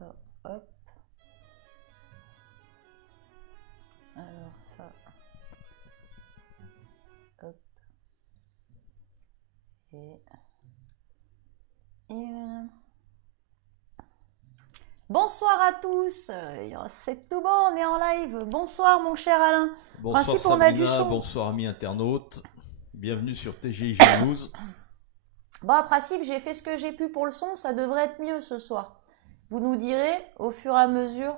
ça, hop. Alors ça, hop. Et voilà. Bonsoir à tous, c'est tout bon, on est en live. Bonsoir mon cher Alain. Bonsoir Principe, Sabrina, on a du son. bonsoir amis internautes, bienvenue sur TGI News. Bon, à principe, j'ai fait ce que j'ai pu pour le son, ça devrait être mieux ce soir. Vous nous direz au fur et à mesure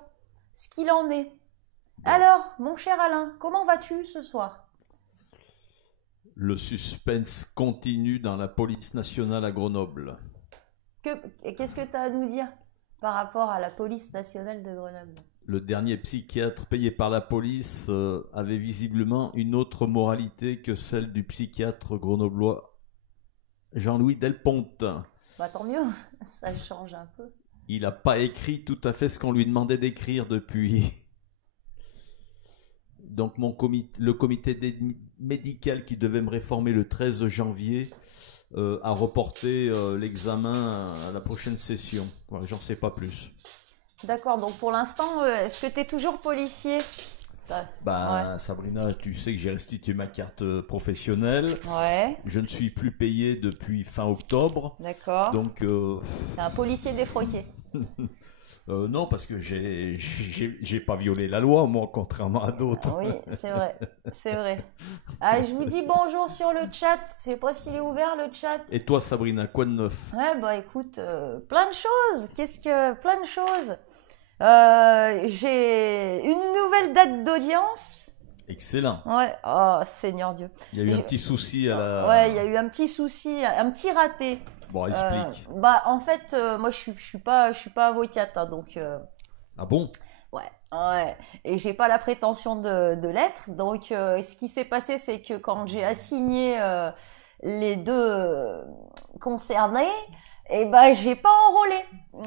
ce qu'il en est. Bon. Alors, mon cher Alain, comment vas-tu ce soir? Le suspense continue dans la police nationale à Grenoble. Qu'est-ce que tu as à nous dire par rapport à la police nationale de Grenoble? Le dernier psychiatre payé par la police avait visiblement une autre moralité que celle du psychiatre grenoblois Jean-Louis Delponte. Bah tant mieux, ça change un peu. Il n'a pas écrit tout à fait ce qu'on lui demandait d'écrire depuis. Donc le comité médical qui devait me réformer le 13 janvier a reporté l'examen à la prochaine session. Voilà, j'en sais pas plus. D'accord, donc pour l'instant, est-ce que tu es toujours policier? Bah, ouais. Sabrina, tu sais que j'ai restitué ma carte professionnelle. Ouais. Je ne suis plus payé depuis fin octobre. D'accord. Donc. T'es un policier défroqué. Non, parce que j'ai pas violé la loi, moi, contrairement à d'autres. Oui, c'est vrai, c'est vrai. Ah, je vous dis bonjour sur le chat. Je sais pas s'il est ouvert le chat. Et toi, Sabrina, quoi de neuf? Ouais, bah écoute, plein de choses. Plein de choses. J'ai une nouvelle date d'audience. Excellent. Ouais. Oh, Seigneur Dieu. Il y a eu un petit souci à la. Ouais, il y a eu un petit souci, un petit raté. Bon, explique. Bah, en fait, moi, je suis pas avocate, hein, donc. Ah bon? Ouais. Et j'ai pas la prétention de l'être. Donc, ce qui s'est passé, c'est que quand j'ai assigné les deux concernés, et ben, j'ai pas enrôlé.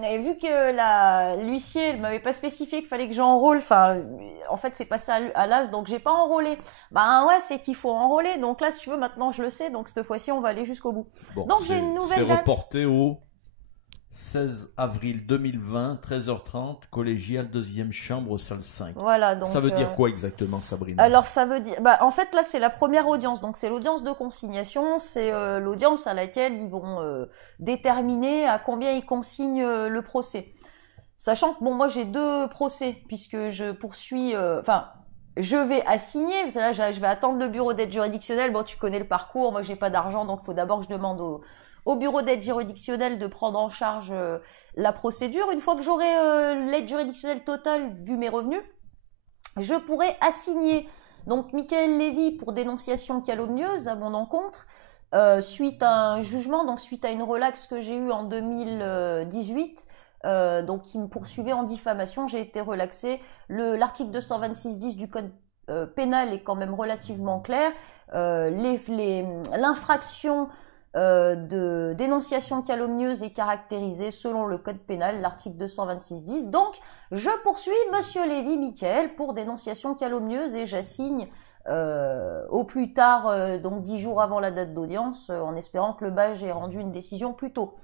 Et vu que l'huissier, elle m'avait pas spécifié qu'il fallait que j'enrôle, enfin, en fait, c'est passé à l'as, donc j'ai pas enrôlé. Ben ouais, c'est qu'il faut enrôler. Donc là, si tu veux, maintenant, je le sais. Donc cette fois-ci, on va aller jusqu'au bout. Bon, donc j'ai une nouvelle date. C'est reporté au 16 avril 2020, 13h30, collégial 2e chambre, salle 5. Voilà, donc, ça veut dire quoi exactement, Sabrina? Alors ça veut dire, bah en fait là c'est la première audience, donc c'est l'audience de consignation, c'est l'audience à laquelle ils vont déterminer à combien ils consignent le procès. Sachant que bon, moi j'ai deux procès puisque je poursuis, je vais assigner, parce que là je vais attendre le bureau d'aide juridictionnelle. Bon, tu connais le parcours, moi j'ai pas d'argent, donc il faut d'abord que je demande au bureau d'aide juridictionnelle de prendre en charge la procédure. Une fois que j'aurai l'aide juridictionnelle totale vu mes revenus, je pourrai assigner donc Michael Lévy pour dénonciation calomnieuse à mon encontre suite à un jugement, donc suite à une relaxe que j'ai eue en 2018. Donc qui me poursuivait en diffamation. J'ai été relaxée. L'article 226-10 du code pénal est quand même relativement clair. L'infraction de dénonciation calomnieuse est caractérisée selon le code pénal, l'article 226-10. Donc, je poursuis Monsieur Lévy Michael pour dénonciation calomnieuse et j'assigne au plus tard, donc 10 jours avant la date d'audience, en espérant que le BAJ ait rendu une décision plus tôt.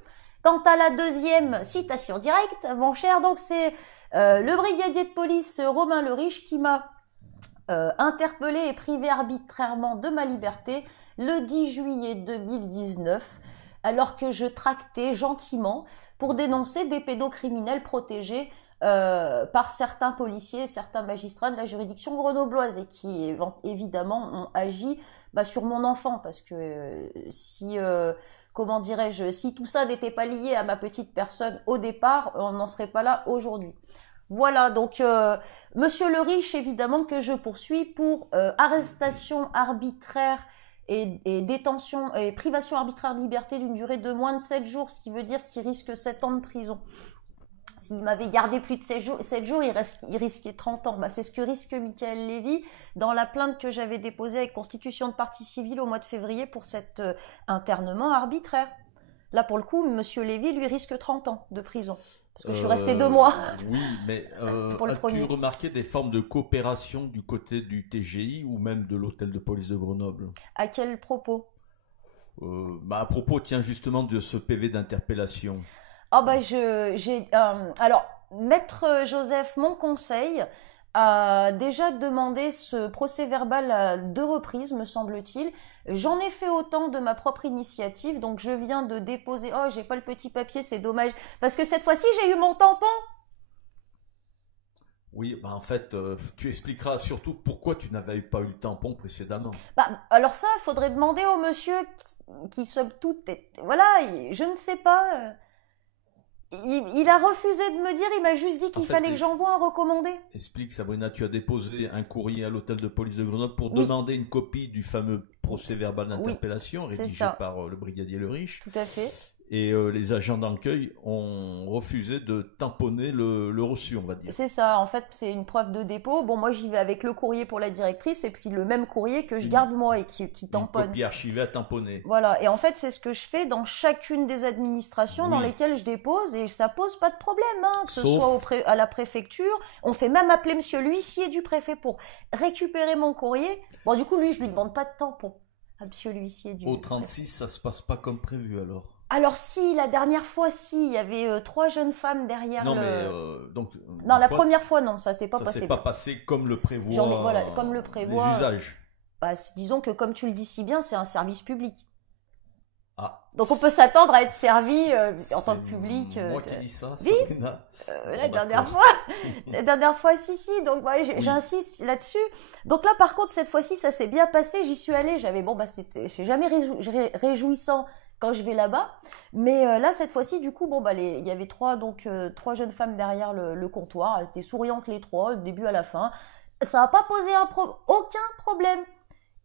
Quant à la deuxième citation directe, mon cher, donc c'est le brigadier de police Romain Leriche qui m'a interpellé et privé arbitrairement de ma liberté le 10 juillet 2019, alors que je tractais gentiment pour dénoncer des pédocriminels protégés par certains policiers et certains magistrats de la juridiction grenobloise et qui évidemment ont agi sur mon enfant, parce que si tout ça n'était pas lié à ma petite personne au départ, on n'en serait pas là aujourd'hui. Voilà, donc Monsieur Leriche, évidemment que je poursuis pour arrestation arbitraire et détention et privation arbitraire de liberté d'une durée de moins de 7 jours, ce qui veut dire qu'il risque 7 ans de prison. S'il m'avait gardé plus de 7 jours, il risquait 30 ans. C'est ce que risque Michael Lévy dans la plainte que j'avais déposée avec constitution de partie civile au mois de février pour cet internement arbitraire. Là, pour le coup, Monsieur Lévy, lui, risque 30 ans de prison. Parce que je suis restée 2 mois. Oui, mais as-tu remarqué des formes de coopération du côté du TGI ou même de l'hôtel de police de Grenoble? À quel propos? À propos, tiens, justement, de ce PV d'interpellation. Alors, Maître Joseph, mon conseil, a déjà demandé ce procès-verbal à 2 reprises, me semble-t-il. J'en ai fait autant de ma propre initiative, donc je viens de déposer... Oh, j'ai pas le petit papier, c'est dommage, parce que cette fois-ci, j'ai eu mon tampon. Oui, bah en fait, tu expliqueras surtout pourquoi tu n'avais pas eu le tampon précédemment. Bah, alors ça, il faudrait demander au monsieur qui somme tout... Voilà, je ne sais pas... Il a refusé de me dire, il m'a juste dit qu'il fallait que j'envoie un recommandé. Explique, Sabrina, tu as déposé un courrier à l'hôtel de police de Grenoble pour Oui. demander une copie du fameux procès-verbal d'interpellation rédigé par le brigadier Le Riche. Tout à fait. Et les agents d'accueil ont refusé de tamponner le reçu, on va dire. C'est ça, en fait, c'est une preuve de dépôt. Bon, moi, j'y vais avec le courrier pour la directrice et puis le même courrier que je garde moi et qui tamponne. Une copie archivée à tamponner. Voilà, et en fait, c'est ce que je fais dans chacune des administrations dans lesquelles je dépose et ça pose pas de problème, hein, que ce soit à la préfecture. On fait même appeler monsieur l'huissier du préfet pour récupérer mon courrier. Bon, du coup, lui, je lui demande pas de tampon. Monsieur l'huissier du Au 36, ça se passe pas comme prévu alors. Alors si, la dernière fois, si, il y avait 3 jeunes femmes derrière non, le... mais donc... Non, la première fois, non, ça s'est pas passé. Ça s'est pas passé comme le prévoit, voilà, comme le prévoit les usages. Bah, disons que comme tu le dis si bien, c'est un service public. Ah. Donc on peut s'attendre à être servi en tant que public. Moi qui dis ça, oui. La dernière fois, si. Donc j'insiste là-dessus. Donc là, par contre, cette fois-ci, ça s'est bien passé. J'y suis allée. C'est jamais réjouissant quand je vais là-bas. Mais là, cette fois-ci, du coup, il y avait 3 jeunes femmes derrière le comptoir. Elles étaient souriantes les 3, du début à la fin. Ça n'a pas posé aucun problème.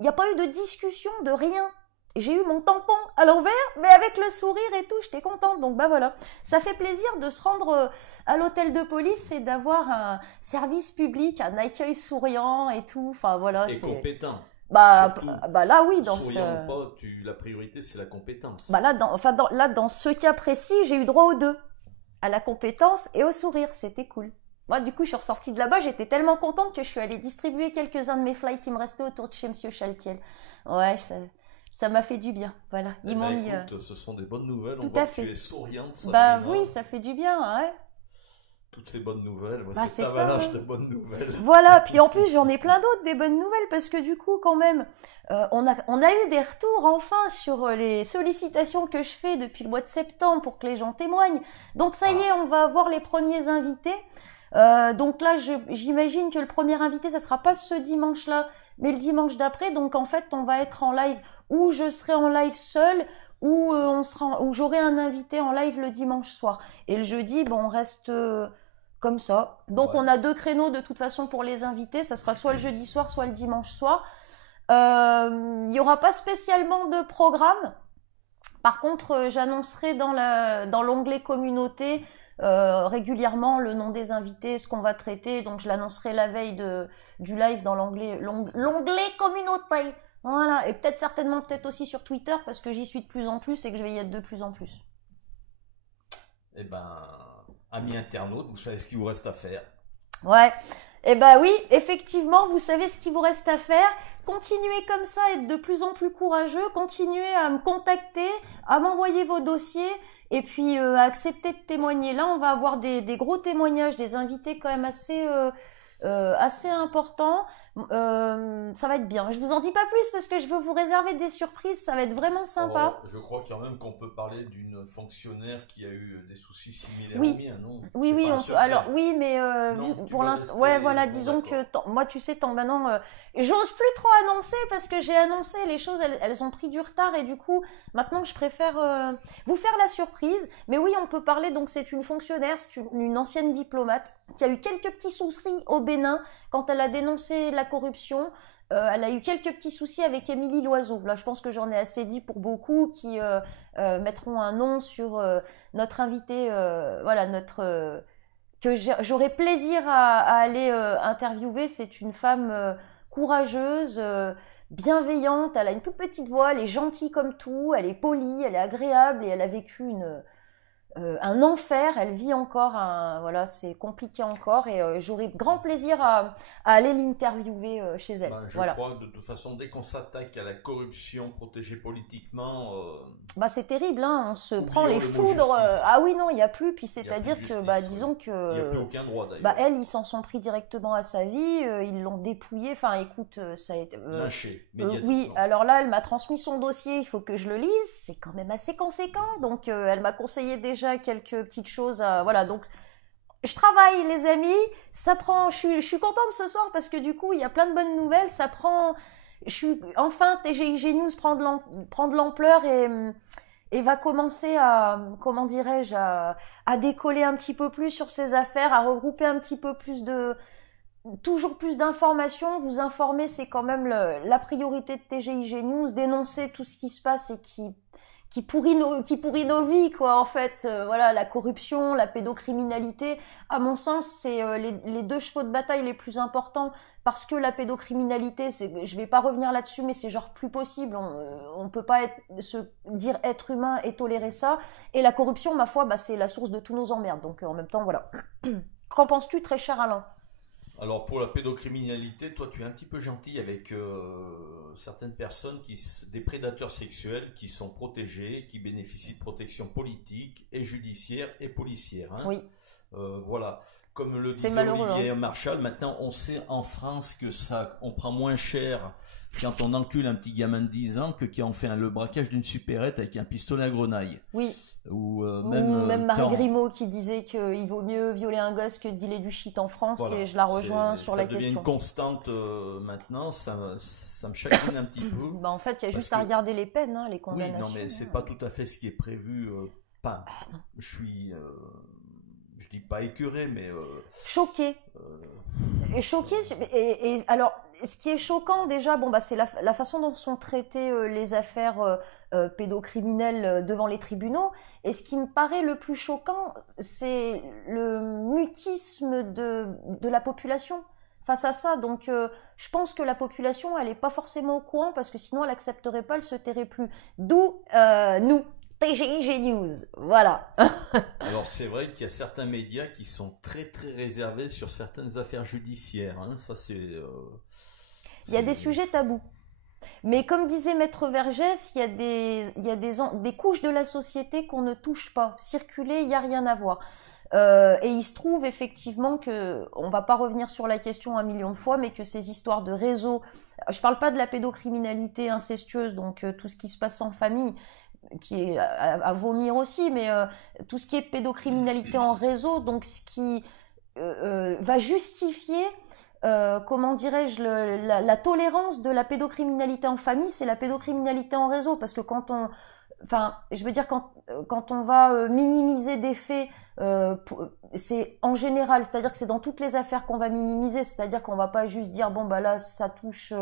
Il n'y a pas eu de discussion, de rien. J'ai eu mon tampon à l'envers, mais avec le sourire et tout, j'étais contente. Donc voilà, ça fait plaisir de se rendre à l'hôtel de police et d'avoir un service public, un accueil souriant et tout. Enfin voilà, et compétent. Là oui, souriant pas, la priorité c'est la compétence. Bah là dans ce cas précis, j'ai eu droit aux 2, à la compétence et au sourire, c'était cool. Moi, du coup, je suis ressortie de là-bas, j'étais tellement contente que je suis allée distribuer quelques-uns de mes fly qui me restaient autour de chez Monsieur Chaltiel. Ouais, ça m'a fait du bien, voilà. Ils m'ont mis... ce sont des bonnes nouvelles, tout on voit à fait. Que tu es souriante, Sabrina. Bah oui, ça fait du bien, ouais. Toutes ces bonnes nouvelles, c'est avalanche de bonnes nouvelles. Voilà, puis en plus j'en ai plein d'autres des bonnes nouvelles parce que du coup quand même, on a eu des retours enfin sur les sollicitations que je fais depuis le mois de septembre pour que les gens témoignent. Donc ça y est, on va avoir les premiers invités. Donc là, j'imagine que le premier invité, ça sera pas ce dimanche-là, mais le dimanche d'après. Donc en fait, on va être en live, ou je serai en live seule, ou ou j'aurai un invité en live le dimanche soir. Et le jeudi, on reste comme ça. Donc on a 2 créneaux de toute façon pour les invités. Ça sera soit le jeudi soir, soit le dimanche soir. Il y aura pas spécialement de programme. Par contre, j'annoncerai dans l'onglet communauté régulièrement le nom des invités, ce qu'on va traiter. Donc je l'annoncerai la veille du live dans l'onglet communauté. Voilà, et peut-être aussi sur Twitter parce que j'y suis de plus en plus et que je vais y être de plus en plus. Eh ben, amis internautes, vous savez ce qu'il vous reste à faire. Ouais, eh ben oui, effectivement, vous savez ce qu'il vous reste à faire. Continuez comme ça, être de plus en plus courageux, continuez à me contacter, à m'envoyer vos dossiers et puis à accepter de témoigner. Là, on va avoir des gros témoignages, des invités quand même assez importants. Ça va être bien. Je vous en dis pas plus parce que je veux vous réserver des surprises. Ça va être vraiment sympa. Je crois quand même qu'on peut parler d'une fonctionnaire qui a eu des soucis similaires aux miens, non? Oui, on peut. Alors oui, mais pour l'instant, ouais, voilà. Disons que moi, tu sais, maintenant, j'ose plus trop annoncer parce que j'ai annoncé les choses. Elles ont pris du retard et du coup, maintenant, je préfère vous faire la surprise. Mais oui, on peut parler. Donc, c'est une fonctionnaire, c'est une ancienne diplomate qui a eu quelques petits soucis au Bénin quand elle a dénoncé la corruption. Elle a eu quelques petits soucis avec Émilie Loiseau. Là, je pense que j'en ai assez dit pour beaucoup qui mettront un nom sur notre invité, que j'aurai plaisir à aller interviewer. C'est une femme courageuse, bienveillante. Elle a une toute petite voix, elle est gentille comme tout, elle est polie, elle est agréable et elle a vécu un enfer. Elle vit encore voilà, c'est compliqué encore et j'aurai grand plaisir à aller l'interviewer chez elle. Je voilà. crois que de toute façon, dès qu'on s'attaque à la corruption protégée politiquement, c'est terrible, hein, on se prend les foudres. Ah oui, non, il n'y a plus. Puis c'est-à-dire que, disons que. Il n'y a plus aucun droit d'ailleurs. Elle, ils s'en sont pris directement à sa vie, ils l'ont dépouillé. Enfin, écoute, ça a été. Lynché, médiatiquement. Oui, alors là, elle m'a transmis son dossier, il faut que je le lise. C'est quand même assez conséquent. Donc, elle m'a conseillé déjà quelques petites choses. Voilà, donc. Je travaille, les amis. Ça prend. Je suis contente ce soir parce que du coup, il y a plein de bonnes nouvelles. Ça prend. Enfin, TGIG News prend de l'ampleur et va commencer à, comment dirais-je, à décoller un petit peu plus sur ses affaires, à regrouper un petit peu plus toujours plus d'informations. Vous informer, c'est quand même la priorité de TGIG News. Dénoncer tout ce qui se passe et qui pourrit nos vies, quoi, en fait. Voilà, la corruption, la pédocriminalité, à mon sens, c'est les deux chevaux de bataille les plus importants, parce que la pédocriminalité, je vais pas revenir là-dessus, mais c'est genre plus possible, on peut pas se dire être humain et tolérer ça, et la corruption, ma foi, c'est la source de tous nos emmerdes, donc en même temps, voilà. Qu'en penses-tu, très cher Alain? Alors pour la pédocriminalité, toi tu es un petit peu gentil avec certaines personnes, des prédateurs sexuels qui sont protégés, qui bénéficient de protection politique et judiciaire et policière. Hein. Oui. Voilà. Comme le disait Olivier Marchal, maintenant on sait en France que on prend moins cher quand on encule un petit gamin de 10 ans que quand on fait le braquage d'une supérette avec un pistolet à grenaille. Oui. Ou même Marie Grimaud qui disait qu'il vaut mieux violer un gosse que de dealer du shit en France, voilà. Et je la rejoins sur la question. Ça devient une constante maintenant, ça me chagrine un petit peu. En fait, il y a juste à regarder les peines, hein, les condamnations. Oui, non mais c'est pas tout à fait ce qui est prévu. Je dis pas écœuré, mais choqué. Choqué. Et alors, ce qui est choquant déjà, c'est la façon dont sont traitées les affaires pédocriminelles devant les tribunaux. Et ce qui me paraît le plus choquant, c'est le mutisme de la population face à ça. Donc, je pense que la population, elle est pas forcément au courant, parce que sinon, elle accepterait pas, elle se tairait plus. D'où nous. TGIG News, voilà. Alors c'est vrai qu'il y a certains médias qui sont très très réservés sur certaines affaires judiciaires. Hein. Ça c'est. Il y a des sujets tabous. Mais comme disait Maître Vergès, il y a des couches de la société qu'on ne touche pas. Circuler, il n'y a rien à voir. Et il se trouve effectivement que, on va pas revenir sur la question 1 million de fois, mais que ces histoires de réseaux, je parle pas de la pédocriminalité incestueuse, donc tout ce qui se passe en famille, qui est à vomir aussi, mais tout ce qui est pédocriminalité en réseau, donc ce qui va justifier, comment dirais-je, la tolérance de la pédocriminalité en famille, c'est la pédocriminalité en réseau, parce que quand on va minimiser des faits, c'est en général, c'est-à-dire que c'est dans toutes les affaires qu'on va minimiser, c'est-à-dire qu'on va pas juste dire là ça touche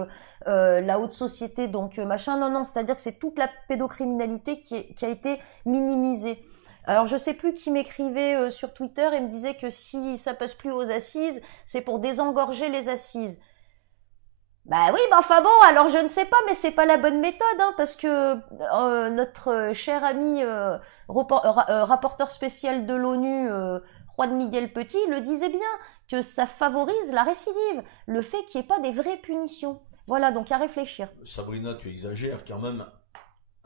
la haute société, donc machin, non, c'est-à-dire que c'est toute la pédocriminalité qui a été minimisée. Alors je sais plus qui m'écrivait sur Twitter et me disait que si ça passe plus aux assises, c'est pour désengorger les assises. Oui, enfin bon, alors je ne sais pas, mais c'est pas la bonne méthode, hein, parce que notre cher ami rapporteur spécial de l'ONU, Juan Miguel Petit, le disait bien, que ça favorise la récidive, le fait qu'il n'y ait pas des vraies punitions. Voilà, donc à réfléchir. Sabrina, tu exagères quand même.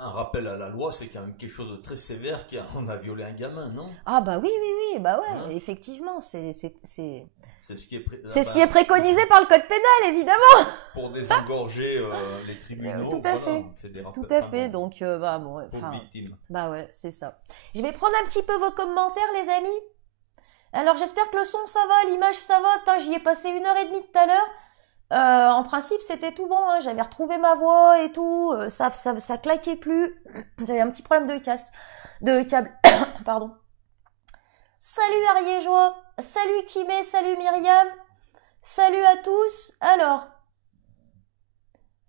Un rappel à la loi, c'est quand même quelque chose de très sévère on a violé un gamin, non? Ah oui, ouais, effectivement, c'est ce qui est préconisé par le code pénal, évidemment. Pour désengorger les tribunaux, tout à fait. On fait des tout à fait, donc pour victimes. Ouais, c'est ça. Je vais prendre un petit peu vos commentaires, les amis. Alors j'espère que le son ça va, l'image ça va. Putain, j'y ai passé 1h30 tout à l'heure. En principe, c'était tout bon, hein. J'avais retrouvé ma voix et tout, ça claquait plus. J'avais un petit problème de câble. Pardon. Salut Ariégeois, salut Kimé, salut Myriam, salut à tous. Alors,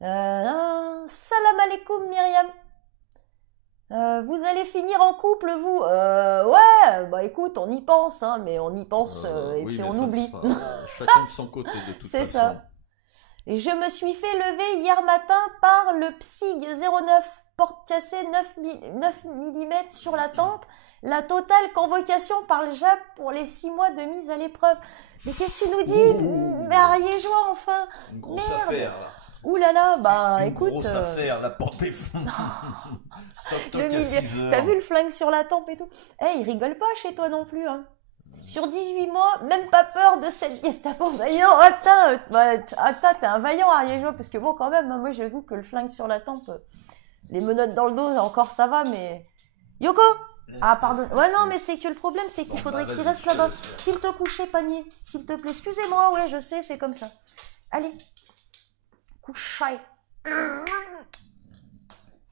salam alaikum Myriam. Vous allez finir en couple, vous? Ouais, écoute, on y pense, hein, mais on y pense et puis on oublie. Chacun de son côté, de toute façon. C'est ça. Je me suis fait lever hier matin par le PSIG 09 porte cassée 9 mm sur la tempe. La totale convocation par le JAP pour les 6 mois de mise à l'épreuve. Mais qu'est-ce que tu nous dis? Mais Ariégeois, enfin. Une grosse Merde. affaire, là. Ouh là là, bah Une écoute. grosse affaire, la porte est toc toc à 6 heures. T'as vu le flingue sur la tempe et tout? Eh, il rigole pas chez toi non plus, hein. Sur 18 mois, même pas peur de cette Gestapo. Bah non, attends, t'es un vaillant Ariégeois, parce que bon, quand même, hein, moi j'avoue que le flingue sur la tempe, les menottes dans le dos, encore ça va, mais... Yoko! Ah, pardon. Ouais, non, mais c'est que le problème, c'est qu'il faudrait qu'il reste là-bas. S'il te coucher, panier. S'il te plaît, excusez-moi, ouais, je sais, c'est comme ça. Allez. Couchez.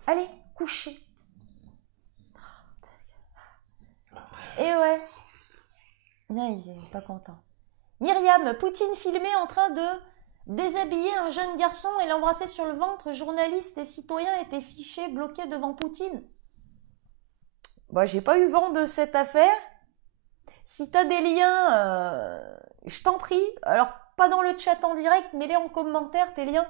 Allez, couchez. Et ouais. Non, il est pas content. Myriam, Poutine filmé en train de déshabiller un jeune garçon et l'embrasser sur le ventre. Journalistes et citoyens étaient fichés, bloqués devant Poutine. Bah, j'ai pas eu vent de cette affaire. Si t'as des liens, je t'en prie. Alors, pas dans le chat en direct, mets-les en commentaire, tes liens.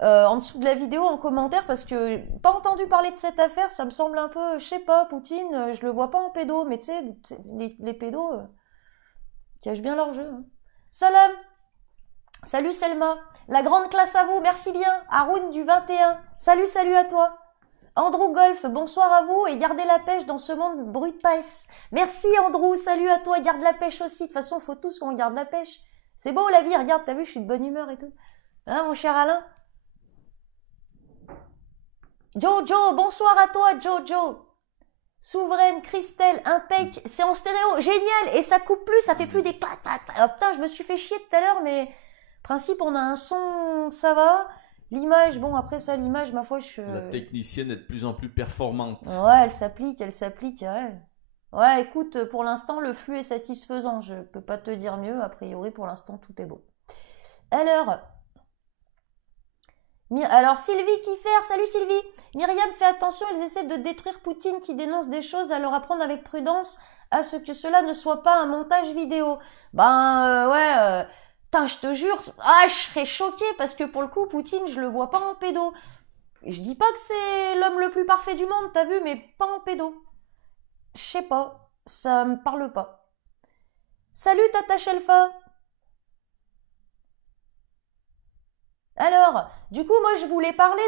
En dessous de la vidéo, en commentaire, parce que pas entendu parler de cette affaire, ça me semble un peu, je sais pas, Poutine, je le vois pas en pédo, mais tu sais, les pédos cachent bien leur jeu. Hein. Salam. Salut Selma. La grande classe à vous, merci bien. Haroun du 21. Salut à toi. Andrew Golf, bonsoir à vous et gardez la pêche dans ce monde brutasse. Merci Andrew, salut à toi, garde la pêche aussi. De toute façon, faut tous qu'on garde la pêche. C'est beau la vie, regarde, t'as vu, je suis de bonne humeur et tout. Hein, mon cher Alain? Jojo, bonsoir à toi, Jojo. Souveraine, Christelle, Impec, c'est en stéréo, génial, et ça coupe plus, ça fait plus des clac, clac, clac. Oh putain, je me suis fait chier tout à l'heure, mais principe, on a un son, ça va. L'image, bon, après ça, l'image, ma foi, La technicienne est de plus en plus performante. Ouais, elle s'applique, ouais. Ouais, écoute, pour l'instant, le flux est satisfaisant, je peux pas te dire mieux, a priori, pour l'instant, tout est beau. Alors, Sylvie Kiffer, salut Sylvie. Myriam, fais attention, ils essaient de détruire Poutine qui dénonce des choses, à leur apprendre avec prudence à ce que cela ne soit pas un montage vidéo. Putain, je te jure, je serais choquée parce que pour le coup, Poutine, je le vois pas en pédo. Je dis pas que c'est l'homme le plus parfait du monde, t'as vu, mais pas en pédo. Je sais pas, ça me parle pas. Salut Tata Shelfa. Alors, du coup, moi, je voulais parler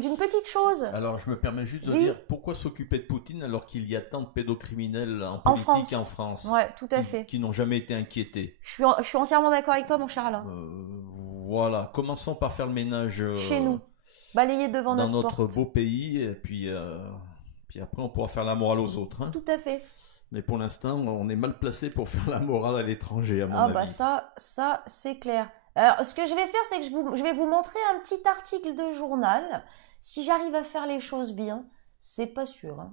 d'une petite chose. Alors, je me permets juste de dire, pourquoi s'occuper de Poutine alors qu'il y a tant de pédocriminels en politique en France Ouais, tout à fait. Qui n'ont jamais été inquiétés. Je suis entièrement d'accord avec toi, mon cher Alain. Voilà, commençons par faire le ménage chez nous, balayer devant dans notre notre beau pays, et puis après, on pourra faire la morale aux autres. Hein. Tout à fait. Mais pour l'instant, on est mal placé pour faire la morale à l'étranger, à mon avis. Ah bah ça, c'est clair. Alors, ce que je vais faire, c'est que je vais vous montrer un petit article de journal. Si j'arrive à faire les choses bien, c'est pas sûr. Hein.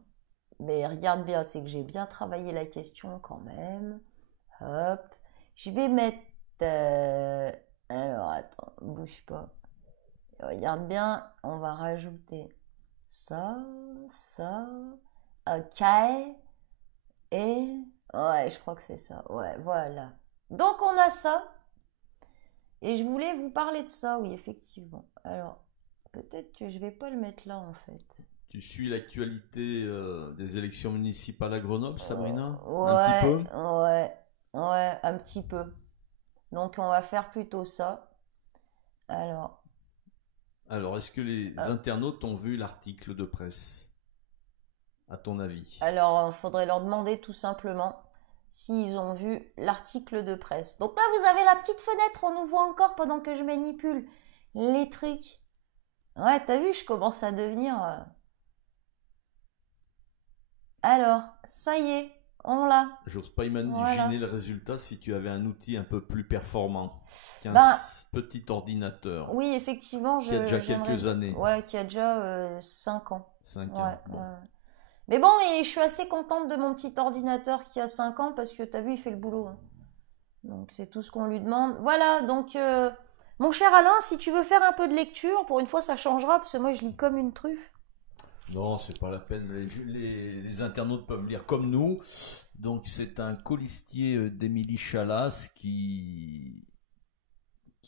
Mais regarde bien, c'est que j'ai bien travaillé la question quand même. Hop. Je vais mettre... Alors, attends, bouge pas. Regarde bien, on va rajouter ça. Ok. Et... Ouais, je crois que c'est ça. Ouais, voilà. Donc, on a ça. Et je voulais vous parler de ça, oui, effectivement. Alors, peut-être que je vais pas le mettre là, en fait. Tu suis l'actualité des élections municipales à Grenoble, Sabrina? Ouais, un petit peu? Ouais, un petit peu. Donc, on va faire plutôt ça. Alors, est-ce que les internautes ont vu l'article de presse, à ton avis? Alors, il faudrait leur demander tout simplement s'ils ont vu l'article de presse. Donc là, vous avez la petite fenêtre, on nous voit encore pendant que je manipule les trucs. Ouais, t'as vu, je commence à devenir... Alors, ça y est, on l'a. J'ose pas imaginer le résultat si tu avais un outil un peu plus performant qu'un petit ordinateur. Oui, effectivement. Qui a déjà quelques années. Ouais, qui a déjà 5 ans. 5 ans, bon. Ouais. Mais bon, et je suis assez contente de mon petit ordinateur qui a 5 ans parce que t'as vu, il fait le boulot. Hein. Donc c'est tout ce qu'on lui demande. Voilà, donc mon cher Alain, si tu veux faire un peu de lecture, pour une fois ça changera parce que moi je lis comme une truffe. Non, c'est pas la peine. Les internautes peuvent lire comme nous. Donc c'est un colistier d'Émilie Chalas qui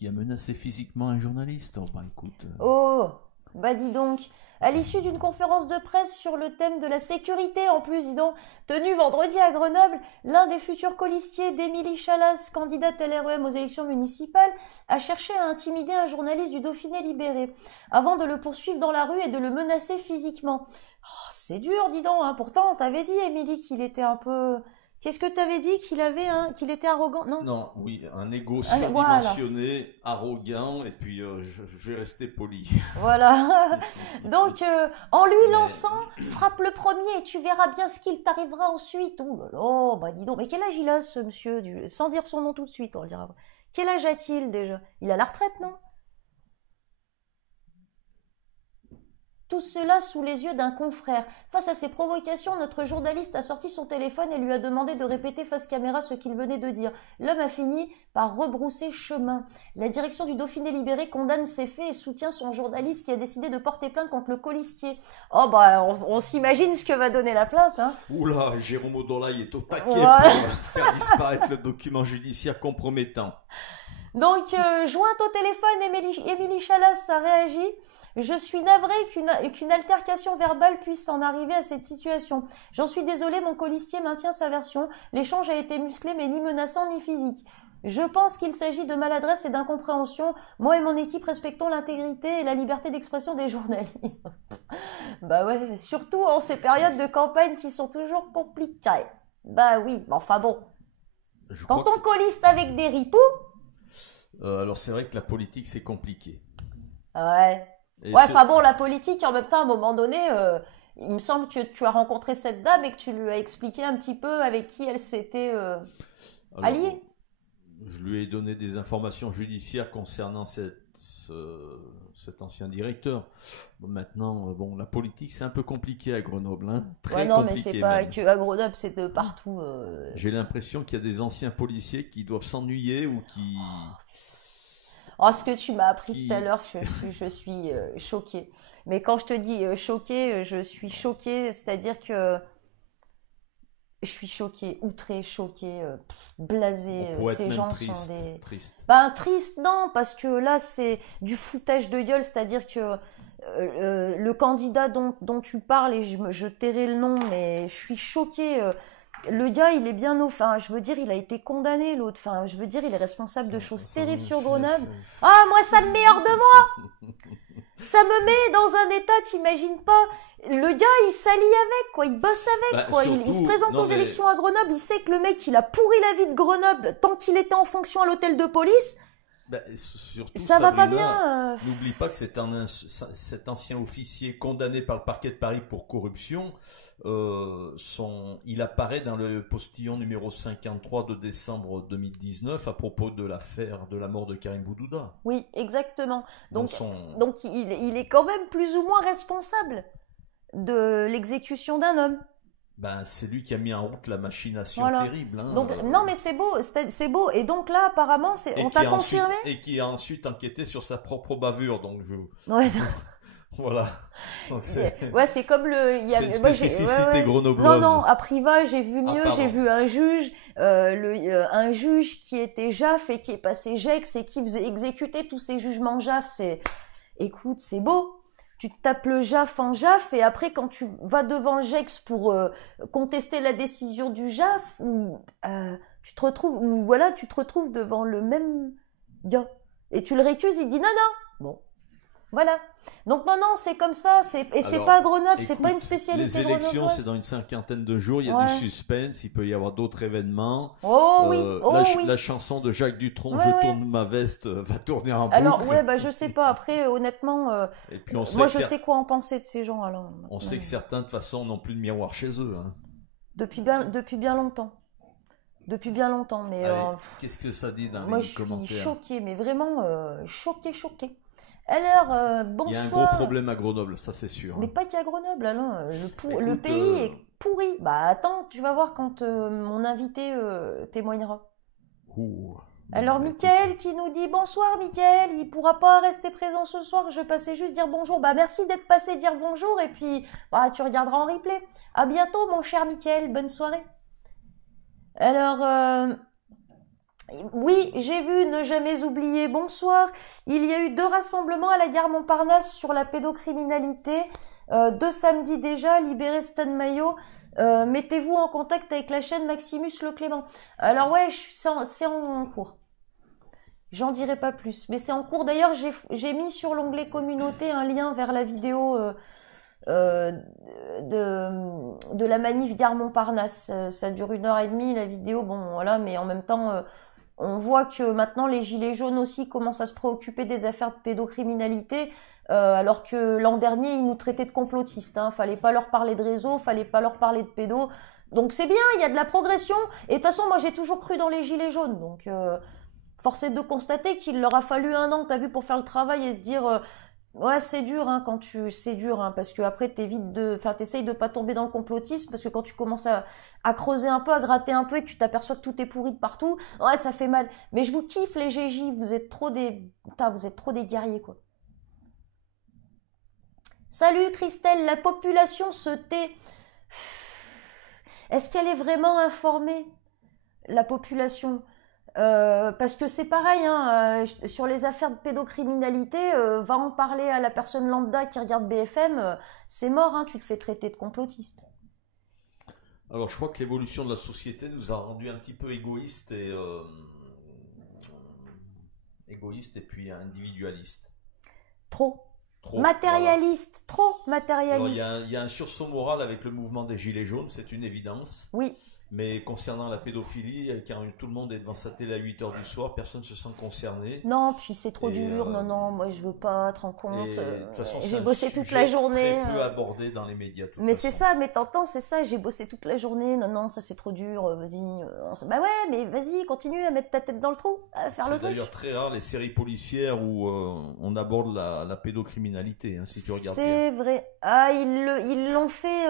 a menacé physiquement un journaliste. Oh bah écoute. Oh, Bah dis donc, à l'issue d'une conférence de presse sur le thème de la sécurité, en plus, dis donc, tenue vendredi à Grenoble, l'un des futurs colistiers d'Émilie Chalas, candidate LREM aux élections municipales, a cherché à intimider un journaliste du Dauphiné libéré, avant de le poursuivre dans la rue et de le menacer physiquement. Oh, c'est dur, dis donc, hein. Pourtant, on t'avait dit, Émilie, qu'il était un peu... Qu'est-ce que t'avais dit qu'il était arrogant, non? Non, oui, un ego Voilà. surdimensionné, arrogant, et puis je vais rester poli. Voilà. Donc, en lui lançant, frappe le premier et tu verras bien ce qu'il t'arrivera ensuite. Oh là là, bah dis donc. Mais quel âge il a, ce monsieur? Sans dire son nom tout de suite, on le dira. Quel âge a-t-il déjà? Il a la retraite, non? Tout cela sous les yeux d'un confrère. Face à ces provocations, notre journaliste a sorti son téléphone et lui a demandé de répéter face caméra ce qu'il venait de dire. L'homme a fini par rebrousser chemin. La direction du Dauphiné libéré condamne ces faits et soutient son journaliste qui a décidé de porter plainte contre le colistier. Oh bah, on s'imagine ce que va donner la plainte, hein. Oula, Jérôme Odola est au taquet Ouais. pour faire disparaître le document judiciaire compromettant. Donc, jointe au téléphone, Émilie Chalas a réagi. Je suis navrée qu'une altercation verbale puisse en arriver à cette situation. J'en suis désolée, mon colistier maintient sa version. L'échange a été musclé, mais ni menaçant ni physique. Je pense qu'il s'agit de maladresse et d'incompréhension. Moi et mon équipe respectons l'intégrité et la liberté d'expression des journalistes. Bah ouais, surtout en ces périodes de campagne qui sont toujours compliquées. Bah oui, mais enfin bon. Quand on coliste avec des ripoux... alors c'est vrai que la politique c'est compliqué. Ouais. Et Ouais, enfin bon, la politique, en même temps, à un moment donné, il me semble que tu as rencontré cette dame et que tu lui as expliqué un petit peu avec qui elle s'était alliée. Je lui ai donné des informations judiciaires concernant cet ancien directeur. Bon, maintenant, bon, la politique c'est un peu compliqué à Grenoble, hein. Très Ouais, non, mais compliqué c'est pas même. que à Grenoble, c'est de partout. J'ai l'impression qu'il y a des anciens policiers qui doivent s'ennuyer ou qui... Oh, ce que tu m'as appris Qui- tout à l'heure, je suis choquée. Mais quand je te dis choquée, je suis choquée, c'est-à-dire que je suis choquée, outrée, choquée, blasée. On pourrait être Ces même gens triste, sont des... triste. Ben, triste, non, parce que là, c'est du foutage de gueule, c'est-à-dire que le candidat dont tu parles, et je tairai le nom, mais je suis choquée. Le gars, il est bien enfin, je veux dire, il a été condamné, l'autre. Enfin, je veux dire, il est responsable de choses terribles sur Grenoble. Ah, moi, ça me met hors de moi! Ça me met dans un état, t'imagines pas? Le gars, il s'allie avec, quoi. Il bosse avec, Bah, quoi. Il se surtout- présente non, aux mais- élections à Grenoble. Il sait que le mec, il a pourri la vie de Grenoble tant qu'il était en fonction à l'hôtel de police. Ben, surtout, Ça va pas Sabrina, bien. N'oublie pas que cet ancien officier condamné par le parquet de Paris pour corruption, il apparaît dans le postillon numéro 53 de décembre 2019 à propos de l'affaire de la mort de Karim Boudouda. Oui, exactement. Donc, Son- donc il est quand même plus ou moins responsable de l'exécution d'un homme. Ben, c'est lui qui a mis en route la machination Voilà. terrible. Hein, Donc, non, mais c'est beau, c'est beau. Et donc là, apparemment, et on qui t'a a ensuite- confirmé? Et qui a ensuite enquêté sur sa propre bavure. Donc, Ouais, voilà. Donc, ouais, c'est comme c'est une moi, spécificité grenobloise. Non, non, à Privas, j'ai vu Ah, mieux, pardon. j'ai vu un juge, un juge qui était JAF et qui est passé GEX et qui faisait exécuter tous ces jugements JAF. Écoute, c'est beau. Tu te tapes le JAF en JAF et après quand tu vas devant le GEX pour contester la décision du JAF, tu te retrouves devant le même gars et tu le récuses, il dit non non. Bon, voilà. Donc non non, c'est comme ça, c'est Alors, pas à Grenoble, c'est écoute, pas une spécialité les élections, grenobloise. c'est dans une cinquantaine de jours. Il y a Ouais. du suspense. Il peut y avoir d'autres événements. Oh oui, La chanson de Jacques Dutronc, Ouais, Je ouais. tourne ma veste, va tourner en boucle. Alors ouais, bah je sais pas. Après, honnêtement, Et puis on sait moi que je sais quoi en penser de ces gens alors. on sait que certains de toute façon n'ont plus de miroir chez eux. Hein. Depuis bien longtemps. Depuis bien longtemps, mais Allez, qu'est-ce que ça dit dans moi les je suis commentaires? choquée, mais vraiment choquée. Alors, Il y a un bonsoir. gros problème à Grenoble, ça c'est sûr. Mais Hein. pas qu'à Grenoble, Alain. Le Écoute, pays est pourri. Bah attends, tu vas voir quand mon invité témoignera. Ouh. Alors Bon, Mickaël qui nous dit bonsoir Mickaël, il pourra pas rester présent ce soir, je passais juste dire bonjour. Bah merci d'être passé dire bonjour et puis bah tu regarderas en replay. À bientôt mon cher Mickaël, bonne soirée. Alors Oui, j'ai vu, ne jamais oublier. Bonsoir. Il y a eu 2 rassemblements à la gare Montparnasse sur la pédocriminalité. 2 samedis déjà, libérez Stan Mayo. Mettez-vous en contact avec la chaîne Maximus Le Clément. Alors ouais, c'est en cours. J'en dirai pas plus, mais c'est en cours. D'ailleurs, j'ai mis sur l'onglet communauté un lien vers la vidéo de la manif gare Montparnasse. Ça dure 1h30 la vidéo, bon voilà, mais en même temps, on voit que maintenant les gilets jaunes aussi commencent à se préoccuper des affaires de pédocriminalité. Alors que l'an dernier, ils nous traitaient de complotistes. Fallait pas leur parler de réseau, fallait pas leur parler de pédo. Donc c'est bien, il y a de la progression. Et de toute façon, moi j'ai toujours cru dans les gilets jaunes. Donc force est de constater qu'il leur a fallu 1 an, t'as vu, pour faire le travail et se dire ouais, c'est dur c'est dur parce que après t'essayes de pas tomber dans le complotisme, parce que quand tu commences à creuser un peu, à gratter un peu et que tu t'aperçois que tout est pourri de partout, ouais, ça fait mal. Mais je vous kiffe les GJ, vous êtes trop des guerriers quoi. Salut Christelle, la population se tait. Est-ce qu'elle est vraiment informée, la population? Parce que c'est pareil, sur les affaires de pédocriminalité, va en parler à la personne lambda qui regarde BFM, c'est mort, tu te fais traiter de complotiste. Alors je crois que l'évolution de la société nous a rendu un petit peu égoïstes et puis individualistes. Trop matérialiste, voilà. Trop matérialiste. Alors, il y a un sursaut moral avec le mouvement des Gilets jaunes, c'est une évidence. Oui. Mais concernant la pédophilie, quand tout le monde est devant sa télé à 8h du soir, personne ne se sent concerné. Non, puis c'est trop dur, non, moi je veux pas, te rends compte. De toute façon, j'ai bossé toute la journée. Très peu abordé dans les médias. Mais c'est ça, mais t'entends, c'est ça, j'ai bossé toute la journée, non, ça c'est trop dur, vas-y. Bah ouais, mais vas-y, continue à mettre ta tête dans le trou, à faire le truc. C'est d'ailleurs très rare les séries policières où on aborde la pédocriminalité, si tu regardes bien. C'est vrai. Ah, ils l'ont fait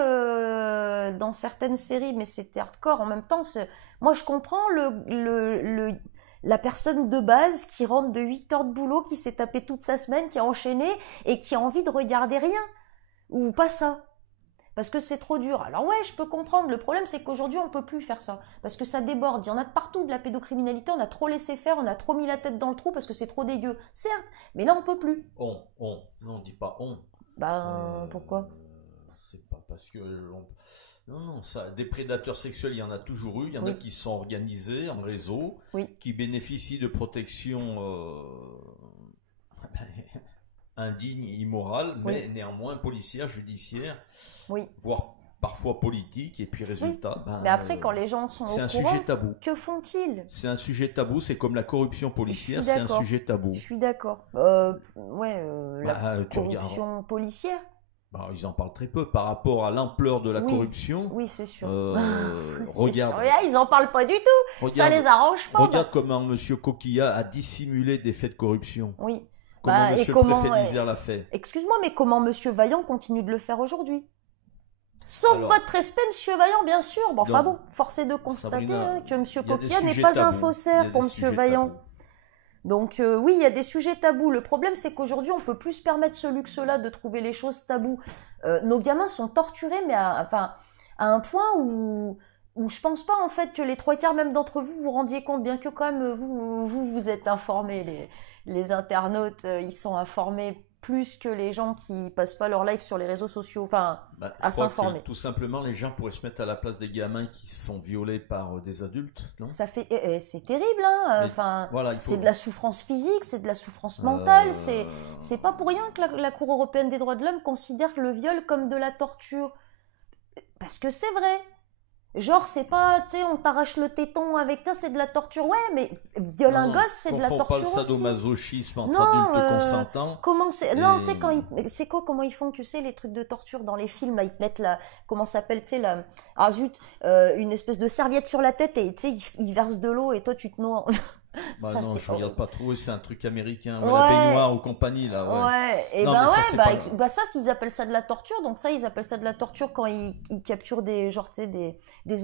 dans certaines séries, mais c'était hardcore. En même temps, moi je comprends la personne de base qui rentre de 8 heures de boulot, qui s'est tapé toute sa semaine, qui a enchaîné et qui a envie de regarder rien. Ou pas ça. Parce que c'est trop dur. Alors ouais, je peux comprendre. Le problème, c'est qu'aujourd'hui, on peut plus faire ça. Parce que ça déborde. Il y en a de partout de la pédocriminalité. On a trop laissé faire. On a trop mis la tête dans le trou parce que c'est trop dégueu. Certes, mais là, on peut plus. Non, on dit pas on. Pourquoi? C'est pas parce que... Non, des prédateurs sexuels, il y en a toujours eu. Il y en a qui sont organisés en réseau, qui bénéficient de protection indigne, immorale, mais néanmoins policière, judiciaire, voire parfois politique. Et puis résultat... mais après, quand les gens sont au courant, c'est un sujet tabou. Que font-ils? C'est un sujet tabou, c'est comme la corruption policière, c'est un sujet tabou. Je suis d'accord. La corruption policière. Ils en parlent très peu par rapport à l'ampleur de la corruption. Oui, c'est sûr. Regarde. Ils en parlent pas du tout. Ça les arrange pas. Regarde comment M. Coquillat a dissimulé des faits de corruption. Oui. Comment M. le préfet d'Isère l'a fait. Excuse-moi, mais comment M. Vaillant continue de le faire aujourd'hui? Sauf votre respect, M. Vaillant, bien sûr. Force est de constater que M. Coquillat n'est pas un faussaire pour M. Vaillant. Donc oui, il y a des sujets tabous. Le problème, c'est qu'aujourd'hui, on peut plus se permettre ce luxe-là de trouver les choses tabous. Nos gamins sont torturés, mais à un point où je pense pas en fait que les 3/4 même d'entre vous vous rendiez compte, bien que quand même vous êtes informés, les internautes, ils sont informés plus que les gens qui passent pas leur life sur les réseaux sociaux, à s'informer. Tout simplement, les gens pourraient se mettre à la place des gamins qui se font violer par des adultes, non? Ça fait, c'est terrible, c'est de la souffrance physique, c'est de la souffrance mentale, c'est pas pour rien que la Cour européenne des droits de l'homme considère le viol comme de la torture. Parce que c'est vrai. Genre, c'est pas, on t'arrache le téton avec ça, c'est de la torture. Ouais, mais viol un gosse, c'est de la torture aussi. On pas le sadomasochisme entre adultes consentants. Comment c'est... Non, tu sais, c'est quoi, comment ils font, tu sais, les trucs de torture dans les films, là, ils te mettent comment ça s'appelle, tu sais, une espèce de serviette sur la tête et, tu sais, ils versent de l'eau et toi, tu te noies. Non, je regarde pas trop, c'est un truc américain, la baignoire ou compagnie, là, et ça, s'ils appellent ça de la torture, donc ça, ils appellent ça de la torture quand ils capturent des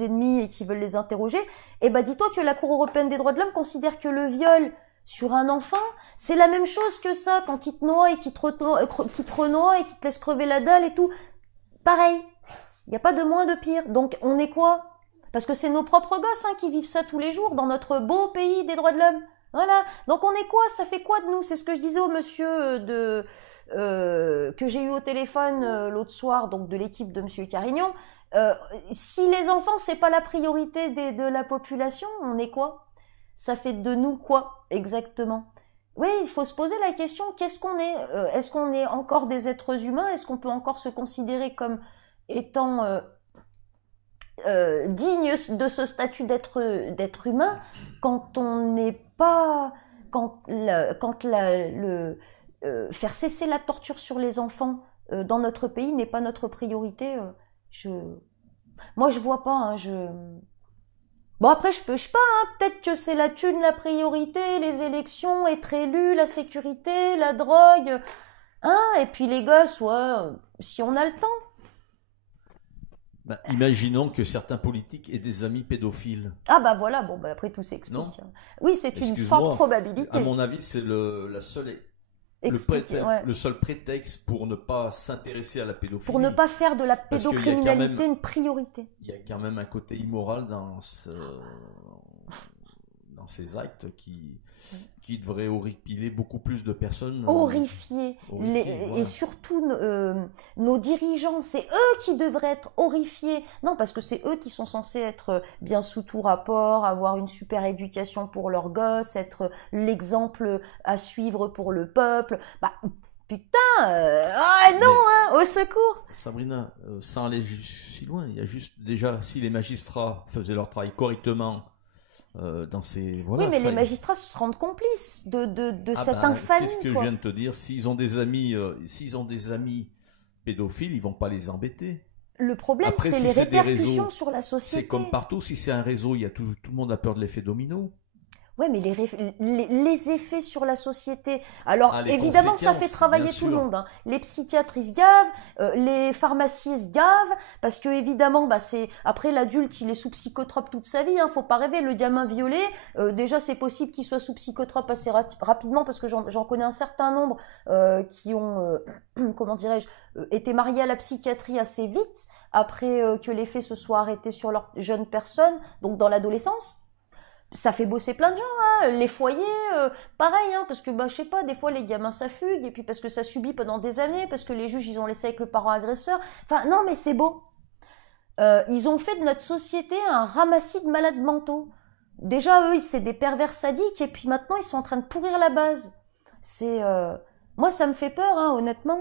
ennemis et qu'ils veulent les interroger, dis-toi que la Cour européenne des droits de l'homme considère que le viol sur un enfant, c'est la même chose que ça, quand il te noie et qu'il te renoie et qu'il te laisse crever la dalle et tout. Pareil. Il n'y a pas de moins de pire. Donc, on est quoi? Parce que c'est nos propres gosses hein, qui vivent ça tous les jours dans notre beau pays des droits de l'homme. Voilà. Donc on est quoi? Ça fait quoi de nous? C'est ce que je disais au monsieur que j'ai eu au téléphone l'autre soir, donc de l'équipe de monsieur Carignon. Si les enfants, c'est pas la priorité de la population, on est quoi? Ça fait de nous quoi exactement? Oui, il faut se poser la question, qu'est-ce qu'on est? Est-ce qu'on est encore des êtres humains? Est-ce qu'on peut encore se considérer comme étant digne de ce statut d'être humain quand on n'est pas... faire cesser la torture sur les enfants dans notre pays n'est pas notre priorité, moi je vois pas, hein, Bon après je sais pas, hein, peut-être que c'est la thune la priorité, les élections, être élu, la sécurité, la drogue, hein, et puis les gosses, ouais, si on a le temps. Bah, imaginons que certains politiques aient des amis pédophiles. Ah bah voilà, bon bah après tout s'explique. Non. Oui, c'est une forte probabilité. À mon avis, c'est le seul prétexte pour ne pas s'intéresser à la pédophilie. Pour ne pas faire de la pédocriminalité une priorité. Il y a quand même un côté immoral dans ces actes qui devraient horripiler beaucoup plus de personnes. Horrifier. Et surtout nos dirigeants, c'est eux qui devraient être horrifiés. Non, parce que c'est eux qui sont censés être bien sous tout rapport, avoir une super éducation pour leurs gosses, être l'exemple à suivre pour le peuple. Bah, putain, au secours. Sabrina, sans aller si loin, il y a juste déjà, si les magistrats faisaient leur travail correctement, oui, mais les magistrats se rendent complices de cette infamie. Qu'est-ce que je viens de te dire? S'ils ont des amis pédophiles, ils vont pas les embêter. Le problème, c'est les répercussions sur la société. C'est comme partout, si c'est un réseau, tout le monde a peur de l'effet domino. Ouais, mais les effets sur la société. Alors, évidemment, ça fait travailler tout le monde. Hein. Les psychiatres, ils se gavent, les pharmacies se gavent, parce que évidemment, après l'adulte, il est sous psychotrope toute sa vie. Hein, faut pas rêver. Le gamin violé, déjà, c'est possible qu'il soit sous psychotrope assez rapidement, parce que j'en connais un certain nombre qui ont, comment dirais-je, été mariés à la psychiatrie assez vite après que les faits se soient arrêtés sur leur jeune personne, donc dans l'adolescence. Ça fait bosser plein de gens, hein. Les foyers, pareil, hein, parce que je sais pas, des fois les gamins ça fugue, et puis parce que ça subit pendant des années, parce que les juges ils ont laissé avec le parent agresseur. Enfin non, mais c'est beau. Ils ont fait de notre société un ramassis de malades mentaux. Déjà eux, c'est des pervers sadiques, et puis maintenant ils sont en train de pourrir la base. Moi ça me fait peur, hein, honnêtement.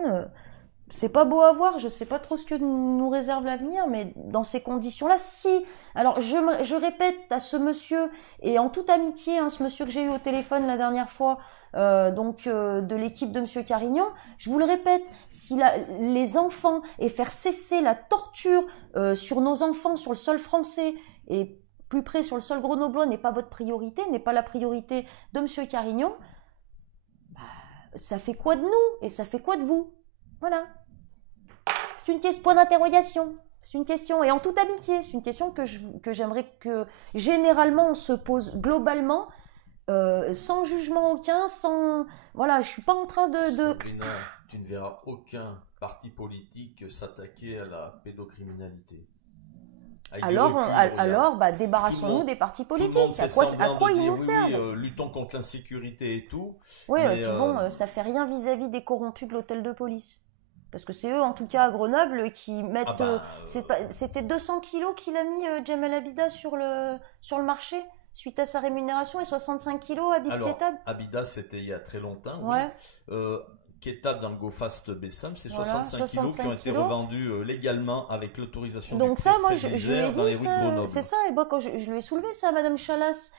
C'est pas beau à voir, je sais pas trop ce que nous réserve l'avenir, mais dans ces conditions-là, si... Alors, je répète à ce monsieur, et en toute amitié, hein, ce monsieur que j'ai eu au téléphone la dernière fois, de l'équipe de monsieur Carignon, je vous le répète, si les enfants, et faire cesser la torture sur nos enfants, sur le sol français, et plus près sur le sol grenoblois, n'est pas votre priorité, n'est pas la priorité de monsieur Carignon, ça fait quoi de nous, et ça fait quoi de vous? Voilà. C'est une question, point d'interrogation. C'est une question, et en toute amitié, c'est une question que j'aimerais que généralement on se pose globalement, sans jugement aucun, sans... Voilà, je suis pas en train de... Sabrina, tu ne verras aucun parti politique s'attaquer à la pédocriminalité. Alors, débarrassons-nous des partis politiques. À quoi ils nous servent? Luttons contre l'insécurité et tout. Oui, puis bon, ça fait rien vis-à-vis des corrompus de l'hôtel de police. Parce que c'est eux, en tout cas à Grenoble, qui mettent... C'était 200 kilos qu'il a mis Djamel Abida sur le marché suite à sa rémunération, et 65 kilos Habib Ketab. Abida, c'était il y a très longtemps, ouais. Oui. Ketab dans le Go Fast Bessam, c'est 65 kilos qui ont été revendus légalement avec l'autorisation donc du ça, moi, préfet je lui ai dans les dit rues de Grenoble. C'est ça, et moi, quand je lui ai soulevé ça, Madame Chalas,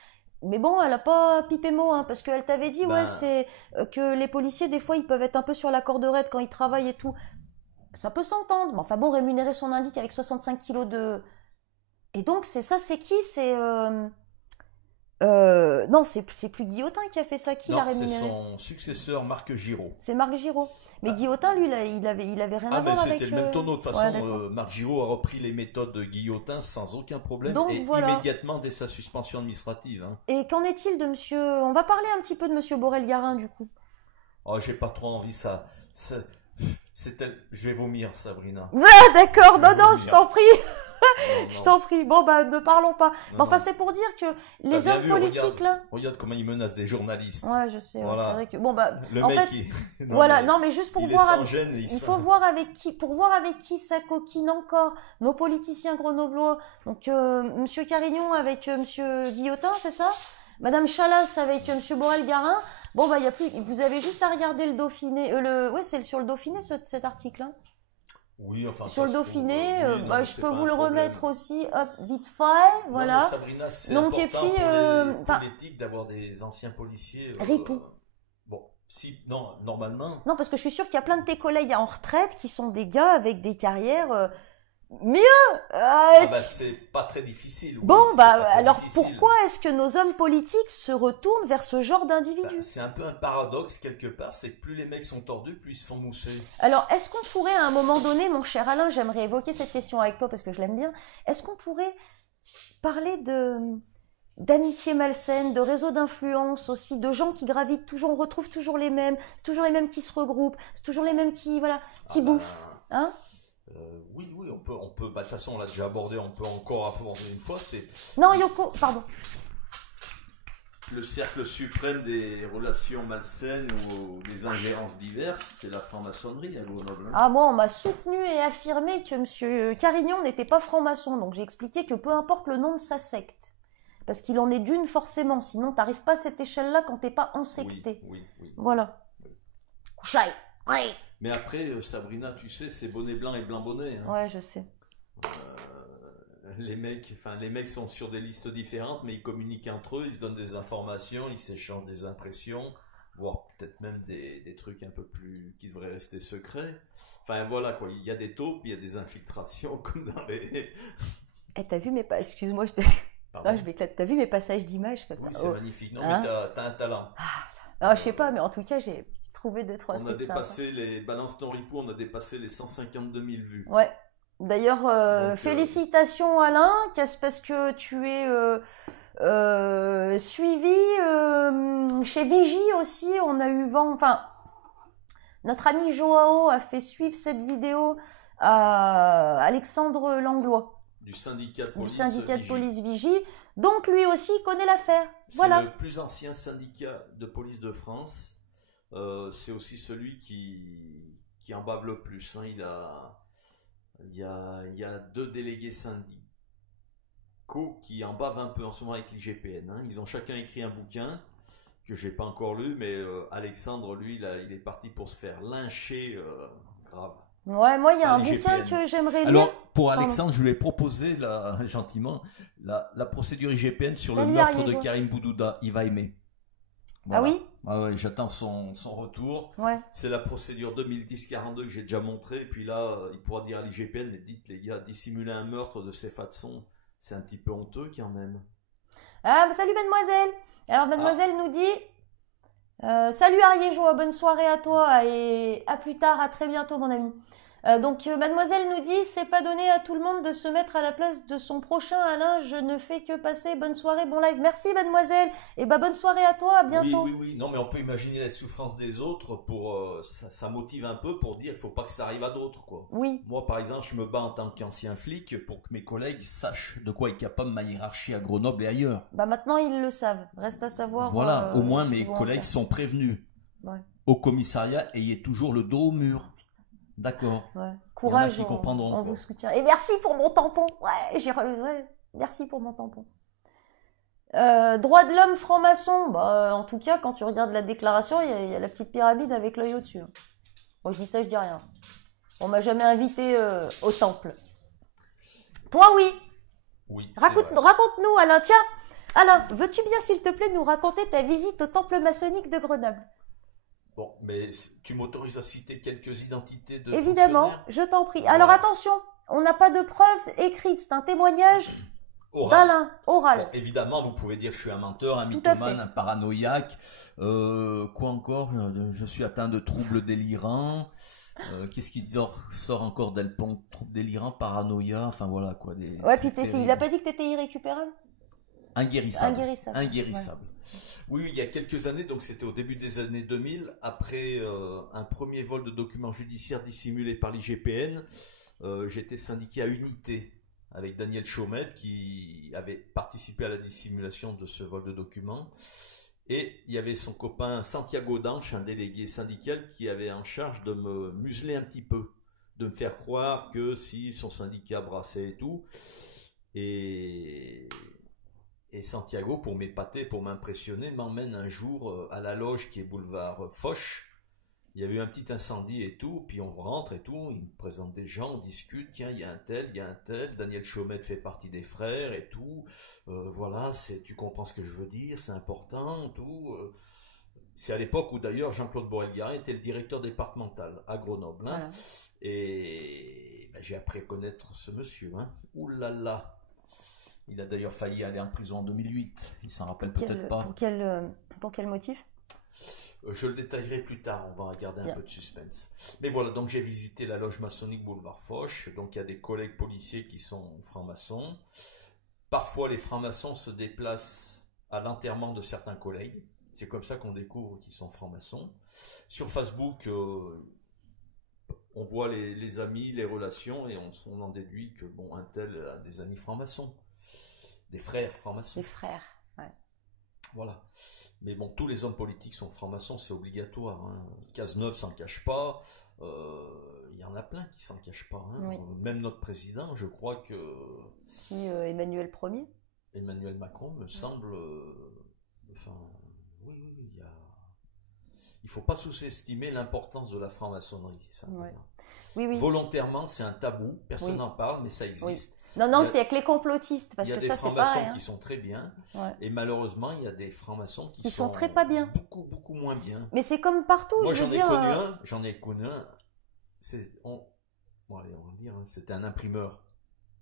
mais bon, elle a pas pipé mot, hein, parce qu'elle t'avait dit, c'est que les policiers, des fois, ils peuvent être un peu sur la corde raide quand ils travaillent et tout. Ça peut s'entendre, mais enfin bon, rémunérer son indique avec 65 kilos de... Et donc, c'est qui? C'est... non, c'est plus Guillotin qui a fait ça, qui l'a rémunéré? C'est son successeur, Marc Giraud. C'est Marc Giraud. Mais Guillotin, lui, il avait rien à voir avec... C'était le même tonneau. De toute façon, Marc Giraud a repris les méthodes de Guillotin sans aucun problème, donc, immédiatement dès sa suspension administrative. Hein. Et qu'en est-il de monsieur... On va parler un petit peu de monsieur Borel-Garin, du coup. Oh, j'ai pas trop envie, je vais vomir, Sabrina. Ah, d'accord, non, je t'en prie. Je t'en prie. Bon, bah, ne parlons pas. Non, Enfin, non. c'est pour dire que T'as les bien hommes vu, politiques, regarde, là. regarde comment il menace des journalistes. Ouais, je sais, ouais, Voilà. c'est vrai que. Bon, bah, Le en mec, fait, non, voilà. mais Non, mais juste pour il est voir. sans gêne. Et Il faut voir avec qui, pour voir avec qui ça coquine encore. Nos politiciens grenoblois. Donc, Monsieur Carignon avec Monsieur Guillotin, c'est ça? Madame Chalas avec Monsieur Borel-Garin. Bon, bah, il y a plus. Vous avez juste à regarder le Dauphiné. Ouais, c'est sur le Dauphiné, cet article, hein. Oui, enfin, Sur ça le se trouve, Dauphiné, oui, non, bah, mais je c'est peux pas vous un le problème. remettre aussi, hop, vite fait, Non, voilà. mais Sabrina, c'est Donc, important et puis, pour les enfin, politiques d'avoir des anciens policiers. Ripoux. Bon, si, non, normalement. Non, parce que je suis sûre qu'il y a plein de tes collègues en retraite qui sont des gars avec des carrières mieux. Ah bah c'est pas très difficile. Oui, Bon, c'est bah pas très alors difficile. pourquoi est-ce que nos hommes politiques se retournent vers ce genre Bah, d'individus? c'est un peu un paradoxe quelque part, c'est que plus les mecs sont tordus, plus ils se font mousser. Alors, est-ce qu'on pourrait à un moment donné, mon cher Alain, j'aimerais évoquer cette question avec toi parce que je l'aime bien, est-ce qu'on pourrait parler d'amitié malsaine, de réseaux d'influence aussi, de gens qui gravitent toujours, on retrouve toujours les mêmes, c'est toujours les mêmes qui se regroupent, c'est toujours les mêmes qui, voilà, qui Ah bah, bouffent, hein? oui, oui, bah, de toute façon, on l'a déjà abordé, on peut encore aborder une fois, c'est Non, Yoko, pardon. le cercle suprême des relations malsaines ou des ingérences diverses, c'est la franc-maçonnerie à Grenoble. Ah, moi, on m'a soutenu et affirmé que Monsieur Carignon n'était pas franc-maçon, donc j'ai expliqué que peu importe le nom de sa secte, parce qu'il en est d'une forcément, sinon t'arrives pas à cette échelle-là quand t'es pas ensecté. Oui. Voilà. Couchaille. Ouais. Mais après, Sabrina, tu sais, c'est bonnet blanc et blanc bonnet. Hein. Ouais, je sais. Les mecs sont sur des listes différentes, mais ils communiquent entre eux, ils se donnent des informations, ils s'échangent des impressions, voire peut-être même des trucs un peu plus qui devraient rester secrets. Enfin voilà quoi, il y a des taupes, il y a des infiltrations comme dans les. Eh, t'as vu excuse-moi, Pardon. non, je m'éclate. T'as vu mes passages d'images? Oui, c'est magnifique. Non, Hein? mais t'as un talent. Non, je sais pas, mais en tout cas, j'ai trouvé 2-3 On a trucs dépassé les Balance ton ripou, on a dépassé les 152 000 vues. sympas. Ouais. D'ailleurs, Donc, félicitations Alain, parce que tu es suivi chez Vigie aussi. On a eu vent. Enfin, notre ami Joao a fait suivre cette vidéo à Alexandre Langlois Du syndicat de du police. syndicat de Vigie. police Vigie. Donc lui aussi connaît l'affaire. C'est Voilà. le plus ancien syndicat de police de France. C'est aussi celui qui en bave le plus. Hein. Il y a 2 délégués syndicaux qui en bavent un peu en ce moment avec l'IGPN. Hein. Ils ont chacun écrit un bouquin que j'ai pas encore lu, mais Alexandre, lui, il est parti pour se faire lyncher grave. Ouais, moi il y a Par un l'IGPN. bouquin que j'aimerais lire. Alors, pour Pardon. Alexandre, je lui ai proposé gentiment la procédure IGPN sur Salut, le meurtre de Ariégeois. Karim Boudouda. Il va aimer. Ah oui? Ah ouais, j'attends son retour. Ouais. C'est la procédure 2010-42 que j'ai déjà montré. Et puis là, il pourra dire à l'IGPN, mais dites les gars, dissimuler un meurtre de ces façons, c'est un petit peu honteux quand même. Ah, bah, salut mademoiselle. Alors mademoiselle nous dit salut Ariégeois, bonne soirée à toi et à plus tard, à très bientôt mon ami. Donc mademoiselle nous dit c'est pas donné à tout le monde de se mettre à la place de son prochain Alain, je ne fais que passer bonne soirée, bon live. Merci mademoiselle et bah bonne soirée à toi, à bientôt. Oui. Non, mais on peut imaginer la souffrance des autres pour ça motive un peu pour dire il faut pas que ça arrive à d'autres quoi. Oui. Moi par exemple, je me bats en tant qu'ancien flic pour que mes collègues sachent de quoi est capable ma hiérarchie à Grenoble et ailleurs. Bah maintenant ils le savent, reste à savoir. Voilà, au moins ce mes qu'ils vont en collègues faire. sont prévenus. Ouais. Au commissariat, ayez toujours le dos au mur. D'accord. Ouais. Courage, qui comprendront, on quoi. vous soutient. Et merci pour mon tampon. Ouais, merci pour mon tampon. Droit de l'homme franc-maçon. Bah, en tout cas, quand tu regardes la déclaration, il y a la petite pyramide avec l'œil au-dessus. Moi, je dis ça, je dis rien. On m'a jamais invité au temple. Toi, oui. Oui. c'est Raconte-nous, Alain. Tiens, Alain, veux-tu bien, s'il te plaît, nous raconter ta visite au temple maçonnique de Grenoble? Bon, mais tu m'autorises à citer quelques identités de Évidemment, fonctionnaires je t'en prie. Voilà. Alors attention, on n'a pas de preuves écrites, c'est un témoignage Oral. d'Alain, oral. Bon, évidemment, vous pouvez dire que je suis un menteur, un Tout à mythomane, fait. un paranoïaque. Quoi encore? Je suis atteint de troubles délirants. Qu'est-ce qui sort encore d'Elpont? Troubles délirants, paranoïa, enfin voilà quoi. Ouais, puis trucs il terribles. a pas dit que t'étais irrécupérable? Inguérissable. Inguérissable. Inguérissable. Oui, il y a quelques années, donc c'était au début des années 2000, après un premier vol de documents judiciaires dissimulés par l'IGPN, j'étais syndiqué à Unité. avec Daniel Chaumette qui avait participé à la dissimulation de ce vol de documents. Et il y avait son copain Santiago Danche, un délégué syndical, qui avait en charge de me museler un petit peu, de me faire croire que si son syndicat brassait et tout. Et Santiago, pour m'épater, pour m'impressionner, m'emmène un jour à la loge qui est boulevard Foch. Il y a eu un petit incendie et tout, puis on rentre et tout, il me présente des gens, on discute, tiens, il y a un tel, Daniel Chaumette fait partie des frères et tout, voilà, tu comprends ce que je veux dire, c'est important, tout. C'est à l'époque où d'ailleurs Jean-Claude Borel-Guérin était le directeur départemental à Grenoble, hein, voilà. Et ben, j'ai appris à connaître ce monsieur, hein. Ouh là là, il a d'ailleurs failli aller en prison en 2008, il s'en rappelle peut-être pas. Pour quel motif ? Je le détaillerai plus tard, on va garder un peu de suspense. Mais voilà, donc j'ai visité la loge maçonnique Boulevard Foch, donc il y a des collègues policiers qui sont francs-maçons. Parfois les francs-maçons se déplacent à l'enterrement de certains collègues, c'est comme ça qu'on découvre qu'ils sont francs-maçons. Sur Facebook, on voit les amis, les relations, et on en déduit que bon, un tel a des amis francs-maçons, des frères francs-maçons. Des frères, ouais. Voilà. Mais bon, tous les hommes politiques sont francs-maçons, c'est obligatoire. Hein. Cazeneuve s'en cache pas. Il y en a plein qui s'en cachent pas. Hein. Oui. Même notre président, je crois que... Emmanuel Ier. Emmanuel Macron, me semble... Enfin, oui, il faut pas sous-estimer l'importance de la franc-maçonnerie. Ça, ouais. Oui. Volontairement, c'est un tabou. Personne n'en parle, mais ça existe. Oui. Non, c'est avec les complotistes, parce que ça, c'est pareil. Il y a des francs-maçons qui sont très bien, et malheureusement, il y a des francs-maçons qui sont très pas bien. Beaucoup moins bien. Mais c'est comme partout, moi, je veux dire... J'en ai connu un, bon, allez, on va dire, c'était un imprimeur.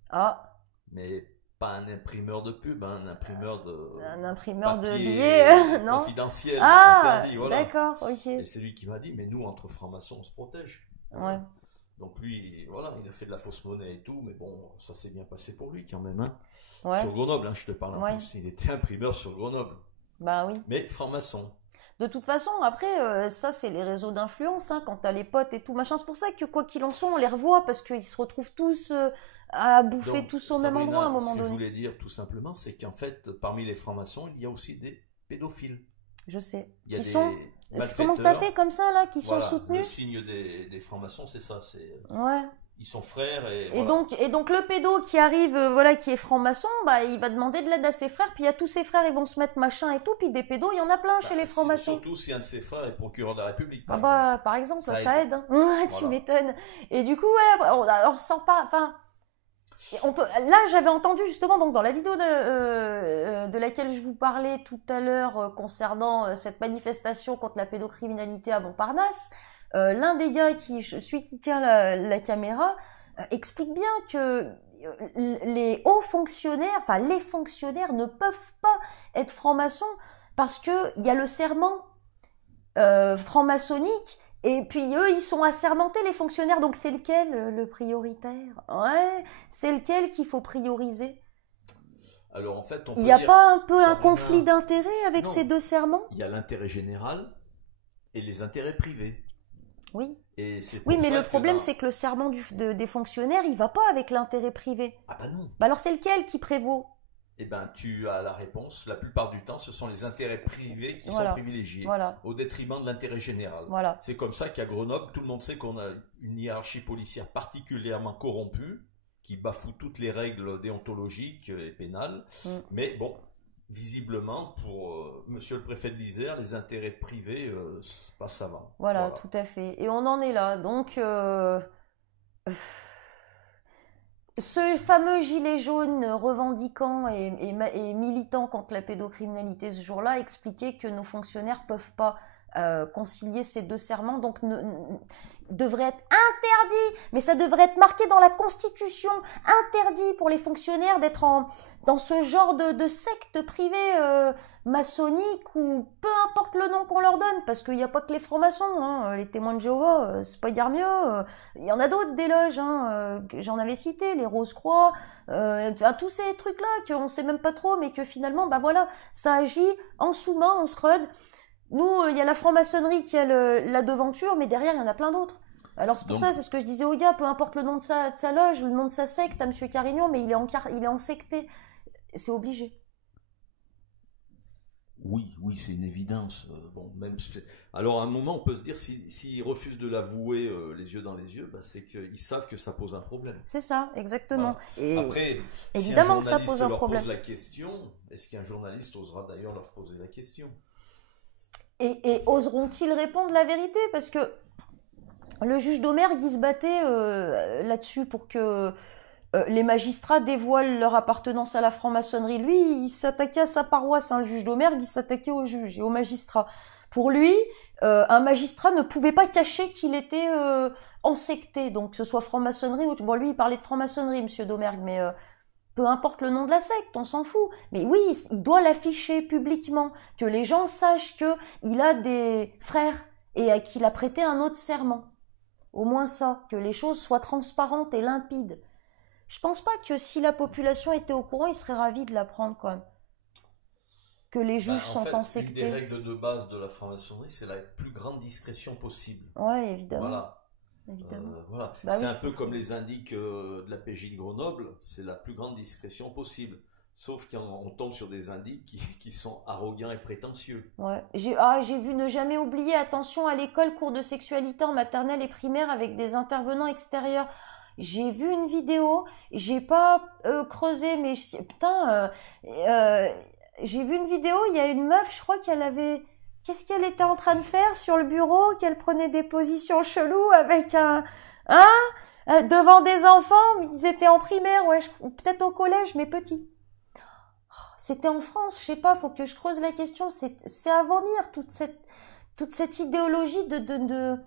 Ah. Mais pas un imprimeur de pub, un imprimeur de... Un imprimeur de billets, non confidentiel, interdit, voilà. D'accord, ok. Et c'est lui qui m'a dit, mais nous, entre francs-maçons, on se protège. Ouais. Donc lui, voilà, il a fait de la fausse monnaie et tout, mais bon, ça s'est bien passé pour lui quand même. Hein. Ouais. Sur Grenoble, hein, je te parle en plus. Il était imprimeur sur Grenoble. Bah oui. Mais franc-maçon. De toute façon, après, ça c'est les réseaux d'influence, hein, quand t'as les potes et tout, machin. C'est pour ça que quoi qu'il en soit, on les revoit, parce qu'ils se retrouvent tous à bouffer. Donc, tous au même endroit à un moment donné. Ce que je voulais dire tout simplement, c'est qu'en fait, parmi les francs-maçons, il y a aussi des pédophiles. Je sais. Il y a des comment t'as fait comme ça, là, qui sont soutenus? Le signe des francs-maçons, c'est ça. Ouais. Ils sont frères et donc le pédo qui arrive, qui est franc-maçon, bah il va demander de l'aide à ses frères, puis il y a tous ses frères, ils vont se mettre machin et tout, puis des pédos, il y en a plein chez les francs-maçons. Surtout si un de ses frères est procureur de la République. Par exemple, ça aide. Hein. Voilà. Tu m'étonnes. Et du coup, on sent pas, enfin, là, j'avais entendu justement donc dans la vidéo de laquelle je vous parlais tout à l'heure concernant cette manifestation contre la pédocriminalité à Montparnasse. L'un des gars celui qui tient la caméra, explique bien que les hauts fonctionnaires, enfin les fonctionnaires ne peuvent pas être francs-maçons parce que il y a le serment franc-maçonnique et puis eux ils sont assermentés les fonctionnaires, donc c'est lequel le prioritaire? Ouais, c'est lequel qu'il faut prioriser? Alors en fait, il n'y a pas un peu un conflit d'intérêts avec ces deux serments? Il y a l'intérêt général et les intérêts privés. Oui. Oui, mais le problème, c'est que le serment des fonctionnaires, il va pas avec l'intérêt privé. Ah bah non. Bah alors c'est lequel qui prévaut? Eh ben, tu as la réponse. La plupart du temps, ce sont les intérêts privés qui sont privilégiés, au détriment de l'intérêt général. Voilà. C'est comme ça qu'à Grenoble, tout le monde sait qu'on a une hiérarchie policière particulièrement corrompue, qui bafoue toutes les règles déontologiques et pénales. Mais bon, visiblement, pour monsieur le préfet de l'Isère, les intérêts privés passent avant. Voilà, tout à fait. Et on en est là. Donc, ce fameux gilet jaune revendiquant et militant contre la pédocriminalité ce jour-là expliquait que nos fonctionnaires ne peuvent pas concilier ces deux serments, donc devrait être interdit, mais ça devrait être marqué dans la Constitution, interdit pour les fonctionnaires d'être dans ce genre de secte privée maçonnique ou peu importe le nom qu'on leur donne, parce qu'il n'y a pas que les francs-maçons, hein, les témoins de Jéhovah, c'est pas dire mieux, il y en a d'autres des loges, que j'en avais cité, les Rose-Croix, tous ces trucs-là qu'on sait même pas trop, mais que finalement, bah voilà, ça agit en sous-main, en scrud. Nous, il y a la franc-maçonnerie qui a la devanture, mais derrière, il y en a plein d'autres. Alors c'est pour Donc, ça, c'est ce que je disais au gars, peu importe le nom de sa loge, le nom de sa secte, à Monsieur Carignan, mais il est en secté. C'est obligé. oui, oui, c'est une évidence. Bon, alors, à un moment, on peut se dire, s'ils refusent de l'avouer les yeux dans les yeux, bah, c'est qu'ils savent que ça pose un problème. C'est ça, exactement. Voilà. Et Après, si un évidemment que ça journaliste pose un leur problème. pose la question, est-ce qu'un journaliste osera d'ailleurs leur poser la question? Et oseront-ils répondre la vérité? Parce que le juge Domergue, il se battait là-dessus pour que les magistrats dévoilent leur appartenance à la franc-maçonnerie. Lui, il s'attaquait à sa paroisse, hein, le juge Domergue, il s'attaquait aux juges et aux magistrats. Pour lui, un magistrat ne pouvait pas cacher qu'il était ensecté, donc que ce soit franc-maçonnerie ou... Bon, lui, il parlait de franc-maçonnerie, monsieur Domergue, mais peu importe le nom de la secte, on s'en fout. Mais oui, il doit l'afficher publiquement, que les gens sachent qu'il a des frères et qu'il a prêté un autre serment. Au moins ça, que les choses soient transparentes et limpides. Je pense pas que si la population était au courant, ils seraient ravis de l'apprendre quand même. Que les juges En sont fait, ensectés. une des règles de base de la franc-maçonnerie, c'est la plus grande discrétion possible. Ouais, évidemment. Voilà. Évidemment. Voilà. Bah c'est oui. un peu comme les indiques de la PJ de Grenoble, c'est la plus grande discrétion possible. Sauf qu'on tombe sur des indiques qui sont arrogants et prétentieux. Ouais. J'ai vu ne jamais oublier, attention à l'école, cours de sexualité en maternelle et primaire avec des intervenants extérieurs. J'ai vu une vidéo, j'ai pas creusé, mais putain, j'ai vu une vidéo, il y a une meuf, je crois qu'elle avait... Qu'est-ce qu'elle était en train de faire sur le bureau? Qu'elle prenait des positions cheloues avec devant des enfants, ils étaient en primaire, ouais, peut-être au collège, mais petits. C'était en France, je sais pas, faut que je creuse la question, c'est à vomir, toute cette idéologie de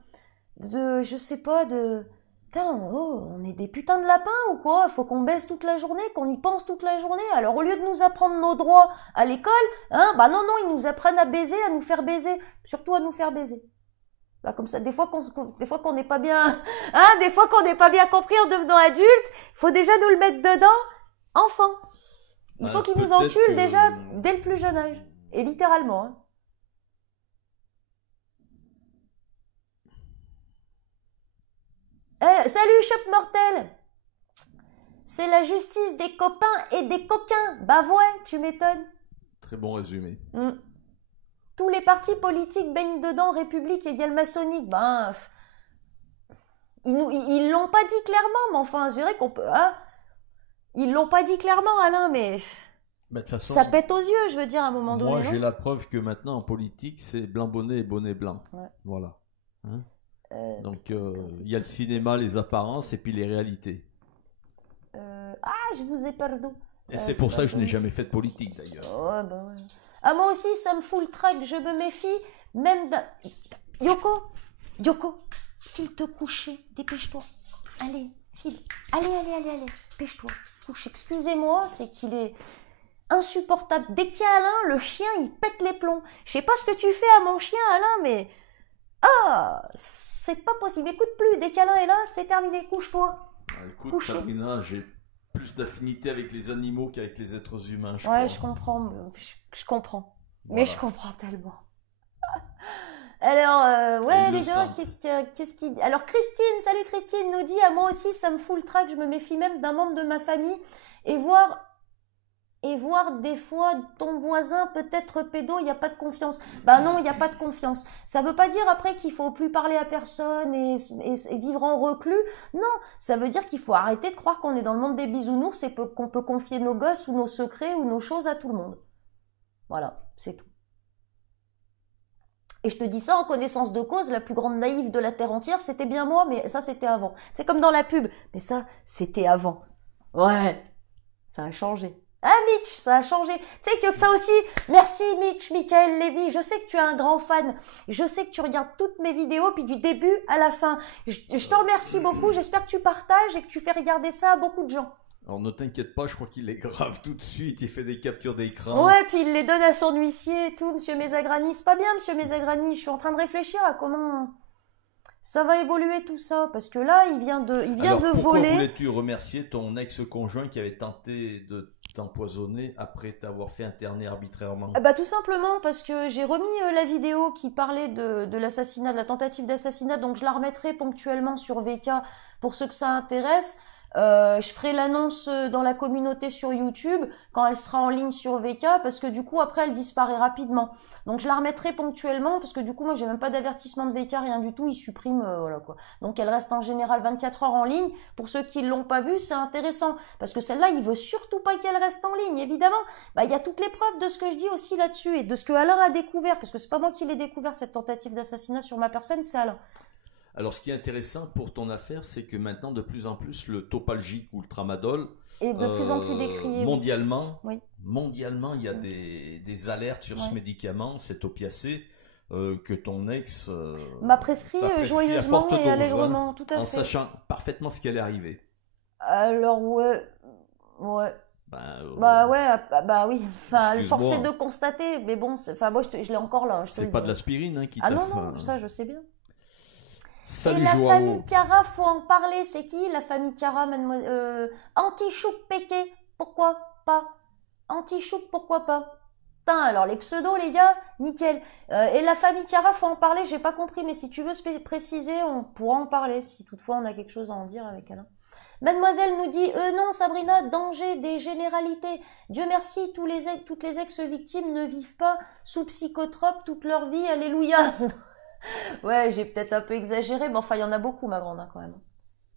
je sais pas, putain, oh, on est des putains de lapins ou quoi? Faut qu'on baise toute la journée, qu'on y pense toute la journée. Alors au lieu de nous apprendre nos droits à l'école, bah non, ils nous apprennent à baiser, à nous faire baiser, surtout à nous faire baiser. Bah comme ça, des fois qu'on n'est pas bien, des fois qu'on n'est pas bien compris en devenant adulte, il faut déjà nous le mettre dedans, enfant. Il faut qu'ils nous enculent déjà dès le plus jeune âge, et littéralement. Hein. Salut Chop Mortel. C'est la justice des copains et des coquins. Bah ouais, tu m'étonnes. Très bon résumé. Tous les partis politiques baignent dedans, République égale maçonnique. Ben, ils l'ont pas dit clairement, mais enfin, c'est vrai qu'on peut... Ils l'ont pas dit clairement, Alain, mais... De toute façon, ça pète aux yeux, je veux dire, à un moment donné. Moi, j'ai la preuve que maintenant, en politique, c'est blanc bonnet et bonnet blanc. Ouais. Voilà. Hein donc, il y a le cinéma, les apparences et puis les réalités. Je vous ai perdu. Et c'est pour ça que je n'ai jamais fait de politique, d'ailleurs. Ouais, bah ouais. Moi aussi, ça me fout le trac. Je me méfie même d'un... Yoko, file te coucher. Dépêche-toi. Allez, file. Allez. Dépêche-toi. Couche. Excusez-moi, c'est qu'il est... insupportable. Dès qu'il y a Alain, le chien, il pète les plombs. Je sais pas ce que tu fais à mon chien, Alain, mais... c'est pas possible. Écoute plus. Dès qu'Alain est là, c'est terminé. Couche-toi. Écoute, Sabrina, j'ai plus d'affinité avec les animaux qu'avec les êtres humains, je Ouais, crois. je comprends. Je comprends. Voilà. Mais je comprends tellement. Alors, ouais, les gars, qu'est-ce qui... Alors, Christine, salut Christine, nous dit, moi aussi, ça me fout le trac, je me méfie même d'un membre de ma famille, et voir des fois ton voisin peut-être pédo, il n'y a pas de confiance. Bah non, il n'y a pas de confiance. Ça veut pas dire après qu'il faut plus parler à personne et vivre en reclus. Non, ça veut dire qu'il faut arrêter de croire qu'on est dans le monde des bisounours et qu'on peut confier nos gosses ou nos secrets ou nos choses à tout le monde. Voilà, c'est tout. Et je te dis ça en connaissance de cause, la plus grande naïve de la terre entière, c'était bien moi, mais ça c'était avant. C'est comme dans la pub, mais ça c'était avant. Ouais, ça a changé. Mitch, ça a changé. Tu sais que ça aussi, merci Mitch, Michael Lévy, je sais que tu es un grand fan, je sais que tu regardes toutes mes vidéos, puis du début à la fin. Je te remercie beaucoup, j'espère que tu partages et que tu fais regarder ça à beaucoup de gens. Alors ne t'inquiète pas, je crois qu'il les grave tout de suite, il fait des captures d'écran. Ouais, puis il les donne à son huissier et tout, monsieur Mésagrani. C'est pas bien, monsieur Mésagrani, je suis en train de réfléchir à comment ça va évoluer tout ça, parce que là, il vient de voler. Pourquoi voulais-tu remercier ton ex-conjoint qui avait tenté de t'a empoisonné après t'avoir fait interner arbitrairement? Bah tout simplement parce que j'ai remis la vidéo qui parlait de l'assassinat, de la tentative d'assassinat, donc je la remettrai ponctuellement sur VK pour ceux que ça intéresse. Je ferai l'annonce dans la communauté sur YouTube quand elle sera en ligne sur VK parce que du coup après elle disparaît rapidement. Donc je la remettrai ponctuellement parce que du coup moi j'ai même pas d'avertissement de VK, rien du tout, ils suppriment voilà quoi. Donc elle reste en général 24 heures en ligne. Pour ceux qui l'ont pas vue, c'est intéressant parce que celle-là, il veut surtout pas qu'elle reste en ligne, évidemment. Bah il y a toutes les preuves de ce que je dis aussi là-dessus et de ce que Alain a découvert parce que c'est pas moi qui l'ai découvert cette tentative d'assassinat sur ma personne, c'est Alain. Alors, ce qui est intéressant pour ton affaire, c'est que maintenant, de plus en plus, le Topalgic ou le Tramadol, et de plus en plus décrié. Mondialement, oui. Mondialement, il y a des alertes sur ce médicament, cet opiacé, que ton ex m'a prescrit joyeusement et allègrement, tout à fait. En sachant parfaitement ce qui allait arriver. Alors, ouais. Bah oui, enfin, force est de constater, mais bon, enfin, moi je l'ai encore là. C'est pas de l'aspirine qui t'a fait. Ah non, ça je sais bien. Salut, et la Joao. famille Cara, faut en parler. C'est qui la famille Cara, mademoiselle Anti-Chouk Péqué, pourquoi pas? Anti-Chouk, pourquoi pas? Putain, alors les pseudos, les gars, nickel. Et la famille Cara, faut en parler, j'ai pas compris, mais si tu veux préciser, on pourra en parler, si toutefois on a quelque chose à en dire avec Alain. Mademoiselle nous dit non Sabrina, danger des généralités. Dieu merci, toutes les ex-victimes ne vivent pas sous psychotrope toute leur vie, alléluia. Ouais, j'ai peut-être un peu exagéré, mais enfin il y en a beaucoup ma grande quand même.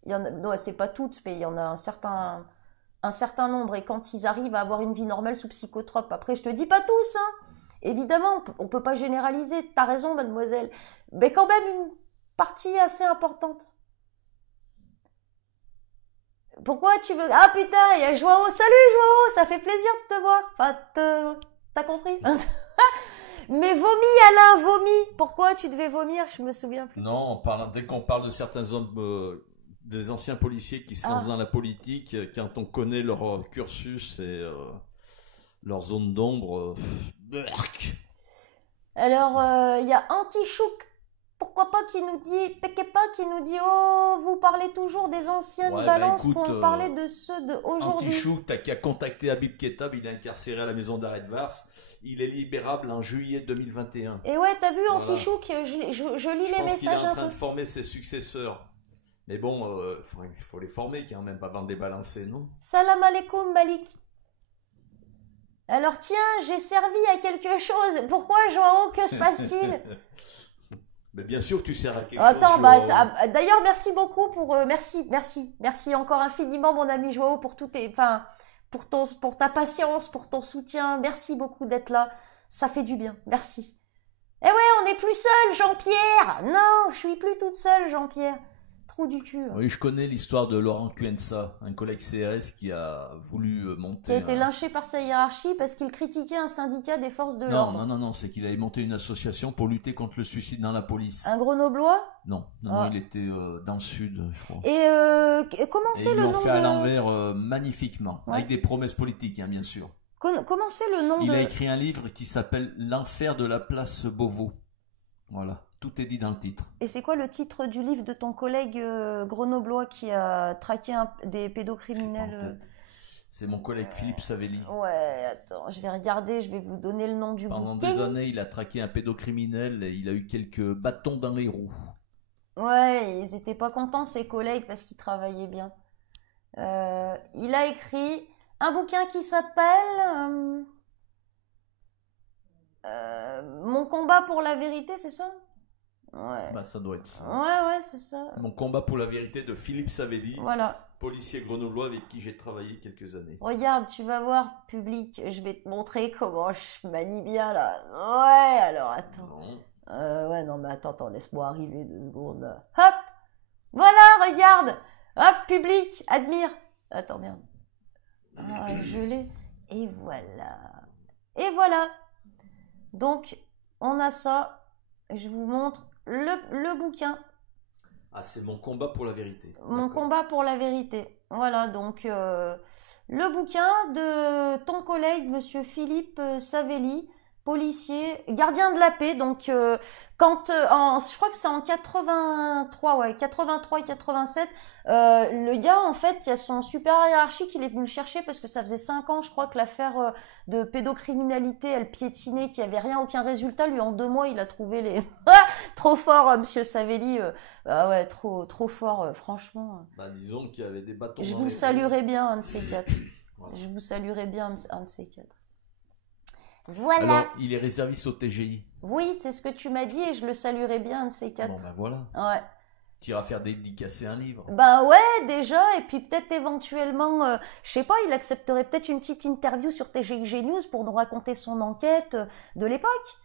Il y en a, non, c'est pas toutes, mais il y en a un certain nombre et quand ils arrivent à avoir une vie normale sous psychotrope, après je te dis pas tous, hein. Évidemment, on peut pas généraliser, t'as raison mademoiselle, mais quand même une partie assez importante. Pourquoi tu veux... Ah putain, il y a Joao. Salut Joao, ça fait plaisir de te voir. Enfin, t'as compris? Mais vomis Alain, vomis. Pourquoi tu devais vomir? Je me souviens plus. Non, dès qu'on parle de certains hommes, des anciens policiers qui se lancent dans la politique, quand on connaît leur cursus et leur zone d'ombre... Alors, il y a Anti-Chouk. Pourquoi pas qui nous dit, Pekepa qui nous dit, oh, vous parlez toujours des anciennes balances, écoute, faut en parler de ceux d'aujourd'hui. Anti-Chouk, t'as qu'à contacter Habib Ketab, il est incarcéré à la maison d'arrêt de Vars, il est libérable en juillet 2021. Et ouais, t'as vu Anti-Chouk, je lis les messages un peu. Je pense qu'il est en train de former ses successeurs. Mais bon, il faut les former quand même avant de les balancer, non? Salam alaikum Malik. Alors tiens, j'ai servi à quelque chose. Pourquoi Joao, que se passe-t-il? Mais bien sûr que tu sers à quelque chose. Attends, d'ailleurs, merci beaucoup pour merci encore infiniment mon ami Joao pour pour ta patience, pour ton soutien. Merci beaucoup d'être là. Ça fait du bien. Merci. Eh ouais, on n'est plus seul, Jean-Pierre. Non, je suis plus toute seule, Jean-Pierre. Trou du cul. Oui, je connais l'histoire de Laurent Cuenza, un collègue CRS qui a voulu monter... Qui a été lynché par sa hiérarchie parce qu'il critiquait un syndicat des forces de l'ordre. Non, c'est qu'il avait monté une association pour lutter contre le suicide dans la police. Un Grenoblois? Non, il était dans le sud, je crois. Et comment c'est le nom de... Ils l'ont fait à l'envers magnifiquement, avec des promesses politiques, hein, bien sûr. Comment c'est le nom Il a écrit un livre qui s'appelle « L'enfer de la place Beauvau ». Voilà. Tout est dit dans le titre. Et c'est quoi le titre du livre de ton collègue grenoblois qui a traqué des pédocriminels C'est mon collègue Philippe Savelli. Ouais, attends, je vais regarder, je vais vous donner le nom du bouquin. Pendant des années, il a traqué un pédocriminel et il a eu quelques bâtons dans les roues. Ouais, ils étaient pas contents, ses collègues, parce qu'ils travaillaient bien. Il a écrit un bouquin qui s'appelle Mon combat pour la vérité, c'est ça? Ouais. Bah, ça doit être ça. Ouais, c'est ça. Mon combat pour la vérité de Philippe Savelli, voilà. Policier grenoblois avec qui j'ai travaillé quelques années. Regarde, tu vas voir, public, je vais te montrer comment je manie bien là. Ouais, alors attends. Ouais, non, mais attends, laisse-moi arriver 2 secondes là. Hop! Voilà, regarde! Hop, public, admire. Attends, merde. Ah, je l'ai. Et voilà. Et voilà. Donc, on a ça. Je vous montre le bouquin. Ah, c'est Mon combat pour la vérité. Mon combat pour la vérité. Voilà, donc le bouquin de ton collègue, monsieur Philippe Savelli, policier, gardien de la paix. Donc, je crois que c'est en 83, ouais, 83 et 87, le gars, en fait, il y a son supérieur hiérarchique, il est venu le chercher parce que ça faisait 5 ans, je crois, que l'affaire de pédocriminalité, elle piétinait, qu'il n'y avait rien, aucun résultat. Lui, en 2 mois, il a trouvé les... trop fort, Monsieur Savelli. Ah ouais, trop fort, franchement. Bah, disons qu'il y avait des bâtons. Je dans vous les saluerai bien, un de ces 4. Voilà. Je vous saluerai bien, un de ces 4. Voilà. Alors, il est réserviste au TGI. Oui, c'est ce que tu m'as dit et je le saluerai bien, un de ces 4. Bon, ben voilà. Ouais. Tu iras faire dédicacer un livre. Ben ouais, déjà, et puis peut-être éventuellement, je sais pas, il accepterait peut-être une petite interview sur TGIG News pour nous raconter son enquête de l'époque.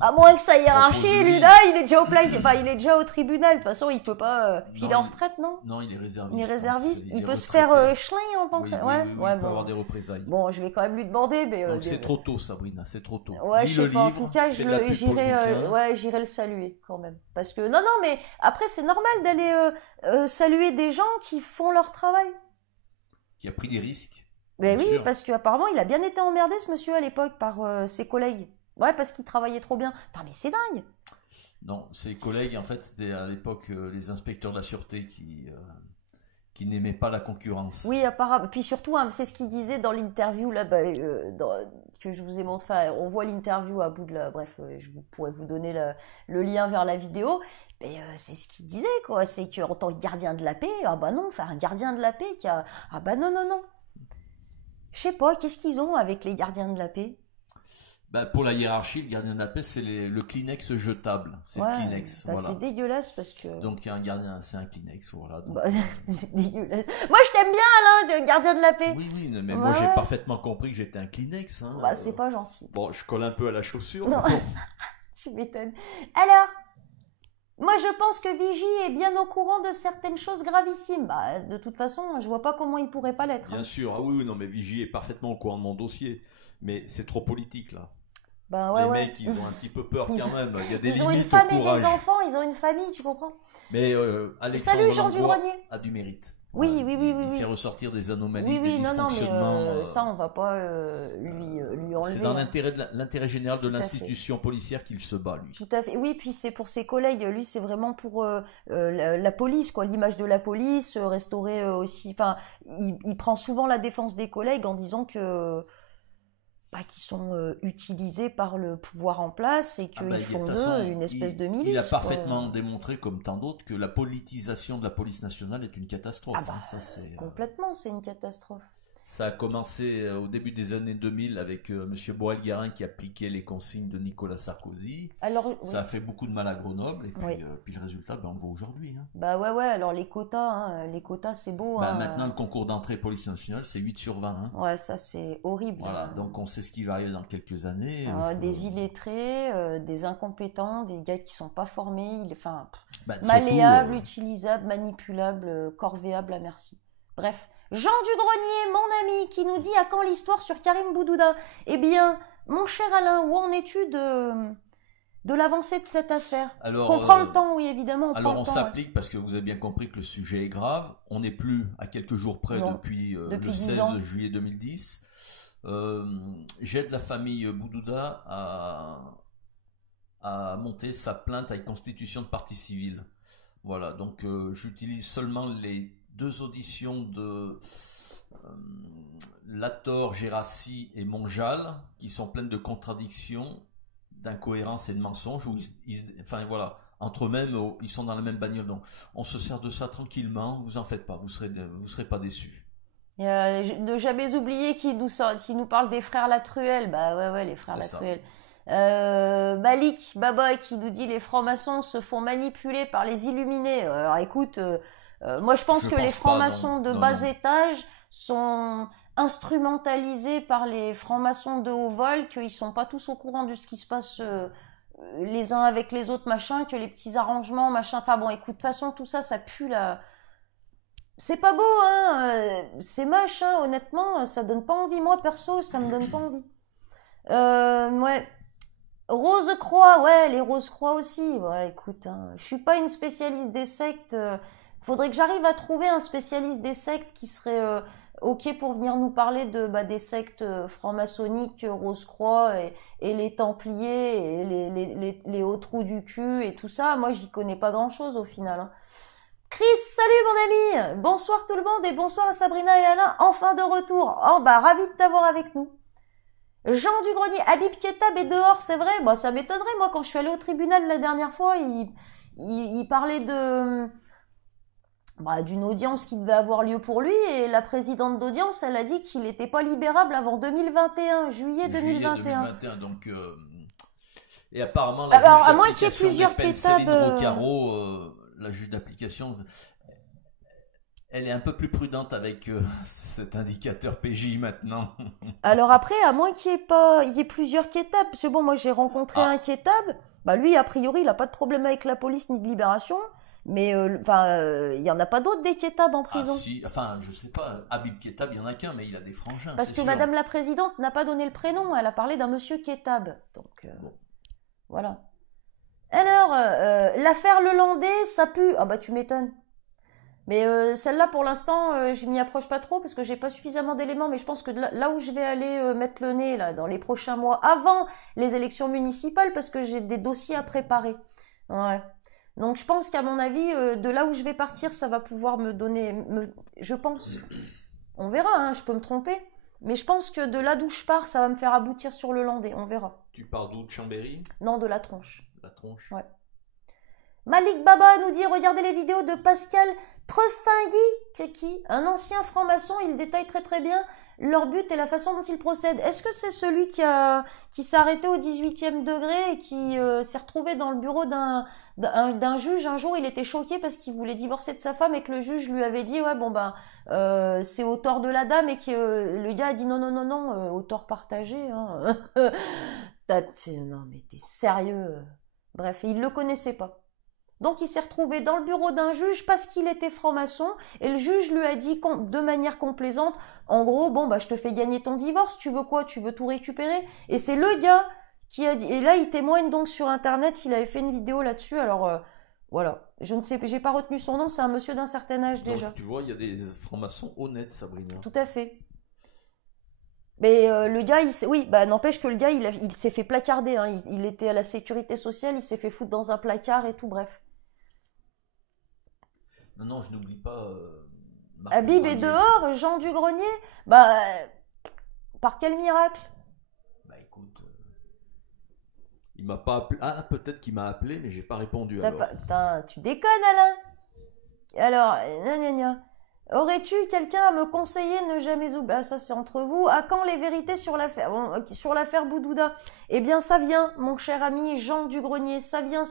À moins que sa hiérarchie, lui là, il est déjà au enfin, il est déjà au tribunal. De toute façon, il peut pas. Puis il est en retraite, non? Non, il est réserviste. Il est réserviste. Il Il est peut se retraité. faire schling en tant que. Oui, Ouais, oui, ouais, il peut bon. avoir des représailles. Bon, je vais quand même lui demander, mais. Donc c'est trop tôt, Sabrina, c'est trop tôt. Ouais, Lis je sais le pas. En livre, tout cas, fais de la pub pour le bouquin. ouais, j'irai le saluer quand même. Parce que non, mais après c'est normal d'aller saluer des gens qui font leur travail. Qui a pris des risques. Ben Bien oui, sûr. parce qu'apparemment il a bien été emmerdé ce monsieur à l'époque par ses collègues. Ouais, parce qu'il travaillait trop bien. Putain, mais c'est dingue. Non, ses collègues, en fait, c'était à l'époque les inspecteurs de la sûreté qui n'aimaient pas la concurrence. Oui, apparemment. Puis surtout, hein, c'est ce qu'il disait dans l'interview là, que je vous ai montré. Enfin, on voit l'interview à bout de la. Bref, je pourrais vous donner le lien vers la vidéo. Mais c'est ce qu'il disait, quoi. C'est qu'en tant que gardien de la paix, ah bah non, enfin un gardien de la paix qui a. Ah bah non. Je sais pas, qu'est-ce qu'ils ont avec les gardiens de la paix? Bah, pour la hiérarchie, le gardien de la paix, c'est le Kleenex jetable. C'est Ouais, le Kleenex. bah, Voilà. c'est dégueulasse parce que. Donc, il y a un gardien, c'est un Kleenex. Voilà. Donc, Bah, c'est dégueulasse. Moi, je t'aime bien, Alain, le gardien de la paix. oui, mais Ouais, moi, j'ai ouais. parfaitement compris que j'étais un Kleenex. Hein. Bah, c'est pas gentil. Bon, je colle un peu à la chaussure. Non. mais bon. Tu m'étonnes. Alors, moi, je pense que Vigie est bien au courant de certaines choses gravissimes. Bah, de toute façon, je vois pas comment il pourrait pas l'être. Bien Hein. sûr. Ah oui, non, mais Vigie est parfaitement au courant de mon dossier. Mais c'est trop politique, là. Bah, ouais, Les ouais. mecs, ils ont un petit peu peur Ils quand ont- même. Il y a des Ils ont une limites femme au et courage. des enfants, ils ont une famille, tu comprends? Mais Alexandre Salut, Jean Langlois Dugrenier. a du mérite. Oui, Voilà. oui, Il oui. fait ressortir des anomalies, Oui, des non, mais dysfonctionnements. ça, on va pas lui enlever. C'est dans hein. l'intérêt général de Tout à l'institution policière qu'il se bat, lui. Tout à fait. Oui, puis c'est pour ses collègues. Lui, c'est vraiment pour la police, quoi, l'image de la police, restaurer aussi. Enfin, il prend souvent la défense des collègues en disant que qu'ils sont utilisés par le pouvoir en place et qu'ils De font toute d'eux façon, une espèce de milice. Il a quoi. parfaitement démontré, comme tant d'autres, que la politisation de la police nationale est une catastrophe. Ah bah, hein. Ça, c'est, complètement, c'est une catastrophe. ça a commencé au début des années 2000 avec Monsieur Boel-Garin qui appliquait les consignes de Nicolas Sarkozy. Alors, oui. Ça a fait beaucoup de mal à Grenoble et puis, Oui. puis le résultat, on le voit aujourd'hui. Hein. Bah ouais, alors les quotas, c'est beau. hein. Maintenant, le concours d'entrée police nationale, c'est 8 sur 20. Hein. Ouais, ça c'est horrible. Voilà, hein. donc on sait ce qui va arriver dans quelques années. Des illettrés, des incompétents, des gars qui sont pas formés, enfin, Surtout, malléables, utilisables, manipulables, corvéables à merci. Bref, Jean Dugrenier, mon ami, qui nous dit à quand l'histoire sur Karim Boudoudin. Eh bien, mon cher Alain, où en es-tu de l'avancée de cette affaire? Alors, On prend le temps, oui, évidemment. Alors prend on le temps, s'applique parce que vous avez bien compris que le sujet est grave. On n'est plus à quelques jours près Non, depuis depuis le 10 16 ans. juillet 2010. J'aide la famille Bouddouda à monter sa plainte avec constitution de partie civile. Voilà, donc j'utilise seulement les 2 auditions de Lator, Gérassi et Monjal qui sont pleines de contradictions, d'incohérences et de mensonges. Où enfin voilà, entre eux-mêmes, ils sont dans la même bagnole. Donc on se sert de ça tranquillement. Vous en faites pas, vous serez pas déçus. Ne jamais oublier qu'il nous parle des frères Latruelle. Bah ouais, les frères C'est ça. Latruelle. Malik Baba qui nous dit les francs-maçons se font manipuler par les illuminés. Alors écoute, moi je pense que les pense pas, francs-maçons non. de Non, bas non. étage sont instrumentalisés par les francs-maçons de haut vol, qu'ils sont pas tous au courant de ce qui se passe les uns avec les autres, machin, que les petits arrangements, machin. Enfin bon, écoute, de toute façon tout ça, ça pue la... C'est pas beau, hein. C'est moche, hein. Honnêtement, ça donne pas envie. Moi perso, ça me donne pas envie. Ouais. Rose-Croix, ouais, les Rose-Croix aussi. Ouais, écoute, hein, je suis pas une spécialiste des sectes. Faudrait que j'arrive à trouver un spécialiste des sectes qui serait ok pour venir nous parler de des sectes franc-maçonniques, Rose-Croix et les Templiers et les hauts trous du cul et tout ça. Moi, j'y connais pas grand-chose au final. Hein. Chris, salut mon ami! Bonsoir tout le monde et bonsoir à Sabrina et Alain, enfin de retour. Oh ravi de t'avoir avec nous. Jean Dugrenier, Habib Ketab est dehors, c'est vrai? Bah ça m'étonnerait, moi, quand je suis allée au tribunal la dernière fois, il parlait de d'une audience qui devait avoir lieu pour lui, et la présidente d'audience, elle a dit qu'il n'était pas libérable avant 2021, juillet 2021. 2021, donc... Et apparemment, la alors, à moins qu'il y ait plusieurs Céline Rocaro, la juge d'application, elle est un peu plus prudente avec cet indicateur PJ maintenant. Alors après, à moins qu'il y ait plusieurs Ketab, parce que bon, moi j'ai rencontré un Ketab, lui a priori il n'a pas de problème avec la police ni de libération, mais il y en a pas d'autres des Ketab en prison. Ah si, enfin je sais pas, Habib Ketab il y en a qu'un, mais il a des frangins. Parce que sûr. Madame la Présidente n'a pas donné le prénom, elle a parlé d'un monsieur Ketab, donc bon. Voilà. Alors, l'affaire Lelandais, ça pue. Ah tu m'étonnes. Mais celle-là, pour l'instant, je m'y approche pas trop parce que j'ai pas suffisamment d'éléments. Mais je pense que là où je vais aller mettre le nez là dans les prochains mois, avant les élections municipales, parce que j'ai des dossiers à préparer. Ouais. Donc je pense qu'à mon avis, de là où je vais partir, ça va pouvoir me donner. Je pense. On verra. Hein, je peux me tromper. Mais je pense que de là d'où je pars, ça va me faire aboutir sur le Landais. On verra. Tu pars d'où? De Chambéry? Non, de la Tronche. La Tronche. Ouais. Malik Baba nous dit, regardez les vidéos de Pascal Trefingui. C'est qui? Un ancien franc-maçon, il détaille très très bien leur but et la façon dont ils procèdent. Est-ce que c'est celui qui s'est arrêté au 18e degré et qui s'est retrouvé dans le bureau d'un juge? Un jour, il était choqué parce qu'il voulait divorcer de sa femme et que le juge lui avait dit, ouais, c'est au tort de la dame, et que le gars a dit non, au tort partagé. Hein. Non, mais t'es sérieux? Bref, il le connaissait pas. Donc il s'est retrouvé dans le bureau d'un juge parce qu'il était franc-maçon, et le juge lui a dit de manière complaisante, en gros, je te fais gagner ton divorce, tu veux quoi? Tu veux tout récupérer? Et c'est le gars qui a dit, et là il témoigne donc sur internet, il avait fait une vidéo là-dessus, alors voilà, je ne sais, j'ai pas retenu son nom, c'est un monsieur d'un certain âge déjà. Donc tu vois, il y a des francs-maçons honnêtes, Sabrina. Tout à fait. Mais le gars, n'empêche que le gars, il s'est fait placarder, hein. Il était à la sécurité sociale, il s'est fait foutre dans un placard et tout, bref. Non, je n'oublie pas. Habib est dehors, Jean Dugrenier. Par quel miracle? Écoute, il m'a pas appelé. Ah, peut-être qu'il m'a appelé, mais j'ai pas répondu. Putain, tu déconnes, Alain. Alors, gna. Aurais-tu quelqu'un à me conseiller, ne jamais oublier? Ça c'est entre vous. À quand les vérités sur l'affaire Boudouda? Eh bien ça vient, mon cher ami Jean Dugrenier, ça vient.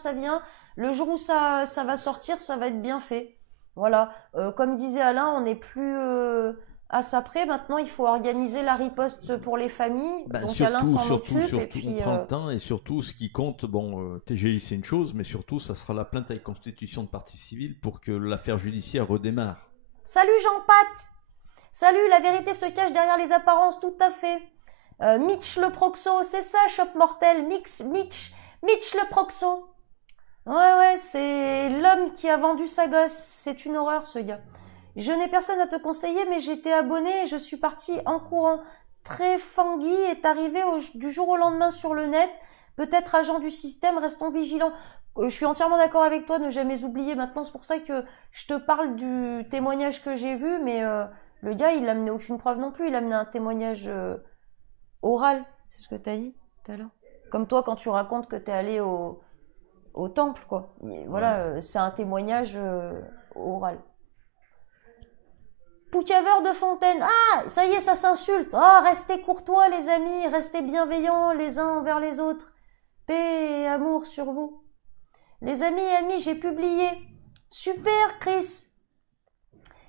Le jour où ça va sortir, ça va être bien fait. Voilà, comme disait Alain, on n'est plus à ça près. Maintenant, il faut organiser la riposte pour les familles. Donc surtout, Alain s'en occupe. Surtout, et puis, on prend le temps, et surtout, ce qui compte, TGI c'est une chose, mais surtout, ça sera la plainte avec constitution de partie civile pour que l'affaire judiciaire redémarre. Salut Jean-Pat. Salut, la vérité se cache derrière les apparences, tout à fait. Mitch le Proxo, c'est ça, Shop Mortel. Mitch le Proxo. Ouais, c'est l'homme qui a vendu sa gosse. C'est une horreur, ce gars. Je n'ai personne à te conseiller, mais j'étais abonné et je suis parti en courant. Trefingui est arrivé du jour au lendemain sur le net. Peut-être agent du système, restons vigilants. Je suis entièrement d'accord avec toi, ne jamais oublier. Maintenant, c'est pour ça que je te parle du témoignage que j'ai vu, mais le gars, il n'a amené aucune preuve non plus. Il a amené un témoignage oral. C'est ce que tu as dit tout à l'heure. Comme toi, quand tu racontes que tu es allé au temple, quoi. Voilà, c'est un témoignage oral. Poucaveur de Fontaine. Ah, ça y est, ça s'insulte. Ah, restez courtois, les amis. Restez bienveillants les uns envers les autres. Paix et amour sur vous. Les amis, j'ai publié. Super, Chris.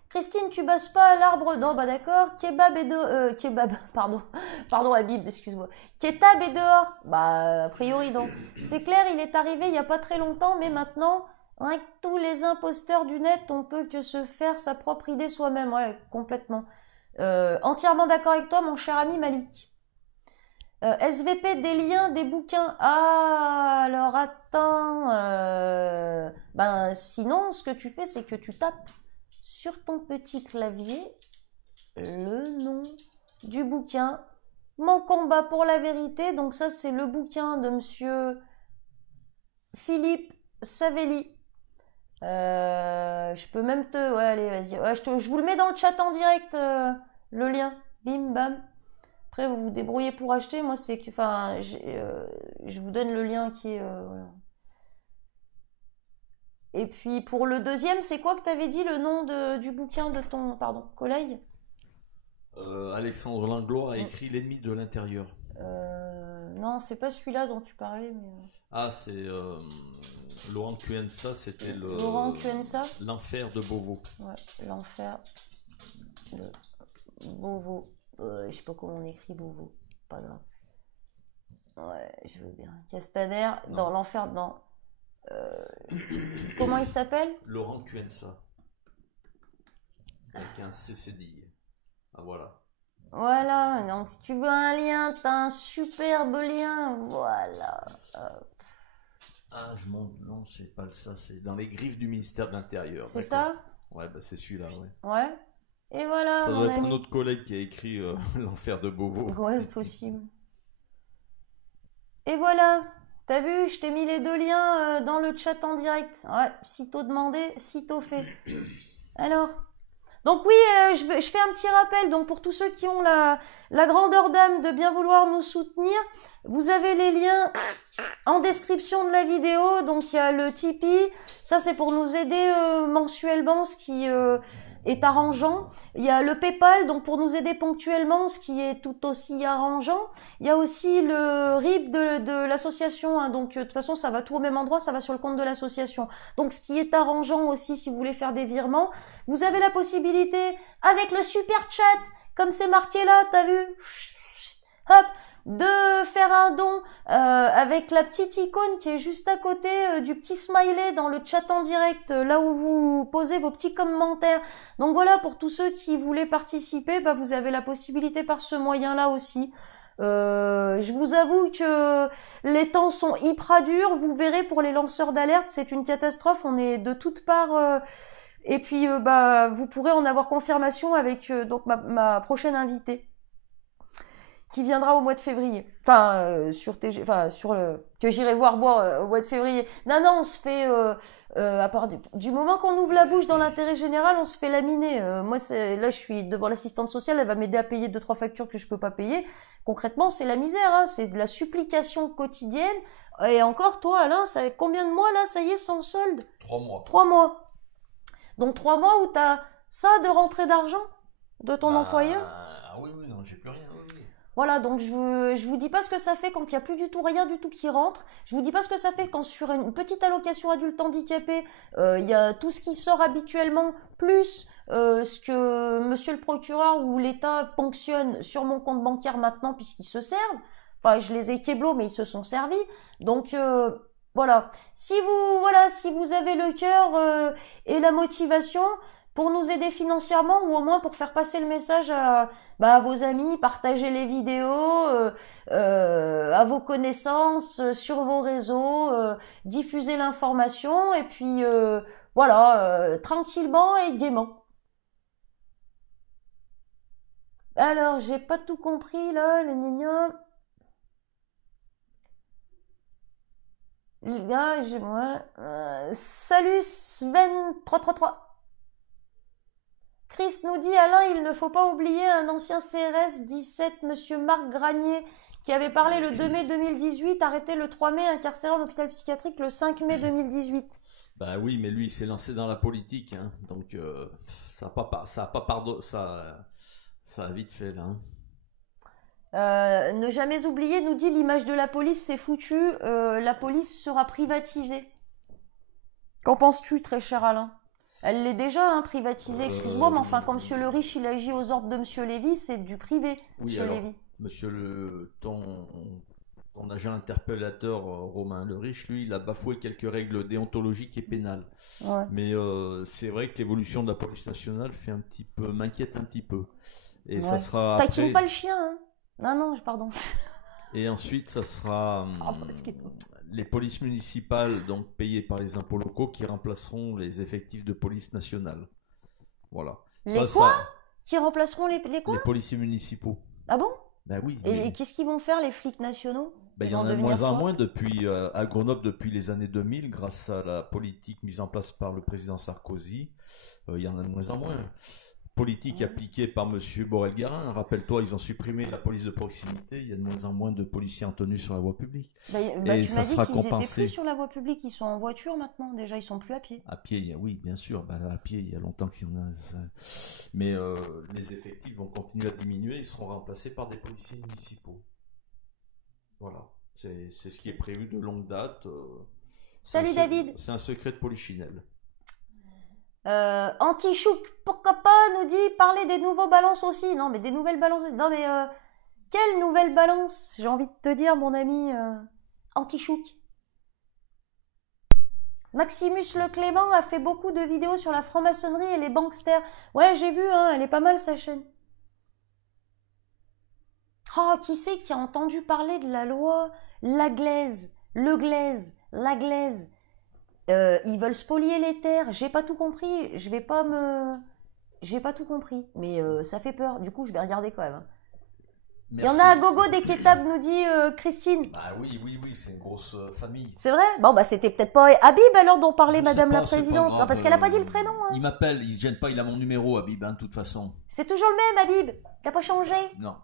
Christine, tu bosses pas à l'arbre? Non, d'accord. Kebab est dehors. Pardon, Habib, excuse-moi. Ketab est dehors? A priori, non. C'est clair, il est arrivé il y a pas très longtemps, mais maintenant, avec tous les imposteurs du net, on peut que se faire sa propre idée soi-même. Ouais, complètement. Entièrement d'accord avec toi, mon cher ami Malik. SVP, des liens, des bouquins. Ah, alors attends. Sinon, ce que tu fais, c'est que tu tapes sur ton petit clavier le nom du bouquin. Mon combat pour la vérité. Donc ça, c'est le bouquin de monsieur Philippe Savelli. Je peux même te... Ouais, allez, vas-y. Ouais, je vous le mets dans le chat en direct, le lien. Bim, bam. Après, vous vous débrouillez pour acheter. Moi, c'est que... Enfin, je vous donne le lien qui est... voilà. Et puis, pour le deuxième, c'est quoi que tu avais dit, le nom du bouquin de ton, collègue? Alexandre Langlois a écrit L'ennemi de l'intérieur. Non, c'est pas celui-là dont tu parlais. Mais... Ah, c'est Laurent Cuenca, c'était Laurent Cuenca. L'enfer de Beauvau. Ouais, l'enfer de Beauvau. Je sais pas comment on écrit Beauvau. Pas grave. Ouais, je veux bien. Castaner, dans l'enfer... Non. Comment il s'appelle? Laurent Cuenca. Avec un CCD. Ah, voilà. Voilà, donc si tu veux un lien, t'as un superbe lien, voilà. Ah, je monte, non, c'est pas ça, c'est dans les griffes du ministère de l'Intérieur. C'est ça? Ouais, bah c'est celui-là, ouais. Ouais. Et voilà, ça mon doit être ami. un autre collègue qui a écrit L'enfer de Beauvau. Ouais, possible. Et voilà, t'as vu, je t'ai mis les deux liens dans le chat en direct. Ouais, sitôt demandé, sitôt fait. Alors... Donc oui, je fais un petit rappel. Donc pour tous ceux qui ont la grandeur d'âme de bien vouloir nous soutenir, vous avez les liens en description de la vidéo. Donc il y a le Tipeee, ça c'est pour nous aider mensuellement, ce qui est arrangeant. Il y a le PayPal, donc pour nous aider ponctuellement, ce qui est tout aussi arrangeant. Il y a aussi le RIB de l'association, hein, donc de toute façon ça va tout au même endroit, ça va sur le compte de l'association. Donc ce qui est arrangeant aussi si vous voulez faire des virements, vous avez la possibilité avec le super chat, comme c'est marqué là, t'as vu, hop, de faire un don avec la petite icône qui est juste à côté du petit smiley dans le chat en direct, là où vous posez vos petits commentaires. Donc voilà, pour tous ceux qui voulaient participer, bah, vous avez la possibilité par ce moyen-là aussi. Je vous avoue que les temps sont hyper durs, vous verrez pour les lanceurs d'alerte, c'est une catastrophe, on est de toutes parts... Et puis, bah, vous pourrez en avoir confirmation avec donc ma prochaine invitée, qui viendra au mois de février. Enfin, sur TG, enfin sur le que j'irai voir boire au mois de février. Non, on se fait à part du moment qu'on ouvre la bouche dans l'intérêt général, on se fait laminer. Moi, là, je suis devant l'assistante sociale, elle va m'aider à payer 2-3 factures que je peux pas payer. Concrètement, c'est la misère, hein, c'est de la supplication quotidienne. Et encore, toi, Alain, ça fait combien de mois là, ça y est, sans solde? 3 mois. 3 mois. Donc 3 mois où t'as ça de rentrée d'argent de ton employeur. Ah oui, non, j'ai plus rien. Oui. Voilà, donc je vous dis pas ce que ça fait quand il y a plus du tout rien du tout qui rentre. Je vous dis pas ce que ça fait quand sur une petite allocation adulte handicapé, il y a tout ce qui sort habituellement, plus ce que monsieur le procureur ou l'État ponctionne sur mon compte bancaire maintenant puisqu'ils se servent. Enfin, je les ai kéblos, mais ils se sont servis. Donc voilà. Si vous avez le cœur et la motivation pour nous aider financièrement ou au moins pour faire passer le message à vos amis, partager les vidéos, à vos connaissances, sur vos réseaux, diffuser l'information et puis voilà, tranquillement et gaiement. Alors, j'ai pas tout compris là, les gna. Les gars, salut Sven333. Chris nous dit, Alain, il ne faut pas oublier un ancien CRS 17, monsieur Marc Granier, qui avait parlé le 2 mai 2018, arrêté le 3 mai, incarcéré en hôpital psychiatrique le 5 mai 2018. Bah oui, mais lui, il s'est lancé dans la politique, hein, donc ça a vite fait là. Hein. Ne jamais oublier, nous dit l'image de la police, c'est foutu, la police sera privatisée. Qu'en penses-tu, très cher Alain? Elle l'est déjà, hein, privatisée, excuse-moi, mais enfin, quand monsieur le riche, il agit aux ordres de monsieur Lévy, c'est du privé, oui, monsieur alors, Lévy. Monsieur ton agent interpellateur, Romain le riche, lui, il a bafoué quelques règles déontologiques et pénales. Ouais. Mais c'est vrai que l'évolution de la police nationale m'inquiète un petit peu. Et ça sera après... Taquine pas le chien, hein. Non, pardon. Et ensuite, ça sera les polices municipales, donc payées par les impôts locaux, qui remplaceront les effectifs de police nationale. Voilà. Les quoi Qui remplaceront les quoi? Les policiers municipaux. Ah bon? Ben oui. Et qu'est-ce qu'ils vont faire, les flics nationaux? Ben, il y en a de moins en moins depuis, à Grenoble depuis les années 2000, grâce à la politique mise en place par le président Sarkozy. Il y en a de moins en moins. Politique appliquée par M. Borel-Guérin. Rappelle-toi, ils ont supprimé la police de proximité. Il y a de moins en moins de policiers en tenue sur la voie publique. Et tu m'as dit qu'ils étaient plus sur la voie publique, ils sont en voiture maintenant. Déjà, ils sont plus à pied. À pied, oui, bien sûr. À pied, il y a longtemps qu'il y en a. Mais les effectifs vont continuer à diminuer. Ils seront remplacés par des policiers municipaux. Voilà. C'est ce qui est prévu de longue date. Salut David. C'est un secret de Polichinelle. Anti-chouk, pourquoi pas, nous dit, parler des nouveaux balances aussi. Non, mais des nouvelles balances aussi. Non, mais quelle nouvelle balance? J'ai envie de te dire, mon ami Anti-chouk. Maximus Le Clément a fait beaucoup de vidéos sur la franc-maçonnerie et les banksters. Ouais, j'ai vu, hein, elle est pas mal sa chaîne. Oh, qui c'est qui a entendu parler de la loi Laglaise, Le Glaise, Laglaise? Ils veulent spolier les terres. J'ai pas tout compris. J'ai pas tout compris. Mais ça fait peur. Du coup, je vais regarder quand même. Il y en a à gogo des Kétab, nous dit Christine. Ah oui, c'est une grosse famille. C'est vrai? Bon, bah c'était peut-être pas Habib alors dont parlait Madame la Présidente. Non, parce qu'elle a pas dit le prénom. Hein. Il m'appelle, il se gêne pas, il a mon numéro, Habib, hein, de toute façon. C'est toujours le même, Habib. T'as pas changé? Non.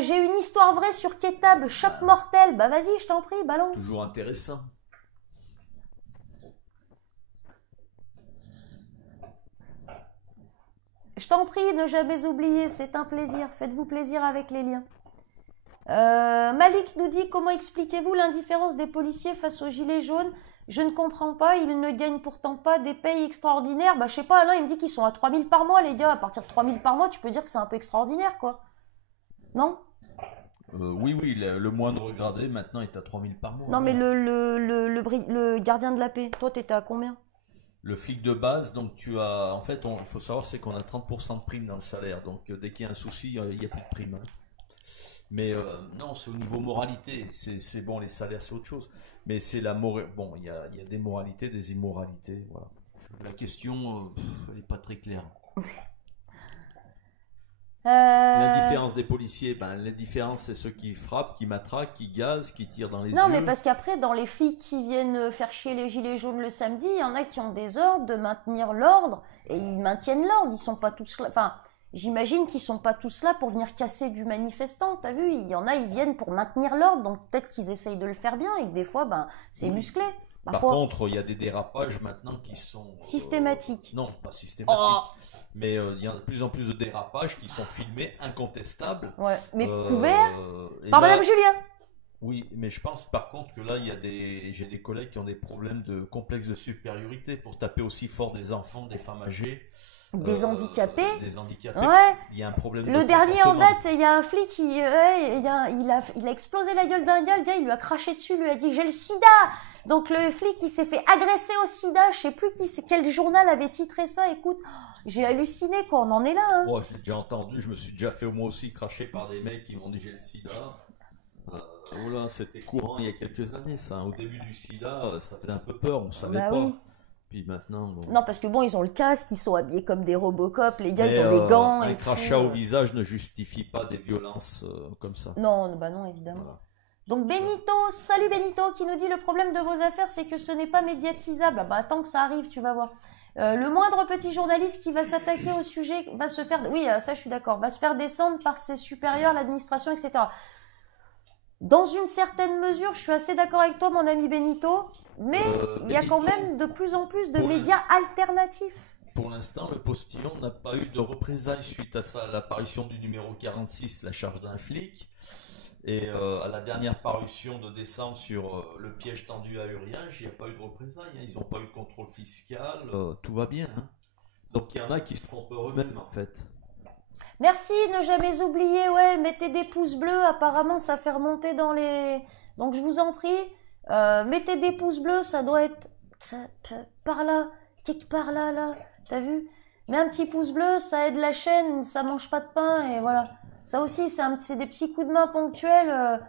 J'ai une histoire vraie sur Kétab, choc mortel. Bah vas-y, je t'en prie, balance. Toujours intéressant. Je t'en prie, ne jamais oublier, c'est un plaisir. Faites-vous plaisir avec les liens. Malik nous dit, comment expliquez-vous l'indifférence des policiers face aux gilets jaunes? Je ne comprends pas, ils ne gagnent pourtant pas des payes extraordinaires. Bah je sais pas, Alain, il me dit qu'ils sont à 3000 par mois, les gars. À partir de 3000 par mois, tu peux dire que c'est un peu extraordinaire, quoi. Non? Oui, le moindre gradé maintenant est à 3000 par mois. Non, mais le gardien de la paix, toi, t'étais à combien? Le flic de base, donc tu as, en fait, il faut savoir, c'est qu'on a 30% de prime dans le salaire. Donc dès qu'il y a un souci, il n'y a plus de prime. Hein. Mais non, c'est au niveau moralité. C'est bon, les salaires, c'est autre chose. Mais c'est la morale. Bon, il y a des moralités, des immoralités. Voilà. La question, elle n'est pas très claire. L'indifférence des policiers, l'indifférence, c'est ceux qui frappent, qui matraquent, qui gazent, qui tirent dans les yeux. Non, mais parce qu'après, dans les flics qui viennent faire chier les gilets jaunes le samedi, il y en a qui ont des ordres de maintenir l'ordre, et ils maintiennent l'ordre, ils sont pas tous là. Enfin, j'imagine qu'ils sont pas tous là pour venir casser du manifestant, t'as vu? Il y en a, ils viennent pour maintenir l'ordre, donc peut-être qu'ils essayent de le faire bien, et que des fois, c'est musclé. Parfois. Par contre, il y a des dérapages maintenant qui sont... systématiques. Non, pas systématiques. Mais il y a de plus en plus de dérapages qui sont filmés, incontestables. Ouais, mais couverts par Madame Julien. Oui, mais je pense par contre que là, j'ai des collègues qui ont des problèmes de complexe de supériorité pour taper aussi fort des enfants, des femmes âgées. Des handicapés. Des handicapés. Ouais. Il y a un problème. Le dernier en date, il y a un flic il a explosé la gueule d'un gars. Le gars, il lui a craché dessus, lui a dit j'ai le sida. Donc le flic, il s'est fait agresser au sida. Je sais plus quel journal avait titré ça. Écoute, j'ai halluciné quoi. On en est là. Hein. Moi, je l'ai déjà entendu. Je me suis déjà fait moi aussi cracher par des mecs qui m'ont dit j'ai le sida. Voilà, c'était courant il y a quelques années. Ça, au début du sida, ça faisait un peu peur. On savait pas. Oui. Puis maintenant, bon. Non, parce que bon, ils ont le casque, ils sont habillés comme des Robocop, les gars, ils ont des gants. Un crachat au visage ne justifie pas des violences comme ça. Non, non, évidemment. Voilà. Donc Benito, salut Benito, qui nous dit le problème de vos affaires, c'est que ce n'est pas médiatisable. Ah bah attends que ça arrive, tu vas voir. Le moindre petit journaliste qui va s'attaquer au sujet va se faire, oui, ça je suis d'accord, va se faire descendre par ses supérieurs, l'administration, etc. Dans une certaine mesure, je suis assez d'accord avec toi, mon ami Benito, mais il y a quand même de plus en plus de médias alternatifs. Pour l'instant, le postillon n'a pas eu de représailles suite à l'apparition du numéro 46, la charge d'un flic, et à la dernière parution de décembre sur le piège tendu à Uriage, il n'y a pas eu de représailles, hein, ils n'ont pas eu de contrôle fiscal, tout va bien. Hein. Donc il y en a qui se font peur eux-mêmes en fait. Merci, ne jamais oublier, ouais, mettez des pouces bleus, apparemment ça fait remonter dans les... Donc je vous en prie, mettez des pouces bleus, ça doit être par là, quelque part là, t'as vu? Mets un petit pouce bleu, ça aide la chaîne, ça mange pas de pain, et voilà. Ça aussi, c'est des petits coups de main ponctuels,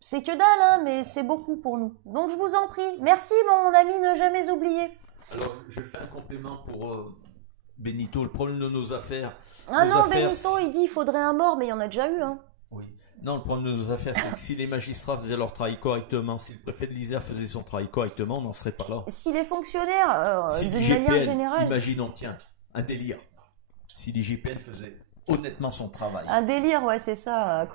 c'est que dalle, hein, mais c'est beaucoup pour nous. Donc je vous en prie, merci mon ami, ne jamais oublier. Alors, je fais un complément pour... Benito, le problème de nos affaires. Ah nos non, affaires, Benito, il dit il faudrait un mort, mais il y en a déjà eu, hein. Oui. Non, le problème de nos affaires, c'est que si les magistrats faisaient leur travail correctement, si le préfet de l'Isère faisait son travail correctement, on n'en serait pas là. Si les fonctionnaires, Si d'une l'IGPN, manière générale... imaginons, tiens, un délire. Si l'IGPN faisait honnêtement son travail. Un délire, ouais, c'est ça.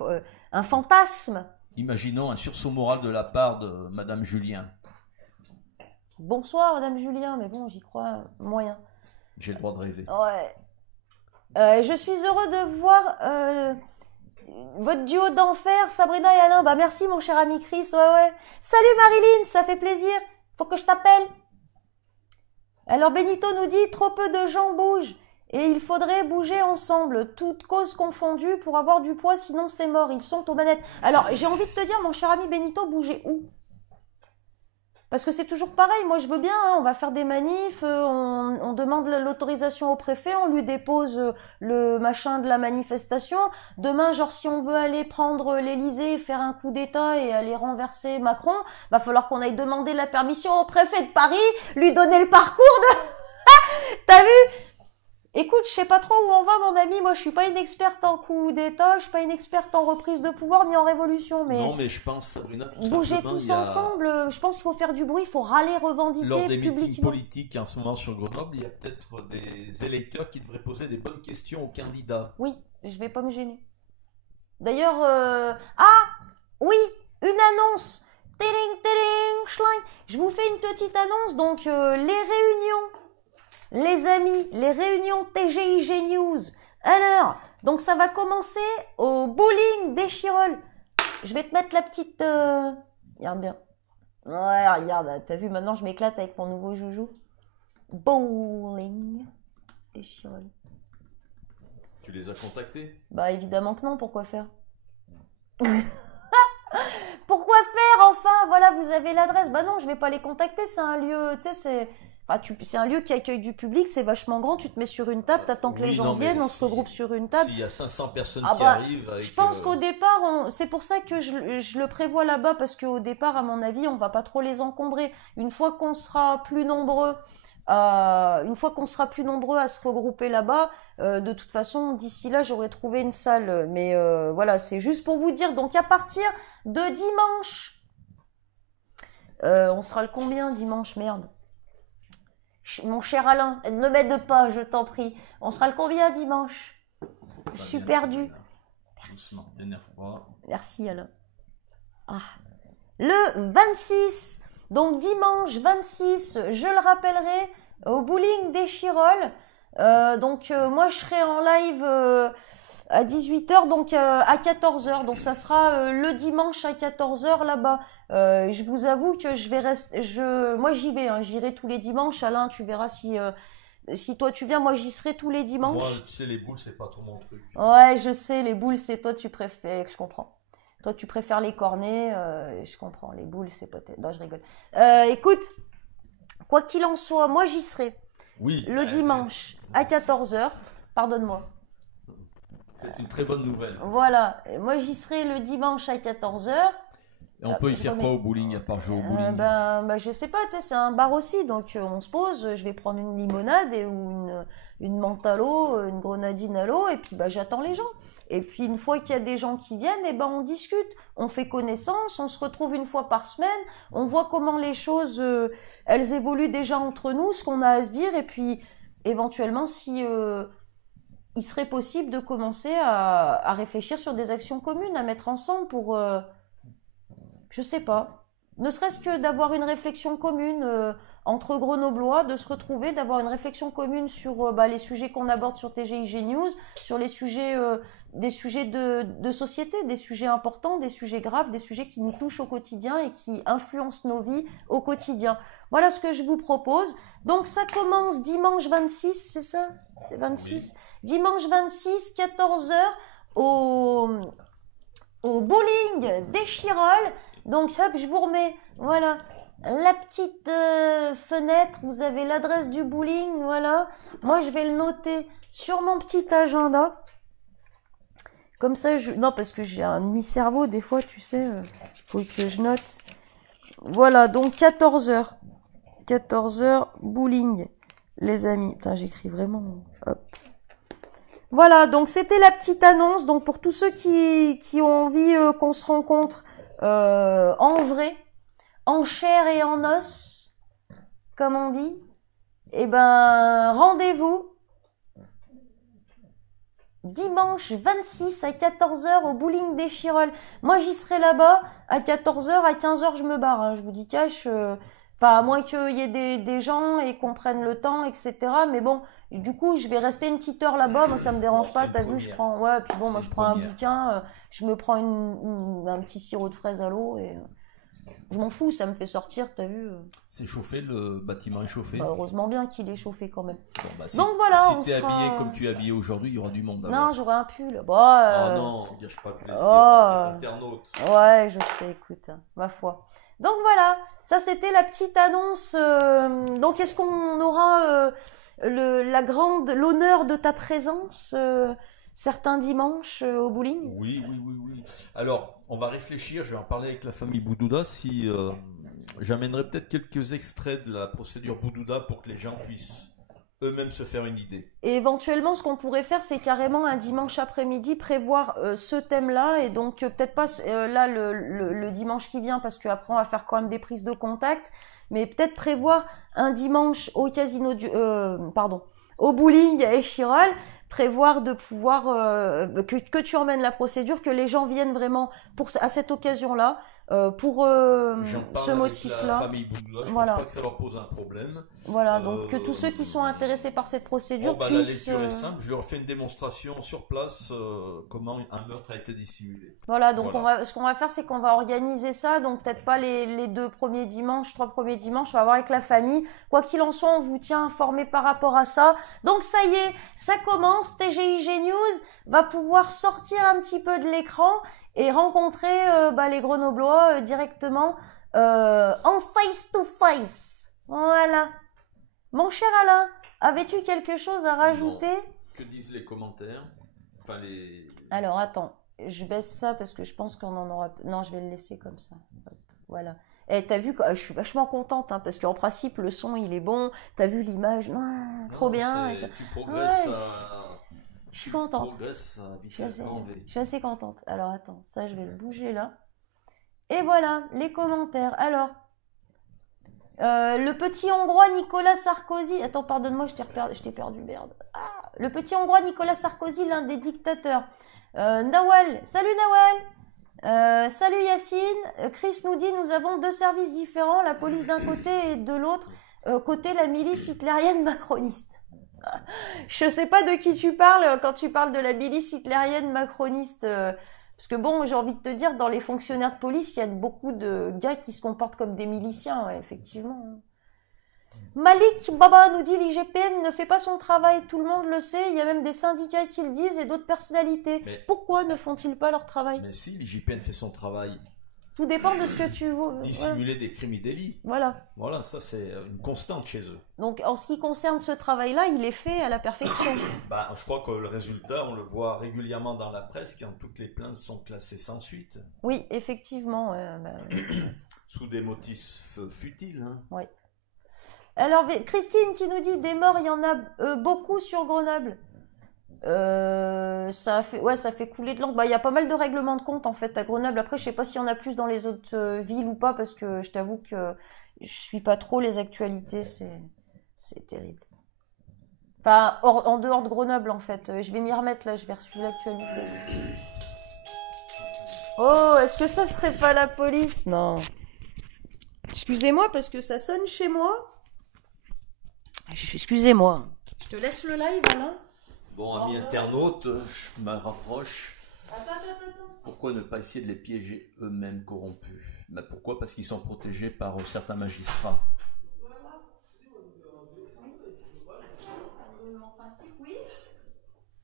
Un fantasme. Imaginons un sursaut moral de la part de Madame Julien. Bonsoir, Madame Julien, mais bon, j'y crois moyen. J'ai le droit de rêver. Ouais. Je suis heureux de voir votre duo d'enfer, Sabrina et Alain. Bah merci, mon cher ami Chris. Ouais. Salut Marilyn, ça fait plaisir. Faut que je t'appelle. Alors Benito nous dit, trop peu de gens bougent. Et il faudrait bouger ensemble, toutes causes confondues, pour avoir du poids, sinon c'est mort, ils sont aux manettes. Alors, j'ai envie de te dire, mon cher ami Benito, bougez où? Parce que c'est toujours pareil, moi je veux bien, hein, on va faire des manifs, on demande l'autorisation au préfet, on lui dépose le machin de la manifestation. Demain, genre si on veut aller prendre l'Elysée, faire un coup d'état et aller renverser Macron, va falloir qu'on aille demander la permission au préfet de Paris, lui donner le parcours de... T'as vu? Écoute, je sais pas trop où on va, mon ami. Moi, je suis pas une experte en coup d'État, je suis pas une experte en reprise de pouvoir ni en révolution, mais... Non, mais je pense, Sabrina, tout bouger simplement, tous ensemble, je pense qu'il faut faire du bruit, il faut râler, revendiquer lors des publiquement. meetings politiques en ce moment sur Grenoble, il y a peut-être des électeurs qui devraient poser des bonnes questions aux candidats. Oui, je vais pas me gêner. D'ailleurs, ah, oui, une annonce. Téling, téling, schling. Je vous fais une petite annonce, donc les réunions. Les amis, les réunions TGIG News. Alors, donc ça va commencer au bowling d'Échirolles. Je vais te mettre la petite... Regarde bien. Ouais, regarde, t'as vu, maintenant je m'éclate avec mon nouveau joujou. Bowling d'Échirolles. Tu les as contactés? Bah évidemment que non, pourquoi faire? Pourquoi faire enfin? Voilà, vous avez l'adresse. Bah non, je vais pas les contacter, c'est un lieu, tu sais, c'est... Enfin, c'est un lieu qui accueille du public, c'est vachement grand, tu te mets sur une table, t'attends que les gens viennent, on se regroupe sur une table. S'il y a 500 personnes qui bah, arrivent... Avec, je pense qu'au départ, c'est pour ça que je le prévois là-bas, parce qu'au départ, à mon avis, on va pas trop les encombrer. Une fois qu'on sera plus nombreux, à se regrouper là-bas, de toute façon, d'ici là, j'aurai trouvé une salle. Mais voilà, c'est juste pour vous dire, donc à partir de dimanche, on sera le combien dimanche, merde? Mon cher Alain, ne m'aide pas, je t'en prie. On sera le combien dimanche? Je suis perdu. Merci. Merci Alain. Ah. Le 26, donc dimanche 26, je le rappellerai, au bowling d'Échirolles. Moi je serai en live à 18h, donc à 14h. Donc ça sera le dimanche à 14h là-bas. Je vous avoue que je vais rester, moi j'y vais, hein, j'irai tous les dimanches. Alain, tu verras si toi tu viens, moi j'y serai tous les dimanches. Moi, tu sais, les boules, c'est pas trop mon truc. Ouais, je sais, les boules, c'est toi tu préfères, je comprends. Toi tu préfères les cornets, je comprends. Les boules, c'est peut-être... Non, je rigole. Écoute, quoi qu'il en soit, moi j'y serai. Oui. Le dimanche à 14h, pardonne-moi. C'est une très bonne nouvelle. Voilà, moi j'y serai le dimanche à 14h. Et on peut y faire quoi au bowling, à part jouer au bowling? Je sais pas, tu sais, c'est un bar aussi, donc on se pose, je vais prendre une limonade ou une menthe à l'eau, une grenadine à l'eau, et puis j'attends les gens. Et puis une fois qu'il y a des gens qui viennent, on discute, on fait connaissance, on se retrouve une fois par semaine, on voit comment les choses, elles évoluent déjà entre nous, ce qu'on a à se dire, et puis éventuellement si... il serait possible de commencer à réfléchir sur des actions communes, à mettre ensemble pour... je sais pas. Ne serait-ce que d'avoir une réflexion commune entre Grenoblois, de se retrouver, d'avoir une réflexion commune sur les sujets qu'on aborde sur TGIG News, sur les sujets, des sujets de société, des sujets importants, des sujets graves, des sujets qui nous touchent au quotidien et qui influencent nos vies au quotidien. Voilà ce que je vous propose. Donc ça commence dimanche 26, c'est ça? 26. Oui. Dimanche 26, 14h, au bowling d'Échirolles. Donc hop, je vous remets, voilà, la petite fenêtre, vous avez l'adresse du bowling, voilà. Moi, je vais le noter sur mon petit agenda. Comme ça, non, parce que j'ai un demi-cerveau, des fois, tu sais, faut que je note. Voilà, donc 14h. 14h, bowling les amis. Putain, j'écris vraiment. Hop. Voilà, donc c'était la petite annonce. Donc pour tous ceux qui ont envie qu'on se rencontre en vrai, en chair et en os, comme on dit, eh ben rendez-vous dimanche 26 à 14h au bowling des Chirolles. Moi j'y serai là-bas à 14h, à 15h je me barre, hein. Je vous dis cash, enfin à moins qu'il y ait des gens et qu'on prenne le temps, etc. Mais bon, du coup je vais rester une petite heure là-bas, moi ça me dérange pas, t'as vu, je prends, ouais, puis bon, moi je prends un bouquin, je me prends un petit sirop de fraise à l'eau et je m'en fous, ça me fait sortir, t'as vu. C'est chauffé, le bâtiment est chauffé. Bah, heureusement bien qu'il est chauffé quand même. Bon, bah, donc voilà, si t'es habillé comme tu es habillé aujourd'hui, il y aura du monde. Non, j'aurai un pull. Oh non, gâche pas le plaisir des internautes. Ouais, je sais, écoute, ma foi. Donc voilà, ça c'était la petite annonce. Donc est-ce qu'on aura l'honneur de ta présence certains dimanches au bowling? Oui. Alors, on va réfléchir, je vais en parler avec la famille Boudouda si j'amènerai peut-être quelques extraits de la procédure Boudouda pour que les gens puissent eux-mêmes se faire une idée. Et éventuellement, ce qu'on pourrait faire, c'est carrément un dimanche après-midi prévoir ce thème-là et donc peut-être pas là le dimanche qui vient parce qu'après on va faire quand même des prises de contact, mais peut-être prévoir un dimanche au casino au bowling à Échirolles, prévoir de pouvoir que tu emmènes la procédure, que les gens viennent vraiment à cette occasion-là pour ce motif-là. La famille Boudouda, je pense pas que ça leur pose un problème. Voilà, donc que tous ceux qui sont intéressés par cette procédure puissent... La lecture est simple, je leur fais une démonstration sur place comment un meurtre a été dissimulé. Voilà, donc ce qu'on va faire, c'est qu'on va organiser ça, donc peut-être pas les 3 premiers dimanches, on va voir avec la famille. Quoi qu'il en soit, on vous tient informé par rapport à ça. Donc ça y est, ça commence, TGIG News va pouvoir sortir un petit peu de l'écran et rencontrer les Grenoblois directement en face to face. Voilà. Mon cher Alain, avais-tu quelque chose à rajouter? Non. Que disent les commentaires? Alors attends, je baisse ça parce que je pense qu'on en aura... Non, je vais le laisser comme ça. Hop, voilà. Et t'as vu, je suis vachement contente hein, parce qu'en principe le son il est bon. T'as vu l'image? Trop bien. Tu progresses Je suis contente. Je suis assez contente. Alors attends, ça je vais le bouger là. Et voilà, les commentaires. Alors, le petit Hongrois Nicolas Sarkozy... Attends, pardonne-moi, je t'ai perdu, merde. Ah, le petit Hongrois Nicolas Sarkozy, l'un des dictateurs. Nawal, salut Nawal. Salut Yacine. Chris nous dit, nous avons 2 services différents, la police d'un côté et de l'autre côté la milice hitlérienne macroniste. Je sais pas de qui tu parles quand tu parles de la milice hitlérienne macroniste... Parce que bon, j'ai envie de te dire, dans les fonctionnaires de police, il y a beaucoup de gars qui se comportent comme des miliciens, ouais, effectivement. Malik Baba nous dit l'IGPN ne fait pas son travail, tout le monde le sait, il y a même des syndicats qui le disent et d'autres personnalités. Mais pourquoi ne font-ils pas leur travail? Mais si, l'IGPN fait son travail. Tout dépend de ce que tu veux. Dissimuler des crimes et délits. Voilà. Voilà, ça c'est une constante chez eux. Donc en ce qui concerne ce travail-là, il est fait à la perfection. Je crois que le résultat, on le voit régulièrement dans la presse quand toutes les plaintes sont classées sans suite. Oui, effectivement. Sous des motifs futiles. Hein. Oui. Alors Christine qui nous dit des morts, il y en a beaucoup sur Grenoble. Ça fait couler de l'encre. Il y a pas mal de règlements de compte en fait à Grenoble. Après, je sais pas s'il y en a plus dans les autres villes ou pas parce que je t'avoue que je suis pas trop les actualités. C'est terrible. Enfin, en dehors de Grenoble en fait. Je vais m'y remettre là. Je vais resuivre l'actualité. Oh, est-ce que ça serait pas la police? Non. Excusez-moi parce que ça sonne chez moi. Excusez-moi. Je te laisse le live, Alain. Bon, amis internautes, je me rapproche. Pourquoi ne pas essayer de les piéger eux-mêmes corrompus? Pourquoi? Parce qu'ils sont protégés par certains magistrats. En principe, oui.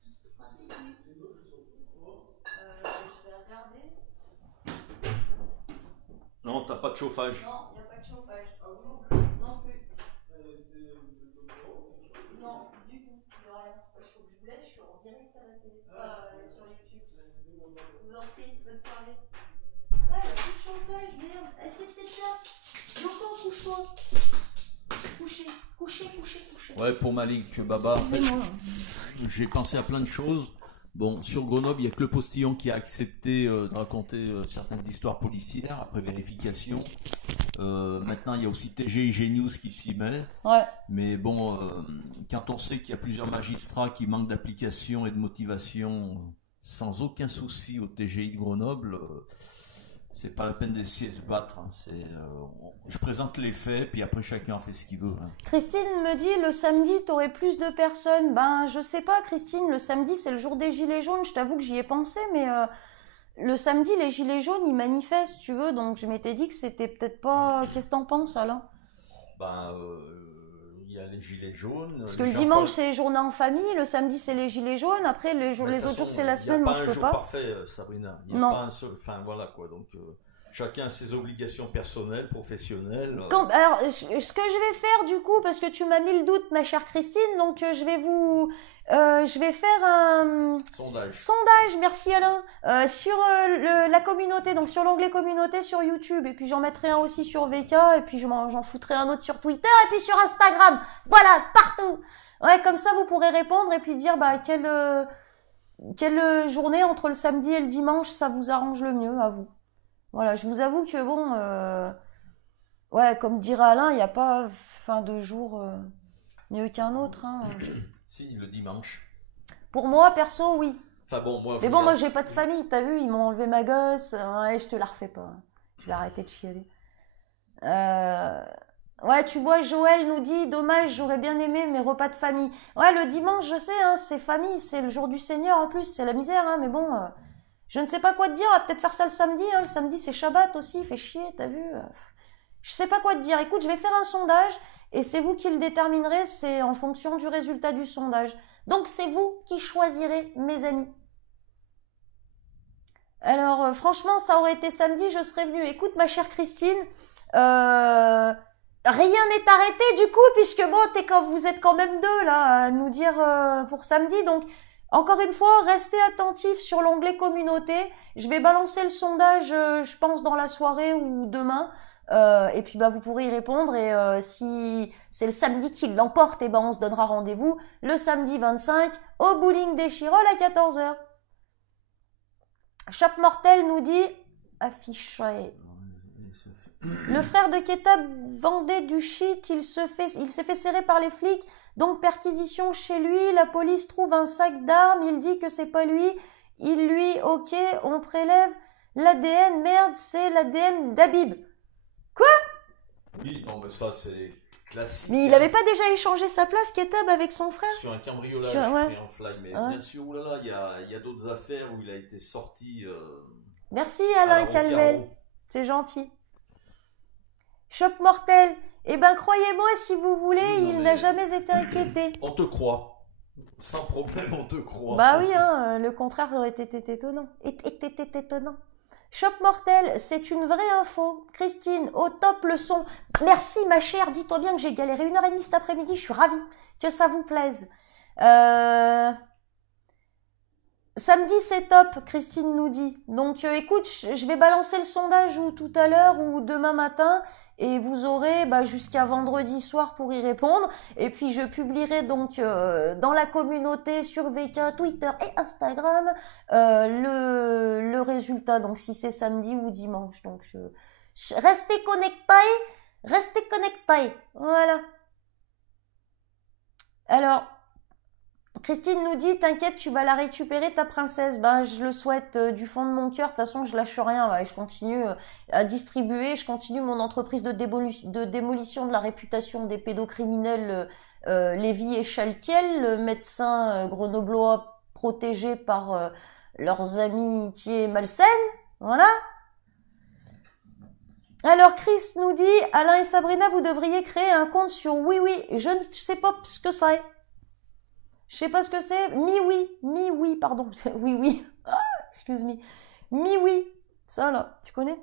Je vais regarder. Non, t'as pas de chauffage. Non, il n'y a pas de chauffage. Non plus. Non, du tout. Il n'y a rien. Il faut que je vous laisse, je suis en direct à la télé, sur YouTube. Je vous en prie, bonne soirée. Ah, il n'y a plus de chauffage, merde. Inquiète-toi. Yoko, couche-toi. Couchez. Couchez, couchez, couchez. Ouais, pour Malik Baba, en fait, j'ai pensé à plein de choses. Bon, sur Grenoble, il n'y a que le postillon qui a accepté de raconter certaines histoires policières après vérification. Maintenant, il y a aussi TGIG News qui s'y met. Ouais. Mais bon, quand on sait qu'il y a plusieurs magistrats qui manquent d'application et de motivation sans aucun souci au TGI de Grenoble, c'est pas la peine d'essayer de se battre. Hein. Je présente les faits, puis après chacun en fait ce qu'il veut. Hein. Christine me dit, le samedi, t'aurais plus de personnes. Ben, je sais pas, Christine, le samedi, c'est le jour des Gilets jaunes. Je t'avoue que j'y ai pensé, mais le samedi, les Gilets jaunes, ils manifestent, tu veux. Donc, je m'étais dit que c'était peut-être pas... Qu'est-ce que t'en penses, Alain? Ben, il y a les Gilets jaunes. Parce que le dimanche, c'est les journées en famille, le samedi, c'est les Gilets jaunes. Après, les autres jours, c'est la semaine. Moi, je peux pas. Il n'y a pas un jour parfait, Sabrina. Il n'y a pas un seul... Enfin, voilà, quoi. Donc... chacun a ses obligations personnelles, professionnelles. Alors, ce que je vais faire du coup, parce que tu m'as mis le doute, ma chère Christine, donc je vais faire un sondage, merci Alain, sur la communauté, donc sur l'onglet communauté sur YouTube, et puis j'en mettrai un aussi sur VK, et puis j'en foutrai un autre sur Twitter, et puis sur Instagram, voilà, partout. Ouais, comme ça vous pourrez répondre et puis dire bah quelle journée entre le samedi et le dimanche ça vous arrange le mieux à vous. Voilà, je vous avoue que bon, ouais, comme dirait Alain, il n'y a pas fin de jour mieux qu'un autre. Hein. Si, le dimanche. Pour moi, perso, oui. Enfin bon, moi. Mais bon, moi, j'ai pas de famille, t'as vu, ils m'ont enlevé ma gosse. Ouais, je te la refais pas. Je vais arrêter de chialer. Ouais, tu vois, Joël nous dit, dommage, j'aurais bien aimé mes repas de famille. Ouais, le dimanche, je sais, hein, c'est famille, c'est le jour du Seigneur en plus, c'est la misère, hein, mais bon. Je ne sais pas quoi te dire, on va peut-être faire ça le samedi, hein. Le samedi c'est Shabbat aussi, fait chier, t'as vu. Je sais pas quoi te dire, écoute, je vais faire un sondage, et c'est vous qui le déterminerez, c'est en fonction du résultat du sondage. Donc c'est vous qui choisirez, mes amis. Alors franchement, ça aurait été samedi, je serais venue. Écoute ma chère Christine, rien n'est arrêté du coup, puisque bon, vous êtes quand même deux là, à nous dire pour samedi, donc... Encore une fois, restez attentifs sur l'onglet communauté. Je vais balancer le sondage, je pense, dans la soirée ou demain. Et puis, bah, vous pourrez y répondre. Et si c'est le samedi qui l'emporte, et ben, on se donnera rendez-vous le samedi 25 au bowling des Chirolles à 14h. Chop Mortel nous dit affiché. Le frère de Ketab vendait du shit, il s'est fait serrer par les flics. Donc perquisition chez lui, la police trouve un sac d'armes, il dit que c'est pas lui, ok, on prélève l'ADN, merde, c'est l'ADN d'Habib. Quoi? Oui, non mais ça c'est classique. Mais il avait pas déjà échangé sa place, Ketab, avec son frère? Sur un cambriolage pris en fly, mais bien sûr, oulala, il y a d'autres affaires où il a été sorti... Merci Alain Calmel, c'est gentil. Choc mortel. Eh ben, croyez-moi, si vous voulez, il n'a jamais été inquiété. On te croit. Sans problème, on te croit. Bah oui, hein, le contraire aurait été étonnant. Étonnant. Choc mortel, c'est une vraie info. Christine, au top le son. Merci ma chère, dis-toi bien que j'ai galéré 1h30 cet après-midi, je suis ravie. Que ça vous plaise. Samedi c'est top, Christine nous dit. Donc écoute, je vais balancer le sondage ou tout à l'heure ou demain matin. Et vous aurez jusqu'à vendredi soir pour y répondre. Et puis je publierai donc dans la communauté sur VK, Twitter et Instagram le résultat. Donc si c'est samedi ou dimanche. Donc restez connectés. Voilà. Alors, Christine nous dit, t'inquiète, tu vas la récupérer ta princesse. Ben, je le souhaite du fond de mon cœur. De toute façon, je lâche rien. Ouais, je continue à distribuer. Je continue mon entreprise de démolition de la réputation des pédocriminels Lévy et Chalkiel, médecins grenoblois protégés par leurs amitiés malsaines. Voilà. Alors, Chris nous dit, Alain et Sabrina, vous devriez créer un compte sur Oui. Je ne sais pas ce que c'est. Je sais pas ce que c'est. Mi-oui, pardon. Oui. Ah, excuse me. Mi-oui. Ça, là, tu connais?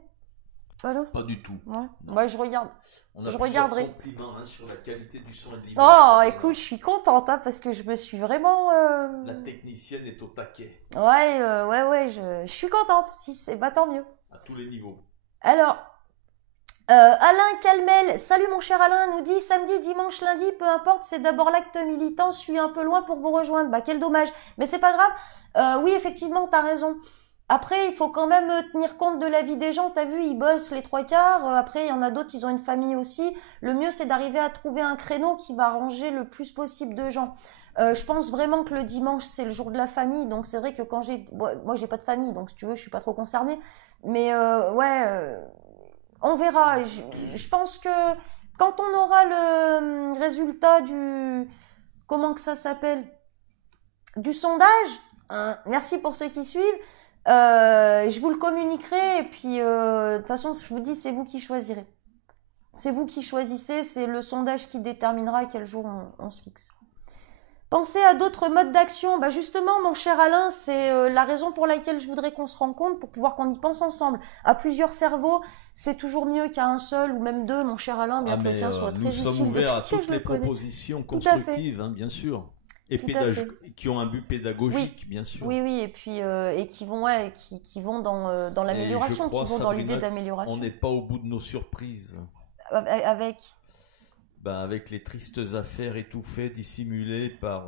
Voilà. Pas du tout. Ouais. Moi, je regarde. On a regarderai. Compliments sur la qualité du son et de l'image. Oh, écoute, je suis contente, parce que je me suis vraiment... La technicienne est au taquet. Ouais, je suis contente. Si c'est, tant mieux. À tous les niveaux. Alors, Alain Calmel, salut mon cher Alain, nous dit samedi, dimanche, lundi, peu importe, c'est d'abord l'acte militant, je suis un peu loin pour vous rejoindre. Bah quel dommage, mais c'est pas grave. Oui, effectivement, t'as raison. Après, il faut quand même tenir compte de la vie des gens. T'as vu, ils bossent les trois quarts. Après, il y en a d'autres, ils ont une famille aussi. Le mieux, c'est d'arriver à trouver un créneau qui va ranger le plus possible de gens. Je pense vraiment que le dimanche, c'est le jour de la famille. Donc, c'est vrai que quand moi, j'ai pas de famille, donc si tu veux, je suis pas trop concernée. Mais ouais, on verra. Je pense que quand on aura le résultat du... Comment que ça s'appelle? Du sondage, hein, merci pour ceux qui suivent. Je vous le communiquerai et puis de toute façon je vous dis c'est vous qui choisirez. C'est vous qui choisissez, c'est le sondage qui déterminera à quel jour on se fixe. Pensez à d'autres modes d'action. Bah justement mon cher Alain, c'est la raison pour laquelle je voudrais qu'on se rencontre pour pouvoir qu'on y pense ensemble. À plusieurs cerveaux, c'est toujours mieux qu'à un seul ou même deux mon cher Alain, bien que le tien soit très utile. Nous sommes ouverts à toutes les propositions constructives, hein, bien sûr. Et qui ont un but pédagogique, bien sûr. Oui, oui, et puis et qui vont, ouais, qui vont dans l'amélioration, qui vont dans l'idée d'amélioration. On n'est pas au bout de nos surprises. Avec avec les tristes affaires étouffées, dissimulées par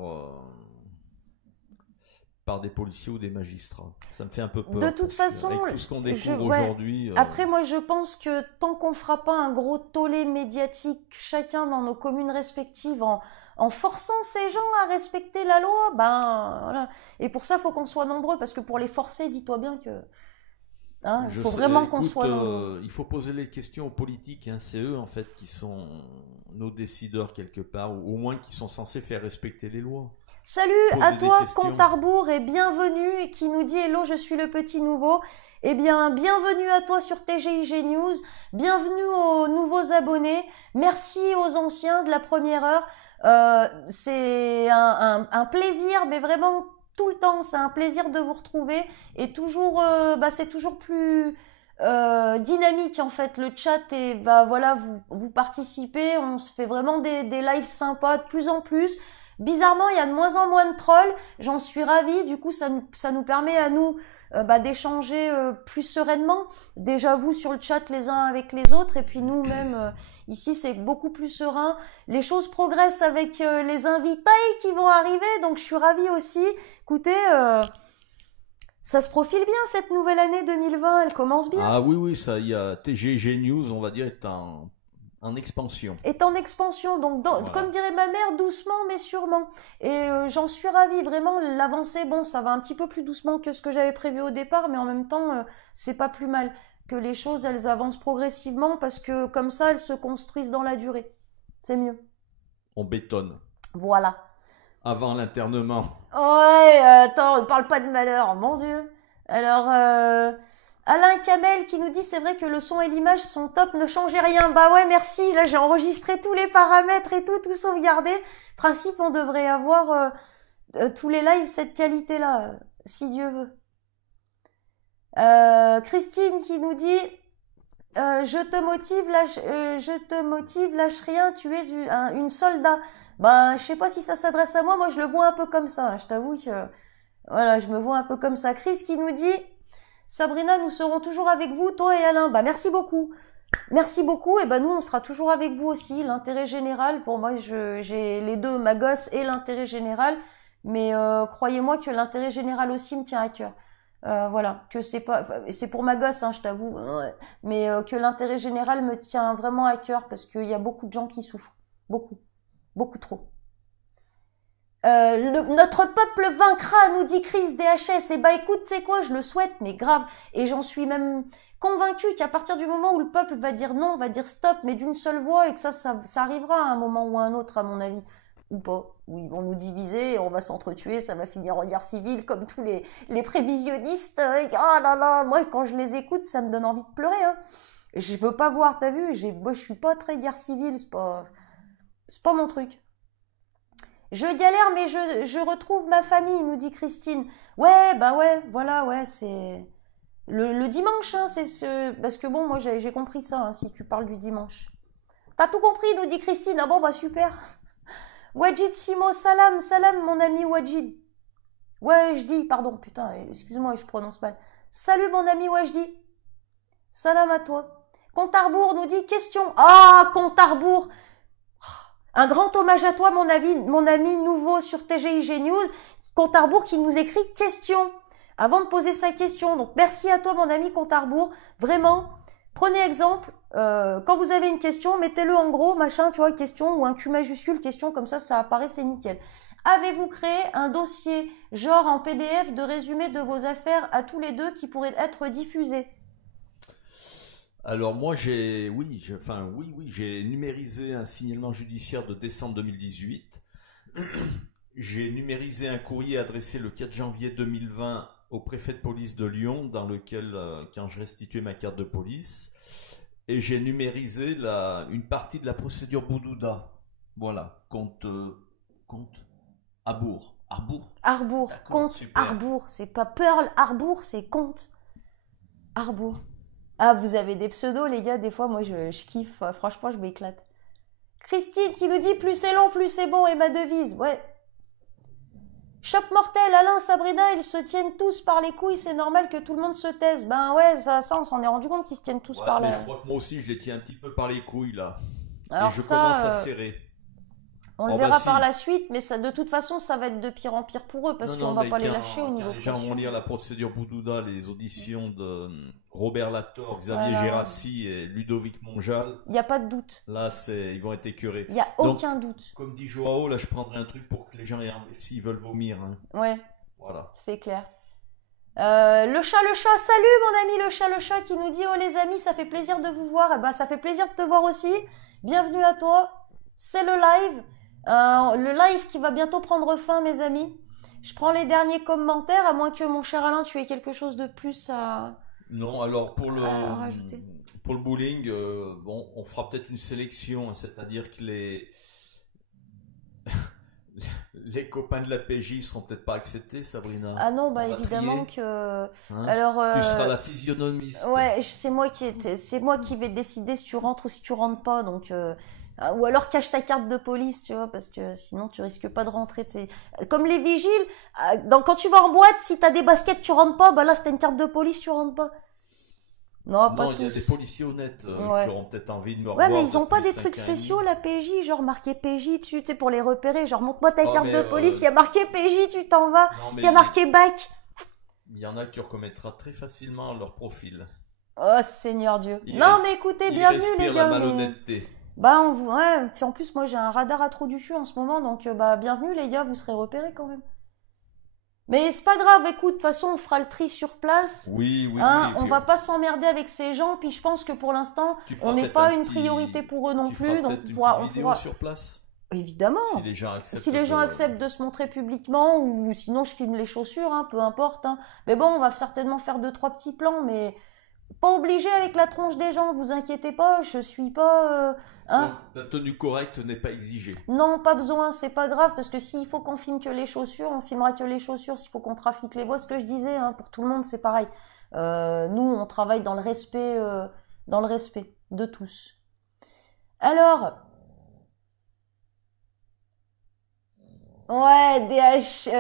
des policiers ou des magistrats. Ça me fait un peu peur. De toute façon, avec tout ce qu'on découvre aujourd'hui. Après, moi, je pense que tant qu'on fera pas un gros tollé médiatique, chacun dans nos communes respectives, en forçant ces gens à respecter la loi, ben voilà. Et pour ça, il faut qu'on soit nombreux, parce que pour les forcer, dis-toi bien que il faut vraiment qu'on soit nombreux. Il faut poser les questions aux politiques, hein. C'est eux en fait qui sont nos décideurs quelque part, ou au moins qui sont censés faire respecter les lois. Salut à toi, Comte Arbour, et bienvenue, qui nous dit « Hello, je suis le petit nouveau ». Eh bien, bienvenue à toi sur TGIG News, bienvenue aux nouveaux abonnés, merci aux anciens de la première heure. C'est un plaisir, mais vraiment tout le temps, c'est un plaisir de vous retrouver, et toujours, c'est toujours plus dynamique en fait, le chat, et voilà, vous participez, on se fait vraiment des lives sympas de plus en plus. Bizarrement, il y a de moins en moins de trolls, j'en suis ravie, du coup ça nous permet à nous d'échanger plus sereinement, déjà vous sur le chat les uns avec les autres, et puis nous-mêmes ici c'est beaucoup plus serein, les choses progressent avec les invités qui vont arriver, donc je suis ravie aussi. Écoutez, ça se profile bien cette nouvelle année 2020, elle commence bien. Ah oui, ça y a TGG News, on va dire, est en expansion. Est en expansion, donc voilà. Comme dirait ma mère, doucement mais sûrement. Et j'en suis ravie, vraiment, l'avancée, bon, ça va un petit peu plus doucement que ce que j'avais prévu au départ, mais en même temps, c'est pas plus mal que les choses, elles avancent progressivement, parce que comme ça, elles se construisent dans la durée. C'est mieux. On bétonne. Voilà. Avant l'internement. Ouais, attends, on parle pas de malheur, mon Dieu. Alors, Alain Kamel qui nous dit c'est vrai que le son et l'image sont top, ne changez rien. Bah ouais, merci, là j'ai enregistré tous les paramètres et tout sauvegardé. Principe, on devrait avoir tous les lives cette qualité-là, si Dieu veut. Christine qui nous dit je te motive, lâche rien, tu es une soldat. Bah, je sais pas si ça s'adresse à moi, moi je le vois un peu comme ça, hein. Je t'avoue que voilà, je me vois un peu comme ça. Chris qui nous dit Sabrina, nous serons toujours avec vous, toi et Alain. Bah merci beaucoup. Merci beaucoup, et nous on sera toujours avec vous aussi. L'intérêt général, pour moi j'ai les deux, ma gosse et l'intérêt général, mais croyez-moi que l'intérêt général aussi me tient à cœur. Voilà, que c'est pour ma gosse, hein, je t'avoue, mais que l'intérêt général me tient vraiment à cœur, parce qu'il y a beaucoup de gens qui souffrent, beaucoup trop. Notre peuple vaincra, nous dit Chris DHS. Et écoute, tu sais quoi, je le souhaite, mais grave, et j'en suis même convaincue qu'à partir du moment où le peuple va dire non, va dire stop, mais d'une seule voix, et que ça arrivera à un moment ou à un autre, à mon avis, ou pas, où ils vont nous diviser, et on va s'entretuer, ça va finir en guerre civile, comme tous les prévisionnistes. Ah là là, moi quand je les écoute, ça me donne envie de pleurer, hein. Je veux pas voir, t'as vu, moi je suis pas très guerre civile, c'est pas mon truc. Je galère, mais je retrouve ma famille, nous dit Christine. Ouais, voilà, ouais, c'est le dimanche, hein, parce que bon, moi j'ai compris ça, hein, si tu parles du dimanche. T'as tout compris, nous dit Christine. Ah bon, super. Wajid Simo, salam, mon ami Wajid. Ouais, je dis, pardon, putain, excuse-moi, je prononce mal. Salut mon ami Wajdi. Salam à toi. Compte à rebours nous dit question. Ah, compte à rebours. Un grand hommage à toi, mon ami nouveau sur TGIG News. Compte à rebours qui nous écrit question. Avant de poser sa question. Donc, merci à toi, mon ami compte à rebours. Vraiment, prenez exemple. Quand vous avez une question, mettez-le en gros, machin, tu vois, question, ou un Q majuscule, question, comme ça apparaît, c'est nickel. Avez-vous créé un dossier, genre en PDF, de résumé de vos affaires à tous les deux qui pourrait être diffusé? Alors moi j'ai j'ai numérisé un signalement judiciaire de décembre 2018. J'ai numérisé un courrier adressé le 4 janvier 2020 au préfet de police de Lyon dans lequel quand je restituais ma carte de police, et j'ai numérisé une partie de la procédure Boudouda. Voilà, compte Arbour. Arbour, compte super. Arbour, c'est pas Pearl Arbour, c'est compte Arbour. Ah, vous avez des pseudos, les gars, des fois, moi, je kiffe. Franchement, je m'éclate. Christine qui nous dit plus c'est long, plus c'est bon, et ma devise. Ouais. Choc mortel, Alain, Sabrina, ils se tiennent tous par les couilles, c'est normal que tout le monde se taise. Ben ouais, ça on s'en est rendu compte qu'ils se tiennent tous par mais la... je crois que moi aussi, je les tiens un petit peu par les couilles, là. Alors et je commence à serrer. On le verra par la suite, mais ça, de toute façon, ça va être de pire en pire pour eux, parce qu'on va pas les lâcher au niveau les gens vont lire la procédure Boudouda, les auditions de Robert Lator, Xavier Gérassi et Ludovic Monjal. Il n'y a pas de doute. Là, ils vont être écœurés. Il n'y a aucun doute. Comme dit Joao, là, je prendrai un truc pour que les gens, s'ils veulent vomir. Hein. Ouais. Voilà. C'est clair. Le chat, salut mon ami le chat qui nous dit oh les amis, ça fait plaisir de vous voir. Eh ben, ça fait plaisir de te voir aussi. Bienvenue à toi. C'est le live. Le live qui va bientôt prendre fin, mes amis. Je prends les derniers commentaires, à moins que mon cher Alain, tu aies quelque chose de plus à... Non, alors pour rajouter. Pour le bowling, bon, on fera peut-être une sélection, c'est-à-dire que les copains de la PJ seront peut-être pas acceptés, Sabrina. Ah non, bah évidemment que... Hein, alors, tu seras la physionomiste. Ouais, c'est moi qui vais décider si tu rentres ou si tu rentres pas, donc... Ou alors cache ta carte de police, tu vois, parce que sinon tu risques pas de rentrer. T'sais. Comme les vigiles, quand tu vas en boîte, si t'as des baskets, tu rentres pas, bah là, si t'as une carte de police, tu rentres pas. Non, pas tous. Il y a des policiers honnêtes qui auront peut-être envie de me revoir. Ouais, mais ils ont pas des trucs spéciaux, la PJ, genre marqué PJ dessus, tu sais, pour les repérer. Genre, montre-moi ta carte de police, il y a marqué PJ, tu t'en vas. Il y a marqué bac. Il y en a que tu reconnaîtras très facilement leur profil. Oh, Seigneur Dieu. Mais écoutez, bienvenue les gars. La malhonnêteté. Bah, ouais, puis en plus, moi j'ai un radar à trou du cul en ce moment, donc bah, bienvenue les gars, vous serez repérés quand même. Mais c'est pas grave, écoute, de toute façon, on fera le tri sur place. Oui. On va pas s'emmerder avec ces gens, puis je pense que pour l'instant, on n'est pas une priorité pour eux non plus. Donc on pourra sur place. Évidemment. Si les gens acceptent de se montrer publiquement, ou sinon je filme les chaussures, hein, peu importe. Hein. Mais bon, on va certainement faire 2-3 petits plans, mais pas obligé avec la tronche des gens, vous inquiétez pas, je suis pas... La tenue correcte n'est pas exigée. Non, pas besoin, c'est pas grave, parce que s'il faut qu'on filme que les chaussures, on filmera que les chaussures. S'il faut qu'on trafique les voix, ce que je disais, hein, pour tout le monde, c'est pareil. Nous, on travaille dans le respect de tous. Alors... Ouais,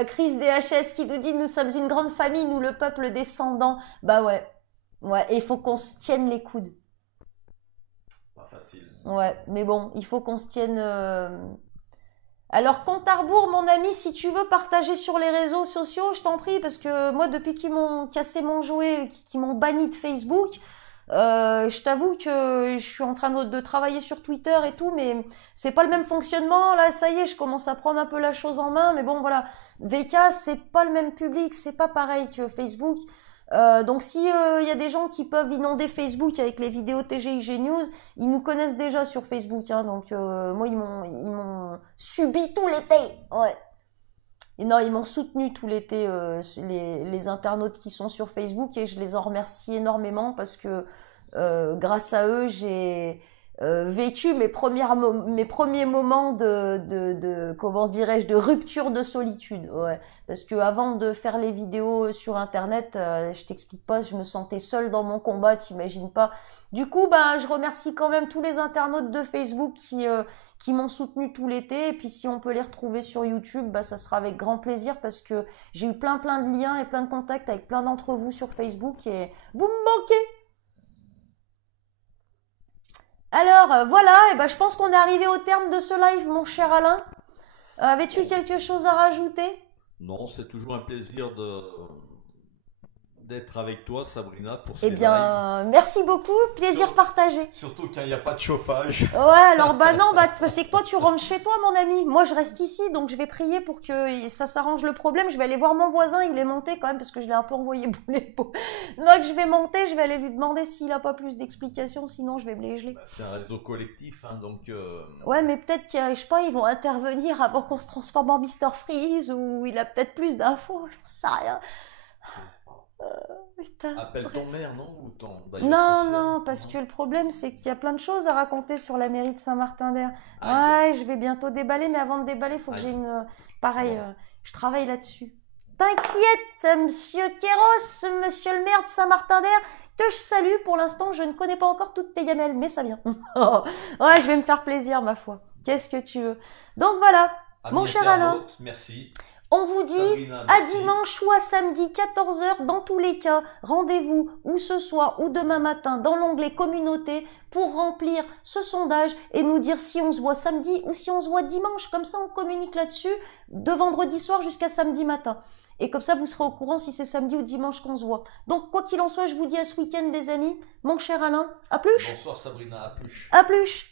Chris DHS qui nous dit « Nous sommes une grande famille, nous le peuple descendant. » Bah ouais. Ouais, et il faut qu'on se tienne les coudes. Pas facile. Ouais, mais bon, il faut qu'on se tienne... Alors, compte à rebours, mon ami, si tu veux partager sur les réseaux sociaux, je t'en prie, parce que moi, depuis qu'ils m'ont cassé mon jouet, qu'ils m'ont banni de Facebook, je t'avoue que je suis en train de travailler sur Twitter et tout, mais c'est pas le même fonctionnement. Là, ça y est, je commence à prendre un peu la chose en main, mais bon, voilà. VK, c'est pas le même public, c'est pas pareil que Facebook. Donc si y a des gens qui peuvent inonder Facebook avec les vidéos TGIG News, ils nous connaissent déjà sur Facebook, hein, donc moi ils m'ont subi tout l'été, ouais. Et non, ils m'ont soutenu tout l'été, les internautes qui sont sur Facebook, et je les en remercie énormément parce que grâce à eux j'ai vécu mes premiers moments de comment dirais-je, de rupture de solitude, ouais. Parce que avant de faire les vidéos sur internet, je t'explique pas, je me sentais seule dans mon combat, t'imagines pas. Du coup, ben, je remercie quand même tous les internautes de Facebook qui m'ont soutenu tout l'été. Et puis si on peut les retrouver sur YouTube, bah, ça sera avec grand plaisir parce que j'ai eu plein de liens et plein de contacts avec plein d'entre vous sur Facebook et vous me manquez. Alors, voilà, et ben, je pense qu'on est arrivé au terme de ce live, mon cher Alain. Avais-tu quelque chose à rajouter? Non, c'est toujours un plaisir d'être avec toi, Sabrina, pour Eh ces lives. bien, merci beaucoup, plaisir Sur- partagé. Surtout quand il n'y a pas de chauffage. Ouais, alors bah non, bah c'est que toi tu rentres chez toi, mon ami. Moi je reste ici, donc je vais prier pour que ça s'arrange le problème. Je vais aller voir mon voisin, il est monté quand même parce que je l'ai un peu envoyé bouler. Donc je vais monter, je vais aller lui demander s'il a pas plus d'explications, sinon je vais me les geler. Bah, c'est un réseau collectif, hein, donc Ouais, mais peut-être qu'ils, je sais pas, ils vont intervenir avant qu'on se transforme en Mister Freeze ou il a peut-être plus d'infos, j'en sais rien. Putain. appelle Bref. ton maire, non? Ou ton bailleur Non, social? non, parce que le problème, c'est qu'il y a plein de choses à raconter sur la mairie de Saint-Martin-d'Air. Aïe. Ouais, je vais bientôt déballer, mais avant de déballer, il faut que Aïe. j'ai une... Pareil, Bon. je travaille là-dessus. T'inquiète, monsieur Kéros, monsieur le maire de Saint-Martin-d'Air, que je salue. Pour l'instant, je ne connais pas encore toutes tes gamelles, mais ça vient. Ouais, je vais me faire plaisir, ma foi. Qu'est-ce que tu veux? Donc voilà, mon Amis cher Alain, internautes, merci. on vous dit Sabrina, à merci. dimanche ou à samedi 14h. Dans tous les cas, rendez-vous ou ce soir ou demain matin dans l'onglet communauté pour remplir ce sondage et nous dire si on se voit samedi ou si on se voit dimanche. Comme ça, on communique là-dessus de vendredi soir jusqu'à samedi matin. Et comme ça, vous serez au courant si c'est samedi ou dimanche qu'on se voit. Donc, quoi qu'il en soit, je vous dis à ce week-end, les amis. Mon cher Alain, à plus. Bonsoir Sabrina, à plus. À plus.